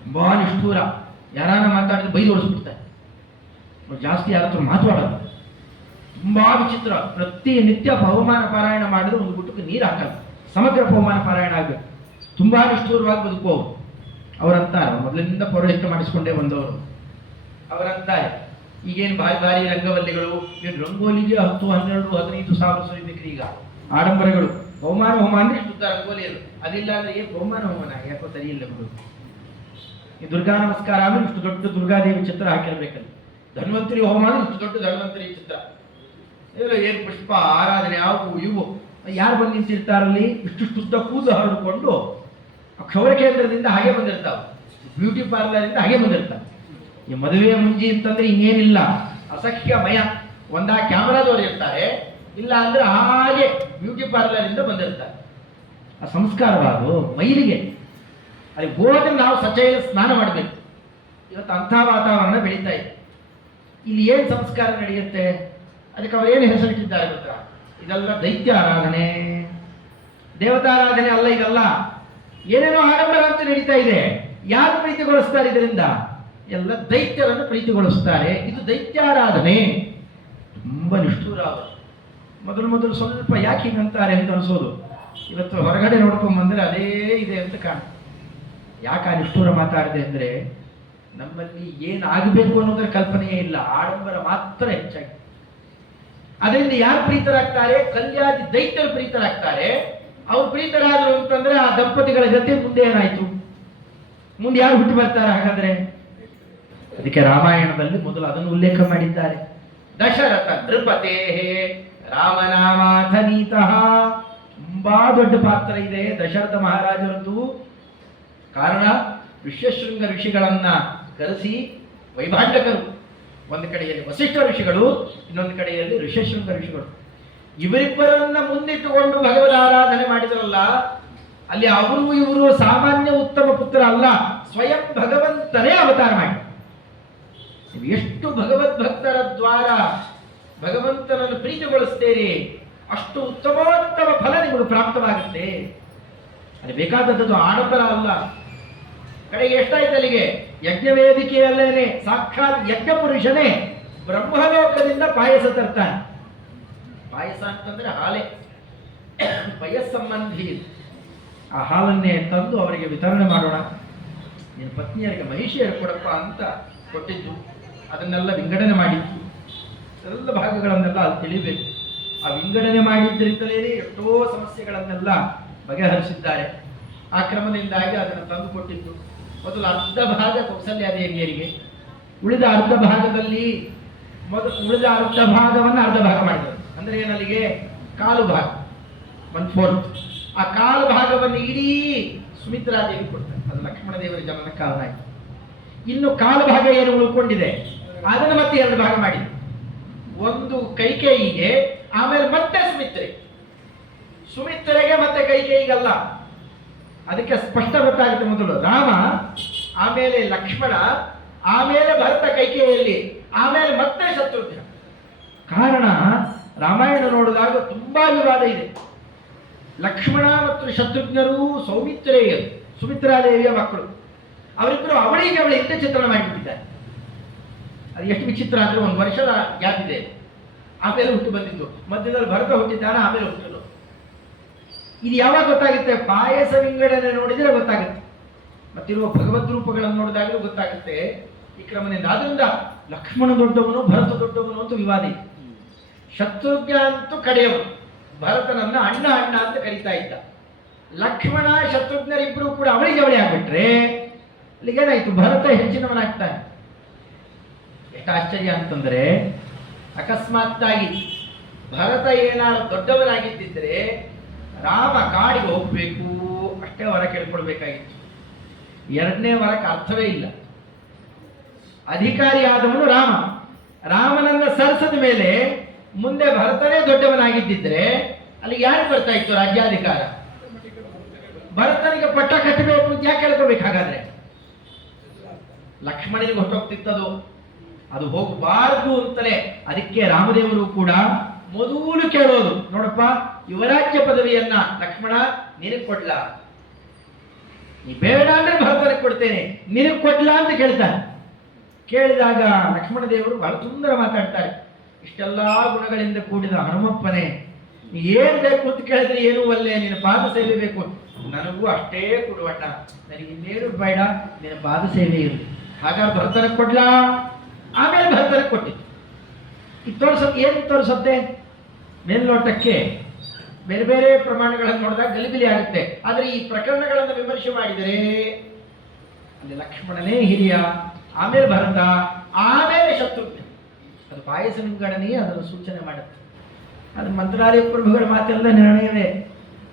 ತುಂಬಾ ನಿಷ್ಠೂರ. ಯಾರಾನ ಮಾತಾಡಿದ್ರೆ ಬೈದು ಓಡಿಸ್ಬಿಡ್ತಾರೆ. ಜಾಸ್ತಿ ಯಾರ ಹತ್ರ ಮಾತಾಡೋದು, ತುಂಬಾ ವಿಚಿತ್ರ. ಪ್ರತಿನಿತ್ಯ ಪವಮಾನ ಪಾರಾಯಣ ಮಾಡಿದ್ರೆ ಒಂದು ಗುಟ್ಟಕ್ಕೆ ನೀರು ಹಾಕಲ್ಲ, ಸಮಗ್ರ ಪವಮಾನ ಪಾರಾಯಣ ಆಗಬೇಕು. ತುಂಬಾ ನಿಷ್ಠೂರವಾಗಿ ಬದುಕುವವರು. ಅವರಂತಾರೆ, ಮೊದಲಿನಿಂದ ಪೌರೋಹಿತ್ಯ ಮಾಡಿಸ್ಕೊಂಡೇ ಬಂದವರು. ಅವರಂತಾರೆ, ಈಗೇನು ಭಾರಿ ಭಾರಿ ರಂಗವಲ್ಲಿಗಳು, ಏನು ರಂಗೋಲಿಗೆ 10-12-15 ಸಾವಿರ ಸುರಿಬೇಕ್ರಿ. ಈಗ ಆಡಂಬರಗಳು, ಬಹುಮಾನ ಹೋಮ ಅಂದ್ರೆ ಶುದ್ಧ ರಂಗೋಲಿಯರು, ಅದಿಲ್ಲ ಅಂದ್ರೆ ಏನು ಬಹುಮಾನ ಹೋಮನ, ಯಾಕೋ ಸರಿ ಇಲ್ಲ ಬಿಡು. ಈ ದುರ್ಗಾ ನಮಸ್ಕಾರ ಅಂದ್ರೆ ಇಷ್ಟು ದೊಡ್ಡ ದುರ್ಗಾದೇವಿ ಚಿತ್ರ ಹಾಕಿರ್ಬೇಕಲ್ಲ. ಧನ್ವಂತರಿ ಹೋಮ ಅಂದ್ರೆ ಇಷ್ಟು ದೊಡ್ಡ ಧನ್ವಂತರಿ ಚಿತ್ರ. ಏನು ಪುಷ್ಪ ಆರಾಧನೆ ಯಾವು ಇವು, ಯಾರು ಬಂದು ನಿಂತಿರ್ತಾರಲ್ಲಿ, ಇಷ್ಟು ಉದ್ದ ಕೂದಲು ಹರಡಿಕೊಂಡು ಕ್ಷೌರ ಕೇಂದ್ರದಿಂದ ಹಾಗೆ ಬಂದಿರ್ತಾವೆ, ಬ್ಯೂಟಿ ಪಾರ್ಲರಿಂದ ಹಾಗೆ ಬಂದಿರ್ತಾವೆ. ಈ ಮದುವೆಯ ಮುಂಜಿ ಅಂತಂದ್ರೆ ಇನ್ನೇನಿಲ್ಲ, ಅಸಖ್ಯಮಯ. ಒಂದಾ ಕ್ಯಾಮರಾದವರು ಇರ್ತಾರೆ, ಇಲ್ಲ ಅಂದ್ರೆ ಹಾಗೆ ಬ್ಯೂಟಿ ಪಾರ್ಲರಿಂದ ಬಂದಿರ್ತಾರೆ. ಆ ಸಂಸ್ಕಾರವಾದು ಮೈಲಿಗೆ ಅಲ್ಲಿ ಹೋದ್ರೆ ನಾವು ಸಚೈಲ ಸ್ನಾನ ಮಾಡಬೇಕು. ಇವತ್ತು ಅಂಥ ವಾತಾವರಣ ಬೆಳೀತಾ ಇದೆ. ಇಲ್ಲಿ ಏನು ಸಂಸ್ಕಾರ ನಡೆಯುತ್ತೆ? ಅದಕ್ಕೆ ಅವರು ಏನು ಹೆಸರಿಟ್ಟಿದ್ದಾರೆ ಗೊತ್ತಾ? ಇದೆಲ್ಲ ದೈತ್ಯ ಆರಾಧನೆ, ದೇವತಾರಾಧನೆ ಅಲ್ಲ. ಇದಲ್ಲ ಏನೇನೋ ಆಡಂಬರ ಅಂತ ನಡೀತಾ ಇದೆ. ಯಾರು ಪ್ರೀತಿಗೊಳಿಸ್ತಾರೆ ಇದರಿಂದ? ಎಲ್ಲ ದೈತ್ಯರನ್ನು ಪ್ರೀತಿಗೊಳಿಸ್ತಾರೆ. ಇದು ದೈತ್ಯಾರಾಧನೆ. ತುಂಬ ನಿಷ್ಠೂರ ಅವರು. ಮೊದಲು ಸ್ವಲ್ಪ ಯಾಕೆ ಹಿಂಗಂತಾರೆ ಅಂತ ಅನಿಸೋದು. ಇವತ್ತು ಹೊರಗಡೆ ನೋಡ್ಕೊಂಬಂದ್ರೆ ಅದೇ ಇದೆ ಅಂತ ಕಾಣುತ್ತೆ. ಯಾಕೆ ಆ ನಿಷ್ಠೂರ ಮಾತಾಡಿದೆ ಅಂದರೆ, ನಮ್ಮಲ್ಲಿ ಏನು ಆಗಬೇಕು ಅನ್ನೋದರ ಕಲ್ಪನೆಯೇ ಇಲ್ಲ, ಆಡಂಬರ ಮಾತ್ರ ಹೆಚ್ಚಾಗಿ. ಅದರಿಂದ ಯಾರು ಪ್ರೀತರಾಗ್ತಾರೆ? ಕಲ್ಯಾದಿ ದೈತ್ಯರು ಪ್ರೀತರಾಗ್ತಾರೆ. ಅವ್ರು ಪ್ರೀತರಾದರು ಅಂತಂದ್ರೆ ಆ ದಂಪತಿಗಳ ಜೊತೆ ಮುಂದೆ ಏನಾಯ್ತು? ಮುಂದೆ ಯಾರು ಹುಟ್ಟು ಬರ್ತಾರೆ ಹಾಗಾದ್ರೆ? ಅದಕ್ಕೆ ರಾಮಾಯಣದಲ್ಲಿ ಮೊದಲು ಅದನ್ನು ಉಲ್ಲೇಖ ಮಾಡಿದ್ದಾರೆ. ದಶರಥ ನೃಪತೇ ರಾಮನಾಮಾಥನೀತಃ. ತುಂಬಾ ದೊಡ್ಡ ಪಾತ್ರ ಇದೆ ದಶರಥ ಮಹಾರಾಜರದ್ದು. ಕಾರಣ, ಋಷ್ಯಶೃಂಗ ಋಷಿಗಳನ್ನ ಕರೆಸಿ ವೈಭಾಂಡಕರು, ಒಂದು ಕಡೆಯಲ್ಲಿ ವಸಿಷ್ಠ ಋಷಿಗಳು, ಇನ್ನೊಂದು ಕಡೆಯಲ್ಲಿ ಋಷ್ಯಶೃಂಗ ಋಷಿಗಳು, ಇವರಿಬ್ಬರನ್ನ ಮುಂದಿಟ್ಟುಕೊಂಡು ಭಗವದ್ ಆರಾಧನೆ ಮಾಡಿದ್ರಲ್ಲ, ಅಲ್ಲಿ ಅವರು ಇವರು ಸಾಮಾನ್ಯ ಉತ್ತಮ ಪುತ್ರ ಅಲ್ಲ, ಸ್ವಯಂ ಭಗವಂತನೇ ಅವತಾರ ಮಾಡಿ. ನೀವು ಎಷ್ಟು ಭಗವದ್ಭಕ್ತರ ದ್ವಾರ ಭಗವಂತನನ್ನು ಪ್ರೀತಿಗೊಳಿಸ್ತೇರಿ, ಅಷ್ಟು ಉತ್ತಮೋತ್ತಮ ಫಲ ನಿಮಗೆ ಪ್ರಾಪ್ತವಾಗುತ್ತೆ. ಅಲ್ಲಿ ಬೇಕಾದದ್ದು ಆಡಂಬರ ಅಲ್ಲ. ಕಡೆಗೆ ಎಷ್ಟಾಯ್ತು ಅಲ್ಲಿಗೆ? ಯಜ್ಞ ವೇದಿಕೆಯಲ್ಲೇನೆ ಸಾಕ್ಷಾತ್ ಯಜ್ಞ ಪುರುಷನೇ ಬ್ರಹ್ಮಲೋಕದಿಂದ ಪಾಯಸ ತರ್ತಾನೆ. ಪಾಯಸ ಅಂತಂದ್ರೆ ಹಾಲೆ, ವಯಸ್ಸಂಬಂಧಿ. ಆ ಹಾಲನ್ನೇ ತಂದು ಅವರಿಗೆ ವಿತರಣೆ ಮಾಡೋಣ, ನಿನ್ನ ಪತ್ನಿಯರಿಗೆ ಮಹಿಷಿಯರು ಕೊಡಪ್ಪ ಅಂತ ಕೊಟ್ಟಿದ್ದು. ಅದನ್ನೆಲ್ಲ ವಿಂಗಡಣೆ ಮಾಡಿದ್ದು, ಎಲ್ಲ ಭಾಗಗಳನ್ನೆಲ್ಲ ಅಲ್ಲಿ ತಿಳಿಬೇಕು. ಆ ವಿಂಗಡಣೆ ಮಾಡಿದ್ದರಿಂದಲೇ ಎಷ್ಟೋ ಸಮಸ್ಯೆಗಳನ್ನೆಲ್ಲ ಬಗೆಹರಿಸಿದ್ದಾರೆ. ಆ ಕ್ರಮದಿಂದಾಗಿ ಅದನ್ನು ತಂದು ಕೊಟ್ಟಿದ್ದು. ಮೊದಲು ಅರ್ಧ ಭಾಗ ಕೌಸಲ್ಯಾದೇವಿಯರಿಗೆ, ಉಳಿದ ಅರ್ಧ ಭಾಗದಲ್ಲಿ ಉಳಿದ ಅರ್ಧ ಭಾಗವನ್ನು ಅರ್ಧ ಭಾಗ ಮಾಡಿದರು. ಅಂದರೆ ಏನಲ್ಲಿಗೆ? ಕಾಲು ಭಾಗ, 1/4. ಆ ಕಾಲು ಭಾಗವನ್ನು ಇಡೀ ಸುಮಿತ್ರಾದೇವಿ ಕೊಡ್ತಾರೆ. ಅದು ಲಕ್ಷ್ಮಣ ದೇವರ ಜನನ ಕಾರಣ ಆಯಿತು. ಇನ್ನು ಕಾಲು ಭಾಗ ಏನು ಉಳ್ಕೊಂಡಿದೆ ಅದನ್ನು ಮತ್ತೆ 2 ಭಾಗ ಮಾಡಿದೆ. ಒಂದು ಕೈಕೇಯಿಗೆ, ಆಮೇಲೆ ಮತ್ತೆ ಸುಮಿತ್ರೆಗೆ ಮತ್ತೆ ಕೈಕೇಯಿಗಲ್ಲ. ಅದಕ್ಕೆ ಸ್ಪಷ್ಟ ಗೊತ್ತಾಗುತ್ತೆ. ಮೊದಲು ರಾಮ, ಆಮೇಲೆ ಲಕ್ಷ್ಮಣ, ಆಮೇಲೆ ಭರತ ಕೈಕೇಯಿಯಲ್ಲಿ, ಆಮೇಲೆ ಮತ್ತೆ ಶತ್ರುಘ್ನ. ಕಾರಣ ರಾಮಾಯಣ ನೋಡಿದಾಗ ತುಂಬಾ ವಿವಾದ ಇದೆ. ಲಕ್ಷ್ಮಣ ಮತ್ತು ಶತ್ರುಘ್ನರು ಸೌಮಿತ್ರೇಯರು, ಸುಮಿತ್ರಾದೇವಿಯ ಮಕ್ಕಳು. ಅವರಿಬ್ಬರು ಅವಳಿಗೆ ಅವಳ ಹಿಂದೆ ಚಿತ್ರಣ ಮಾಡಿಬಿಟ್ಟಿದ್ದಾರೆ. ಅದು ಎಷ್ಟು ವಿಚಿತ್ರ ಅಂದ್ರೆ 1 ವರ್ಷದ ಗ್ಯಾಪ್ ಇದೆ. ಆಮೇಲೆ ಹುಟ್ಟು ಬಂದಿದ್ದು, ಮಧ್ಯದಲ್ಲಿ ಭರತ ಹುಟ್ಟಿದ್ದಾನೆ, ಆಮೇಲೆ ಹುಟ್ಟಲು. ಇದು ಯಾವಾಗ ಗೊತ್ತಾಗುತ್ತೆ? ಪಾಯಸ ವಿಂಗಡಣೆ ನೋಡಿದ್ರೆ ಗೊತ್ತಾಗುತ್ತೆ, ಮತ್ತಿರುವ ಭಗವದ್ ರೂಪಗಳನ್ನು ನೋಡಿದಾಗಲೂ ಗೊತ್ತಾಗುತ್ತೆ ಈ ಕ್ರಮದಿಂದ. ಆದ್ರಿಂದ ಲಕ್ಷ್ಮಣ ದೊಡ್ಡವನು, ಭರತ ದೊಡ್ಡವನು ಅಂತ ವಿವಾದ ಇದೆ. ಶತ್ರುಘ್ನ ಅಂತೂ ಕಡೆಯವನು, ಭರತನನ್ನ ಅಣ್ಣ ಅಣ್ಣ ಅಂತ ಕರೀತಾ ಇದ್ದ. ಲಕ್ಷ್ಮಣ ಶತ್ರುಘ್ನರಿಬ್ಬರು ಕೂಡ ಅವಳಿಗೆ ಅವಳಿ ಆಗ್ಬಿಟ್ರೆ ಅಲ್ಲಿಗೇನಾಯ್ತು? ಭರತ ಹೆಚ್ಚಿನವನಾಗ್ತಾನೆ. ಎಷ್ಟು ಆಶ್ಚರ್ಯ ಅಂತಂದ್ರೆ, ಅಕಸ್ಮಾತ್ತಾಗಿ ಭರತ ಏನಾದ್ರು ದೊಡ್ಡವನಾಗಿದ್ದಿದ್ರೆ ರಾಮ ಕಾಡಿಗೆ ಹೋಗ್ಬೇಕು ಅಷ್ಟೇ ವರ ಕೇಳ್ಕೊಳ್ಬೇಕಾಗಿತ್ತು. 2ನೇ ವರಕ್ಕೆ ಅರ್ಥವೇ ಇಲ್ಲ. ಅಧಿಕಾರಿಯಾದವನು ರಾಮ. ರಾಮನನ್ನ ಸರಿಸದ ಮೇಲೆ ಮುಂದೆ ಭರತನೇ ದೊಡ್ಡವನಾಗಿದ್ದಿದ್ರೆ ಅಲ್ಲಿ ಯಾರು ಬರ್ತಾ ಇತ್ತು ರಾಜ್ಯಾಧಿಕಾರ? ಭರತನಿಗೆ ಪಟ್ಟ ಕಟ್ಟಬೇಕು ಅಂತ ಯಾಕೆ ಕೇಳ್ಕೋಬೇಕು? ಹಾಗಾದ್ರೆ ಲಕ್ಷ್ಮಣನಿಗೆ ಹೊಟ್ಟೋಗ್ತಿತ್ತದು, ಅದು ಹೋಗಬಾರದು ಅಂತಲೇ ಅದಕ್ಕೆ ರಾಮದೇವರು ಕೂಡ ಮೊದಲು ಕೇಳೋದು, ನೋಡಪ್ಪ ಯುವರಾಜ್ಯ ಪದವಿಯನ್ನ ಲಕ್ಷ್ಮಣ ನಿನಗೆ ಕೊಡ್ಲಾ? ನೀ ಬೇಡ ಅಂದ್ರೆ ಭರತನಿಗೆ ಕೊಡ್ತೇನೆ, ನಿನಗೆ ಕೊಡ್ಲಾ ಅಂತ ಕೇಳ್ತಾನೆ. ಕೇಳಿದಾಗ ಲಕ್ಷ್ಮಣ ದೇವರು ಬಹಳ ಸುಂದರ ಮಾತಾಡ್ತಾರೆ. ಇಷ್ಟೆಲ್ಲಾ ಗುಣಗಳಿಂದ ಕೂಡಿದ ಹನುಮಪ್ಪನೇ, ನೀ ಏನ್ ಬೇಕು ಅಂತ ಕೇಳಿದ್ರೆ ಏನು ಒಲ್ಲೆ, ನಿನ್ನ ಪಾದ ಸೇವೆ ಬೇಕು, ನನಗೂ ಅಷ್ಟೇ ಕೊಡುವಣ್ಣ, ನನಗೆ ಇನ್ನೇನು ಬೇಡ, ನಿನ್ನ ಪಾದ ಸೇವೆ ಇರಲಿ. ಹಾಗಾಗಿ ಭರತನಿಗೆ ಕೊಡ್ಲಾ? ಆಮೇಲೆ ಭರತನಿಗೆ ಕೊಟ್ಟಿತ್ತು. ಇದು ಏನು ತೋರಿಸುತ್ತೆ? ಮೇಲ್ನೋಟಕ್ಕೆ ಬೇರೆ ಬೇರೆ ಪ್ರಮಾಣಗಳನ್ನು ನೋಡಿದಾಗ ಗಲಿಬಿಲಿ ಆಗುತ್ತೆ. ಆದರೆ ಈ ಪ್ರಕರಣಗಳನ್ನು ವಿಮರ್ಶೆ ಮಾಡಿದರೆ ಅಲ್ಲಿ ಲಕ್ಷ್ಮಣನೇ ಹಿರಿಯ, ಆಮೇಲೆ ಭರತ, ಆಮೇಲೆ ಶತ್ರುಘ್ನ. ಅದು ಪಾಯಸ ವಿಂಗಡಣೆಯೇ ಅದನ್ನು ಸೂಚನೆ ಮಾಡುತ್ತೆ. ಅದು ಮಂತ್ರಾಲಯ ಪ್ರಭುಗಳ ಮಾತೆಲ್ಲ ನಿರ್ಣಯವೇ.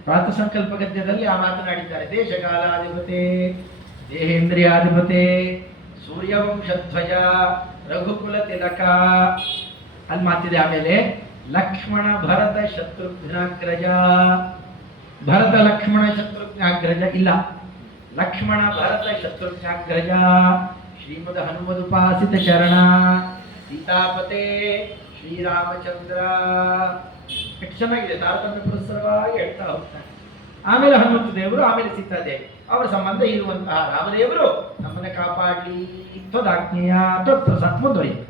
ಪ್ರಾತಃ ಸಂಕಲ್ಪ ಗದ್ಯದಲ್ಲಿ ಆ ಮಾತನಾಡಿದ್ದಾರೆ. ದೇಶಕಾಲಾಧಿಪತೆ ದೇಹೇಂದ್ರಿಯಾಧಿಪತೆ ಸೂರ್ಯವಂಶಧ್ವಜ ರಘುಕುಲ ತಿಲಕ ಅಲ್ಲಿ ಮಾತಿದೆ. ಆಮೇಲೆ ಲಕ್ಷ್ಮಣ ಭರತ ಶತ್ರುಘ್ನಾಗ್ರಜ, ಭರತ ಲಕ್ಷ್ಮಣ ಶತ್ರುಘ್ನಾಗ್ರಜ ಇಲ್ಲ, ಲಕ್ಷ್ಮಣ ಭರತ ಶತ್ರುಘ್ನಾಗ್ರಜ, ಶ್ರೀಮದ್ ಹನುಮದುಪಾಸಿತ ಚರಣ, ಸೀತಾಪತೆ ಶ್ರೀರಾಮಚಂದ್ರ. ಎಷ್ಟು ಚೆನ್ನಾಗಿದೆ, ತಾರತಮ್ಯ ಪುರಸ್ಸರವಾಗಿ ಹೇಳ್ತಾ ಹೋಗ್ತಾನೆ. ಆಮೇಲೆ ಹನುಮಂತ ದೇವರು, ಆಮೇಲೆ ಸೀತಾದೇವಿ. ಅವರ ಸಂಬಂಧ ಇರುವಂತಹ ರಾಮದೇವರು ನಮ್ಮನ್ನ ಕಾಪಾಡಲಿ, ತ್ವದಾಜ್ಞೆಯ ತ್ವತ್ಪ್ರಸಾದ ಮುಂದುವರಿಯುತ್ತೆ.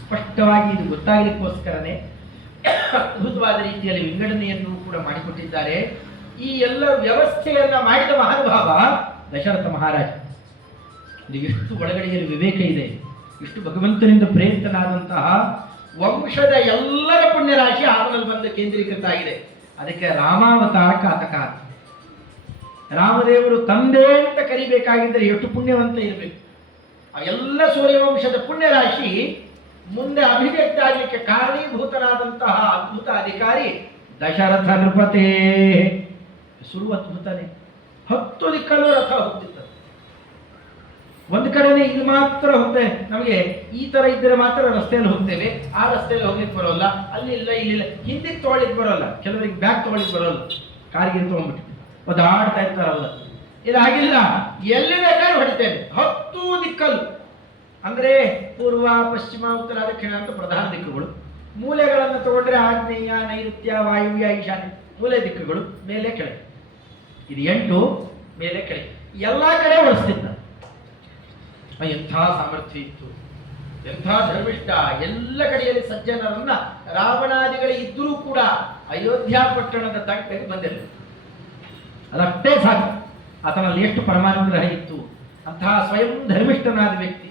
ಸ್ಪಷ್ಟವಾಗಿ ಇದು ಗೊತ್ತಾಗಲಿಕ್ಕೋಸ್ಕರನೇ ಅದ್ಭುತವಾದ ರೀತಿಯಲ್ಲಿ ವಿಂಗಡಣೆಯನ್ನು ಕೂಡ ಮಾಡಿಕೊಟ್ಟಿದ್ದಾರೆ. ಈ ಎಲ್ಲ ವ್ಯವಸ್ಥೆಯನ್ನ ಮಾಡಿದ ಮಹಾನುಭಾವ ದಶರಥ ಮಹಾರಾಜ. ಇದು ಎಷ್ಟು ಒಳಗಡೆಯಲ್ಲಿ ವಿವೇಕ ಇದೆ, ಇಷ್ಟು ಭಗವಂತನಿಂದ ಪ್ರೇರಿತನಾದಂತಹ ವಂಶದ ಎಲ್ಲರ ಪುಣ್ಯರಾಶಿ ಆತನಲ್ಲಿ ಬಂದು ಕೇಂದ್ರೀಕೃತ ಆಗಿದೆ. ಅದಕ್ಕೆ ರಾಮಾವತಾರ ಕಾತಕ. ರಾಮದೇವರು ತಂದೆ ಅಂತ ಕರಿಬೇಕಾಗಿದ್ದರೆ ಎಷ್ಟು ಪುಣ್ಯವಂತ ಇರಬೇಕು. ಆ ಎಲ್ಲ ಸೂರ್ಯವಂಶದ ಪುಣ್ಯರಾಶಿ ಮುಂದೆ ಅಭಿವ್ಯಕ್ತ ಆಗಲಿಕ್ಕೆ ಕಾರಣೀಭೂತನಾದಂತಹ ಅದ್ಭುತ ಅಧಿಕಾರಿ ದಶರಥ ನೃಪತೆ. ಸುರು ಅದ್ಭುತನೇ. 10 ದಿಕ್ಕಲ್ಲೂ ರಥ ಹೋಗ್ತಿತ್ತು. ಒಂದು ಕಡೆನೇ ಇದು ಮಾತ್ರ ಹೋಗ್ತೇವೆ, ನಮಗೆ ಈ ತರ ಇದ್ದರೆ ಮಾತ್ರ ರಸ್ತೆಯಲ್ಲಿ ಹೋಗ್ತೇವೆ, ಆ ರಸ್ತೆಯಲ್ಲಿ ಹೋಗ್ಲಿಕ್ಕೆ ಬರೋಲ್ಲ, ಅಲ್ಲಿ ಇಲ್ಲ ಇಲ್ಲಿಲ್ಲ, ಹಿಂದಿಗೆ ತೊಗೊಳ್ಳಿಕ್ಕೆ ಬರೋಲ್ಲ, ಕೆಲವರಿಗೆ ಬ್ಯಾಗ್ ತೊಗೊಳ್ಳಿಕ್ಕೆ ಬರೋಲ್ಲ, ಕಾರಿಗೆ ತೊಗೊಂಡ್ಬಿಟ್ಟು ಒದಾಡ್ತಾ ಇರ್ತಾರಲ್ಲ. ಇದಾಗಿಲ್ಲ, ಎಲ್ಲಿ ಬೇಕಾದ್ರೂ ಹೊಡಿತೇವೆ. 10 ದಿಕ್ಕಲ್ಲೂ ಅಂದ್ರೆ ಪೂರ್ವ ಪಶ್ಚಿಮ ಉತ್ತರ ದಕ್ಷಿಣ ಅಂತ ಪ್ರಧಾನ ದಿಕ್ಕುಗಳು. ಮೂಲೆಗಳನ್ನು ತಗೊಂಡ್ರೆ ಆಗ್ನೇಯ ನೈಋತ್ಯ ವಾಯುವ್ಯ ಈಶಾನ್ಯ ಮೂಲೆ ದಿಕ್ಕುಗಳು, ಮೇಲೆ ಕೆಳಗೆ. ಇದು 8 ಮೇಲೆ ಕೆಳಗೆ ಎಲ್ಲ ಕಡೆ ಓಡಿಸ್ತಿದ್ದ. ಎಂಥ ಸಾಮರ್ಥ್ಯ ಇತ್ತು, ಎಂಥ ಧರ್ಮಿಷ್ಠ. ಎಲ್ಲ ಕಡೆಯಲ್ಲಿ ಸಜ್ಜನರನ್ನ ರಾವಣಾದಿಗಳು ಇದ್ದರೂ ಕೂಡ ಅಯೋಧ್ಯ ಪಟ್ಟಣದ ತಟ್ಟೆಗೆ ಬಂದಿರಲಿಲ್ಲ. ಅದಷ್ಟೇ ಸಾಕು, ಆತನಲ್ಲಿ ಎಷ್ಟು ಪರಮಾನುಗ್ರಹ ಇತ್ತು. ಅಂತಹ ಸ್ವಯಂ ಧರ್ಮಿಷ್ಠನಾದ ವ್ಯಕ್ತಿ.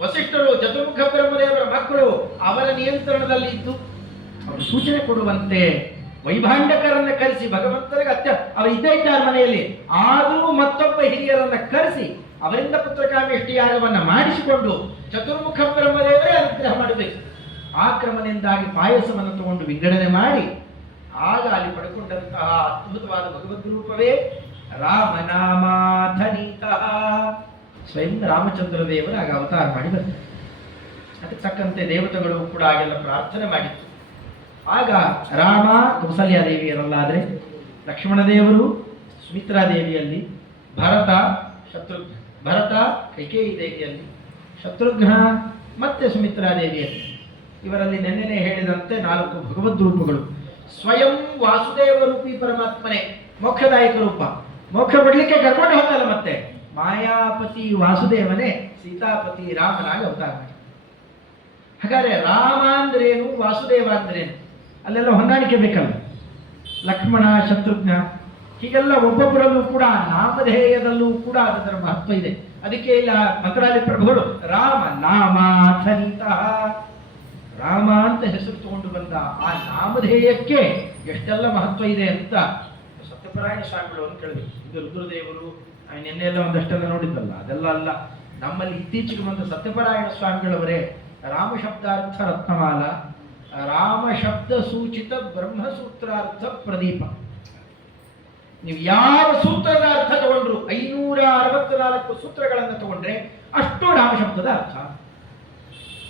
ವಸಿಷ್ಠರು ಚತುರ್ಮುಖ ಬ್ರಹ್ಮದೇವರ ಮಕ್ಕಳು ಅವರ ನಿಯಂತ್ರಣದಲ್ಲಿ ಇದ್ದು ಅವರು ಸೂಚನೆ ಕೊಡುವಂತೆ ವೈಭಾಂಡಕರನ್ನ ಕರೆಸಿ ಭಗವಂತನಿಗೆ ಅವರು ಇದ್ದೇ ಇದ್ದಾರೆ ಮನೆಯಲ್ಲಿ, ಆದರೂ ಮತ್ತೊಬ್ಬ ಹಿರಿಯರನ್ನ ಕರೆಸಿ ಅವರಿಂದ ಪುತ್ರಕಾಮೇಷ್ಟಿ ಯಾಗವನ್ನ ಮಾಡಿಸಿಕೊಂಡು ಚತುರ್ಮುಖ ಬ್ರಹ್ಮದೇವರೇ ಅನುಗ್ರಹ ಮಾಡಬೇಕು. ಆ ಕ್ರಮದಿಂದಾಗಿ ಪಾಯಸವನ್ನು ತಗೊಂಡು ವಿಂಗಡಣೆ ಮಾಡಿ ಆಗ ಅಲ್ಲಿ ಪಡ್ಕೊಂಡಂತಹ ಅದ್ಭುತವಾದ ಭಗವದ್ ರೂಪವೇ ರಾಮನಾಮಾಧನೀತ. ಸ್ವಯಂ ರಾಮಚಂದ್ರ ದೇವರು ಆಗ ಅವತಾರ ಮಾಡಿ ಬರ್ತಾರೆ. ಅದಕ್ಕೆ ತಕ್ಕಂತೆ ದೇವತೆಗಳು ಕೂಡ ಆಗೆಲ್ಲ ಪ್ರಾರ್ಥನೆ ಮಾಡಿತ್ತು. ಆಗ ರಾಮ ಕೌಸಲ್ಯಾದೇವಿಯರಲ್ಲಾದರೆ, ಲಕ್ಷ್ಮಣ ದೇವರು ಸುಮಿತ್ರಾದೇವಿಯಲ್ಲಿ, ಭರತ ಶತ್ರುಘ್ನ ಭರತ ಕೈಕೇಯಿ ದೇವಿಯಲ್ಲಿ, ಶತ್ರುಘ್ನ ಮತ್ತೆ ಸುಮಿತ್ರಾದೇವಿಯಲ್ಲಿ. ಇವರಲ್ಲಿ ನೆನ್ನೆನೆ ಹೇಳಿದಂತೆ 4 ಭಗವದ್ ರೂಪಗಳು. ಸ್ವಯಂ ವಾಸುದೇವ ರೂಪಿ ಪರಮಾತ್ಮನೇ ಮೋಕ್ಷದಾಯಕ ರೂಪ. ಮೋಕ್ಷ ಬಿಡ್ಲಿಕ್ಕೆ ಕರ್ಕೊಂಡು ಹೋಗಲ್ಲ, ಮತ್ತೆ ಮಾಯಾಪತಿ ವಾಸುದೇವನೇ ಸೀತಾಪತಿ ರಾಮನಾಗಿ ಅವತಾರ ಮಾಡಿ. ಹಾಗಾದ್ರೆ ರಾಮ ಅಂದ್ರೇನು, ವಾಸುದೇವ ಅಂದ್ರೇನು, ಅಲ್ಲೆಲ್ಲ ಹೊಂದಾಣಿಕೆ ಬೇಕಲ್ಲ. ಲಕ್ಷ್ಮಣ, ಶತ್ರುಘ್ನ ಹೀಗೆಲ್ಲ ಒಬ್ಬೊಬ್ಬರಲ್ಲೂ ಕೂಡ ನಾಮಧೇಯದಲ್ಲೂ ಕೂಡ ಅದರ ಮಹತ್ವ ಇದೆ. ಅದಕ್ಕೆ ಇಲ್ಲ ಮಂತ್ರಾಲಯ ಪ್ರಭುಗಳು ರಾಮ ನಾಮಾಥನಿತಃ, ರಾಮ ಅಂತ ಹೆಸರು ತಗೊಂಡು ಬಂದ ಆ ನಾಮಧೇಯಕ್ಕೆ ಎಷ್ಟೆಲ್ಲ ಮಹತ್ವ ಇದೆ ಅಂತ ಸತ್ಯಪರಾಯಣ ಸ್ವಾಮಿಗಳು ಅಂತ ಕೇಳಬೇಕು. ಇದು ರುದ್ರದೇವರು ನಿನ್ನೆಲ್ಲ ಒಂದಷ್ಟೆಲ್ಲ ನೋಡಿದ್ದಲ್ಲ, ಅದೆಲ್ಲ ಅಲ್ಲ. ನಮ್ಮಲ್ಲಿ ಇತ್ತೀಚೆಗೆ ಬಂದ ಸತ್ಯಪರಾಯಣ ಸ್ವಾಮಿಗಳವರೇ ರಾಮ ಶಬ್ದಾರ್ಥ ರತ್ನಮಾಲ, ರಾಮ ಶಬ್ದ ಸೂಚಿತ ಬ್ರಹ್ಮಸೂತ್ರಾರ್ಥ ಪ್ರದೀಪ. ನೀವು ಯಾವ ಸೂತ್ರದ ಅರ್ಥ ತಗೊಂಡ್ರು, 564 ಸೂತ್ರಗಳನ್ನು ತಗೊಂಡ್ರೆ ಅಷ್ಟು ರಾಮ ಶಬ್ದದ ಅರ್ಥ.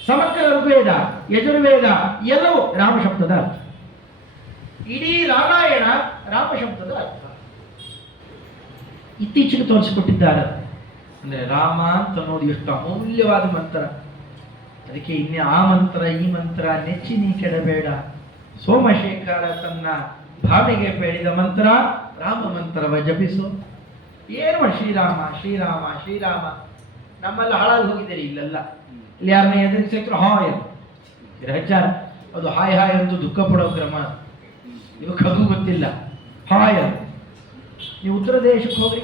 ಸಮಗ್ರ ಋಗ್ವೇದ, ಯಜುರ್ವೇದ ಎಲ್ಲವೂ ರಾಮ ಶಬ್ದದ ಅರ್ಥ. ಇಡೀ ರಾಮಾಯಣ ರಾಮ ಶಬ್ದದ ಅರ್ಥ. ಇತ್ತೀಚೆಗೆ ತೋರಿಸಿಕೊಟ್ಟಿದ್ದಾರೆ. ಅಂದ್ರೆ ರಾಮ ಅಂತ ನೋಡಿ ಎಷ್ಟು ಅಮೂಲ್ಯವಾದ ಮಂತ್ರ. ಅದಕ್ಕೆ ಇನ್ನೇ ಆ ಮಂತ್ರ ಈ ಮಂತ್ರ ನೆಚ್ಚಿ ನೀ ಕೆಡಬೇಡ, ಸೋಮಶೇಖರ ತನ್ನ ಭಾವಿಗೆ ಬೇಡಿದ ಮಂತ್ರ ರಾಮ ಮಂತ್ರವ ಜಪಿಸು. ಏನು ಶ್ರೀರಾಮ ಶ್ರೀರಾಮ ಶ್ರೀರಾಮ, ನಮ್ಮೆಲ್ಲ ಹಾಳಾಗಿ ಹೋಗಿದ್ದೀರಿ. ಇಲ್ಲೆಲ್ಲ ಇಲ್ಲಿ ಯಾರನ್ನ ಎದುರಿಗೆ ಸಿಕ್ಕರು ಹಾಯ್ ಗ್ರಹಚಾರ, ಅದು ಹಾಯ್ ಹಾಯ್ ಅಂತೂ ದುಃಖ ಪಡೋ ಕ್ರಮ. ಇವಕ್ಕೆ ಅದು ಗೊತ್ತಿಲ್ಲ ಹಾಯ್. ನೀವು ಉತ್ತರ ದೇಶಕ್ಕೆ ಹೋಗ್ರಿ,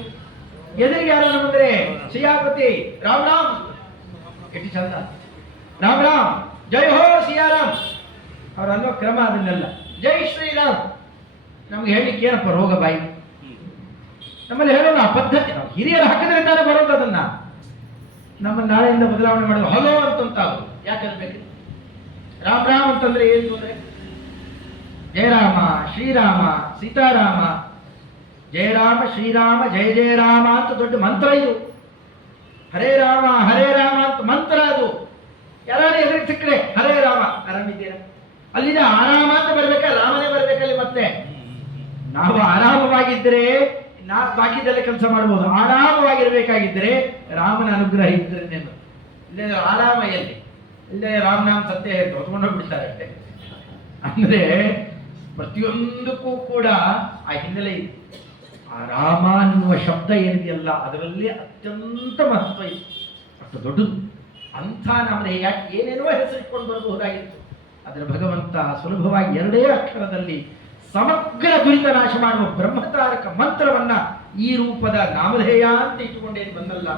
ಎದುರಿಗೆ ಯಾರು ಬಂದ್ರೆ ಸಿಯಾಪತಿ ರಾಮ್ ರಾಮ್, ಎಷ್ಟು ಚಂದ ರಾಮ್ ರಾಮ್ ಜೈ ಹೋ ಸಿಯಾರಾಮ್, ಅವ್ರು ಅನ್ನೋ ಕ್ರಮ ಅದನ್ನೆಲ್ಲ. ಜೈ ಶ್ರೀರಾಮ್ ನಮ್ಗೆ ಹೇಳಲಿಕ್ಕೆ ಏನಪ್ಪ ರೋಗ ಬಾಯಿ, ನಮ್ಮಲ್ಲಿ ಹೇಳೋಣ ಪದ್ಧತಿ. ನಾವು ಹಿರಿಯರು ಹಾಕಿದ್ರೆ ತಾನೇ ಬರೋದು. ಅದನ್ನ ನಮ್ಮ ನಾಳೆಯಿಂದ ಬದಲಾವಣೆ ಮಾಡಿದ್ರು ಹಲೋ ಅಂತಂತ ಯಾಕನ್ಬೇಕು. ರಾಮ್ ರಾಮ್ ಅಂತಂದ್ರೆ ಏನು ಅಂದ್ರೆ ಜಯರಾಮ ಶ್ರೀರಾಮ ಸೀತಾರಾಮ, ಜಯರಾಮ ಶ್ರೀರಾಮ ಜಯ ಜಯ ರಾಮ ಅಂತ ದೊಡ್ಡ ಮಂತ್ರ ಇದು. ಹರೇ ರಾಮ ಅಂತ ಮಂತ್ರ ಅದು. ಯಾರು ಎದುರಿಗೆ ಸಿಕ್ಕರೆ ಹರೇ ರಾಮ ಆರಾಮಿದ್ದೀರ, ಅಲ್ಲಿಂದ ಆರಾಮ ಅಂತ ಬರ್ಬೇಕಾ, ರಾಮನೇ ಬರ್ಬೇಕಲ್ಲಿ. ಮತ್ತೆ ನಾವು ಆರಾಮವಾಗಿದ್ದರೆ ಬಾಕಿದೆಲ್ಲ ಕೆಲಸ ಮಾಡ್ಬೋದು. ಆರಾಮವಾಗಿರ್ಬೇಕಾಗಿದ್ದರೆ ರಾಮನ ಅನುಗ್ರಹ ಇದ್ರೆ ಇಲ್ಲೇ ಆರಾಮ ಎಲ್ಲಿ, ಇಲ್ಲೇ ರಾಮನಾಮ ಸತ್ಯ ಹೊತ್ಕೊಂಡೋಗ್ಬಿಡ್ತಾರೆ ಅಷ್ಟೇ. ಅಂದ್ರೆ ಪ್ರತಿಯೊಂದಕ್ಕೂ ಕೂಡ ಆ ಹಿನ್ನೆಲೆ ಇದೆ. ಆ ರಾಮ ಅನ್ನುವ ಶಬ್ದ ಏನಿದೆಯಲ್ಲ ಅದರಲ್ಲಿ ಅತ್ಯಂತ ಮಹತ್ವ ಇದೆ, ಅಷ್ಟು ದೊಡ್ಡದು. ಅಂಥ ನಮ್ಮದೇ ಯಾಕೆ ಏನೇನೋ ಹೆಸರಿಟ್ಕೊಂಡು ಬರಬಹುದಾಗಿತ್ತು. ಅದರ ಭಗವಂತ ಸುಲಭವಾಗಿ 2 ಅಕ್ಷರದಲ್ಲಿ ಸಮಗ್ರ ದುರಿತ ನಾಶ ಮಾಡುವ ಬ್ರಹ್ಮತಾರಕ ಮಂತ್ರವನ್ನ ಈ ರೂಪದ ನಾಮಧೇಯ ಅಂತ ಇಟ್ಟುಕೊಂಡೇನು ಬಂದಲ್ಲ.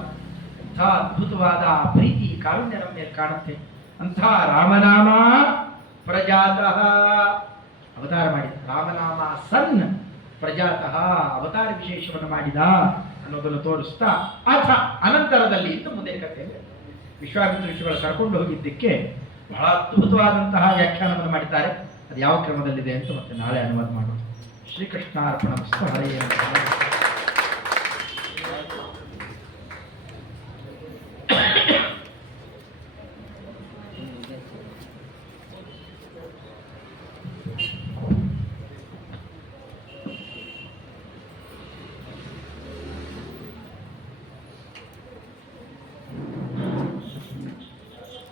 ಅಂಥ ಅದ್ಭುತವಾದ ಪ್ರೀತಿ ಕಾರುಣ್ಯ ನಮ್ಮ ಮೇಲೆ ಕಾಣುತ್ತೆ. ಅಂಥ ರಾಮನಾಮ ಪ್ರಜಾತಃ ಅವತಾರ ಮಾಡಿದ, ರಾಮನಾಮ ಸನ್ ಪ್ರಜಾತಃ ಅವತಾರ ವಿಶೇಷವನ್ನು ಮಾಡಿದ ಅನ್ನೋದನ್ನು ತೋರಿಸ್ತಾ ಅಥ ಅನಂತರದಲ್ಲಿ ಇದ್ದು ಮುಂದೆ ಕಥೆ ವಿಶ್ವಾಮಿತ್ರ ಋಷಿಗಳು ಕರ್ಕೊಂಡು ಹೋಗಿದ್ದಕ್ಕೆ ಬಹಳ ಅದ್ಭುತವಾದಂತಹ ವ್ಯಾಖ್ಯಾನವನ್ನು ಮಾಡಿದ್ದಾರೆ. ಅದು ಯಾವ ಕ್ರಮದಲ್ಲಿದೆ ಅಂತ ಮತ್ತೆ ನಾಳೆ ಅನುವಾದ ಮಾಡೋಣ. ಶ್ರೀಕೃಷ್ಣಾರ್ಪಣ. ಹರೇ